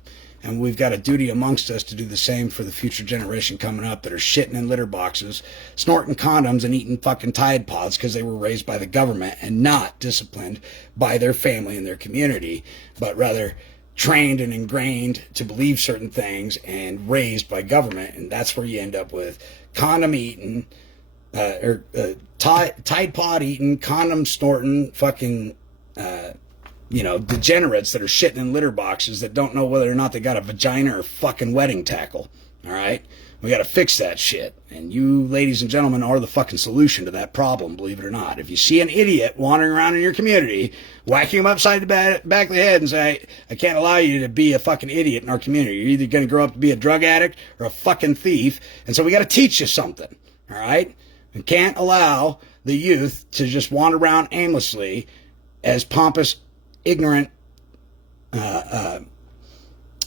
And we've got a duty amongst us to do the same for the future generation coming up that are shitting in litter boxes, snorting condoms, and eating fucking Tide Pods because they were raised by the government and not disciplined by their family and their community, but rather trained and ingrained to believe certain things and raised by government. And that's where you end up with condom eating, Tide Pod eating, condom snorting, fucking degenerates that are shitting in litter boxes that don't know whether or not they got a vagina or fucking wedding tackle. All right? We got to fix that shit. And you, ladies and gentlemen, are the fucking solution to that problem, believe it or not. If you see an idiot wandering around in your community, whacking him upside the back of the head and say, I can't allow you to be a fucking idiot in our community. You're either going to grow up to be a drug addict or a fucking thief. And so we got to teach you something. All right? We can't allow the youth to just wander around aimlessly as pompous, ignorant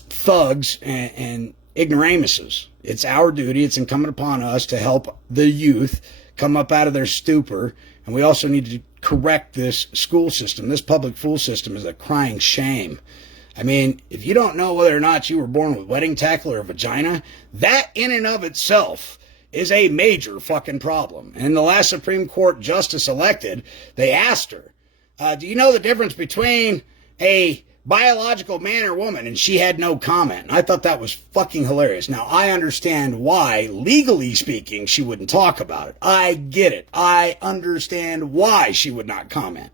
thugs and ignoramuses. It's our duty, it's incumbent upon us to help the youth come up out of their stupor, and we also need to correct this school system. This public school system is a crying shame. I mean, if you don't know whether or not you were born with wedding tackle or a vagina, that in and of itself is a major fucking problem. And the last Supreme Court justice elected, they asked her, do you know the difference between a biological man or woman? And she had no comment. And I thought that was fucking hilarious. Now, I understand why, legally speaking, she wouldn't talk about it. I get it. I understand why she would not comment.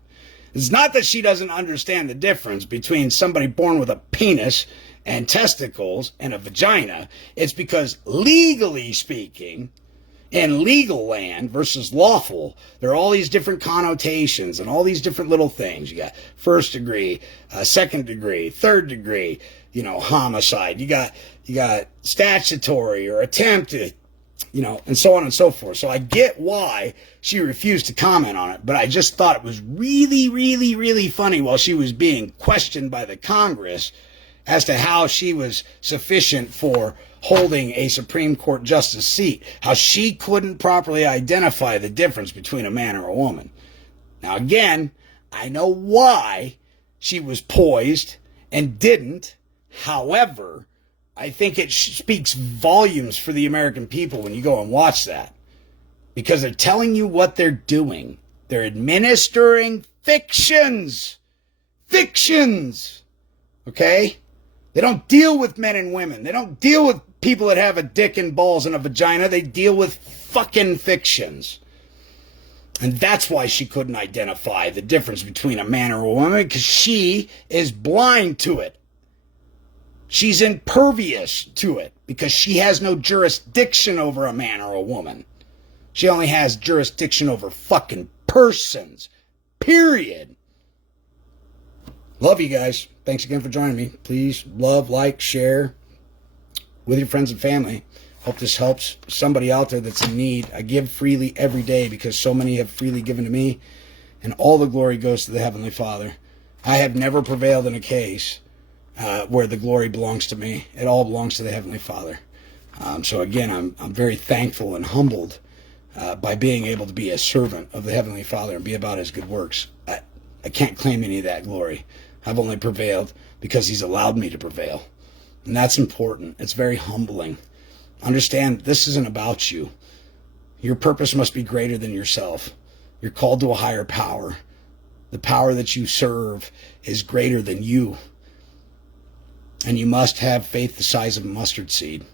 It's not that she doesn't understand the difference between somebody born with a penis and testicles and a vagina. It's because, legally speaking, in legal land versus lawful, there are all these different connotations and all these different little things. You got first degree, second degree, third degree, homicide. You got statutory or attempted, and so on and so forth. So I get why she refused to comment on it, but I just thought it was really, really, really funny while she was being questioned by the Congress as to how she was sufficient for holding a Supreme Court justice seat, how she couldn't properly identify the difference between a man or a woman. Now, again, I know why she was poised and didn't. However, I think it speaks volumes for the American people when you go and watch that, because they're telling you what they're doing. They're administering fictions. Okay? They don't deal with men and women. They don't deal with people that have a dick and balls and a vagina. They deal with fucking fictions. And that's why she couldn't identify the difference between a man or a woman, because she is blind to it. She's impervious to it because she has no jurisdiction over a man or a woman. She only has jurisdiction over fucking persons. Period. Love you guys. Thanks again for joining me. Please love, like, share with your friends and family. Hope this helps somebody out there that's in need. I give freely every day because so many have freely given to me, and all the glory goes to the Heavenly Father. I have never prevailed in a case where the glory belongs to me. It all belongs to the Heavenly Father. So again, I'm very thankful and humbled by being able to be a servant of the Heavenly Father and be about His good works. I can't claim any of that glory. I've only prevailed because He's allowed me to prevail. And that's important. It's very humbling. Understand, this isn't about you. Your purpose must be greater than yourself. You're called to a higher power. The power that you serve is greater than you. And you must have faith the size of a mustard seed.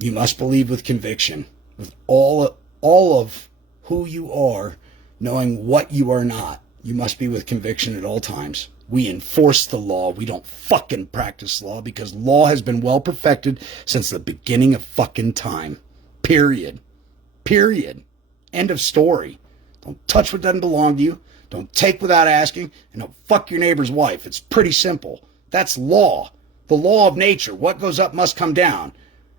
You must believe with conviction, with all of who you are, knowing what you are not. You must be with conviction at all times. We enforce the law. We don't fucking practice law because law has been well perfected since the beginning of fucking time. Period. End of story. Don't touch what doesn't belong to you. Don't take without asking. And don't fuck your neighbor's wife. It's pretty simple. That's law. The law of nature. What goes up must come down.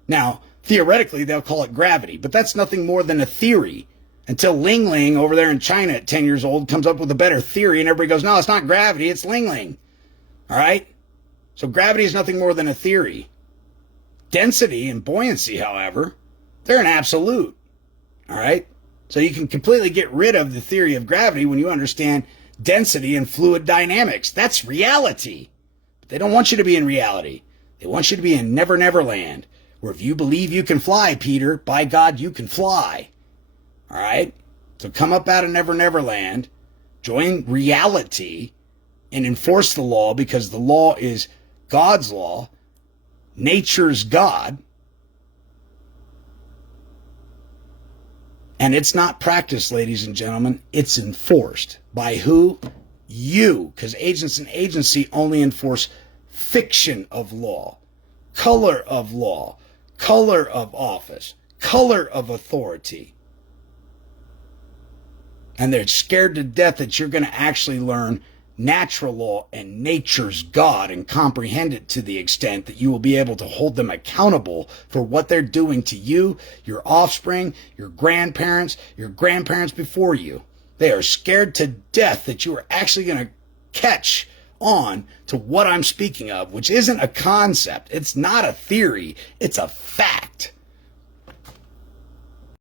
Now, theoretically, they'll call it gravity, but that's nothing more than a theory. Until Ling Ling over there in China at 10 years old comes up with a better theory and everybody goes, no, it's not gravity, it's Ling Ling. All right? So gravity is nothing more than a theory. Density and buoyancy, however, they're an absolute. All right? So you can completely get rid of the theory of gravity when you understand density and fluid dynamics. That's reality. But they don't want you to be in reality. They want you to be in Never Never Land, where if you believe you can fly, Peter, by God, you can fly. All right? So come up out of Never Never Land, join reality, and enforce the law because the law is God's law. Nature's God. And it's not practiced, ladies and gentlemen. It's enforced. By who? You. Because agents and agency only enforce fiction of law, color of law, color of office, color of authority. And they're scared to death that you're going to actually learn natural law and nature's God and comprehend it to the extent that you will be able to hold them accountable for what they're doing to you, your offspring, your grandparents before you. They are scared to death that you are actually going to catch on to what I'm speaking of, which isn't a concept. It's not a theory. It's a fact.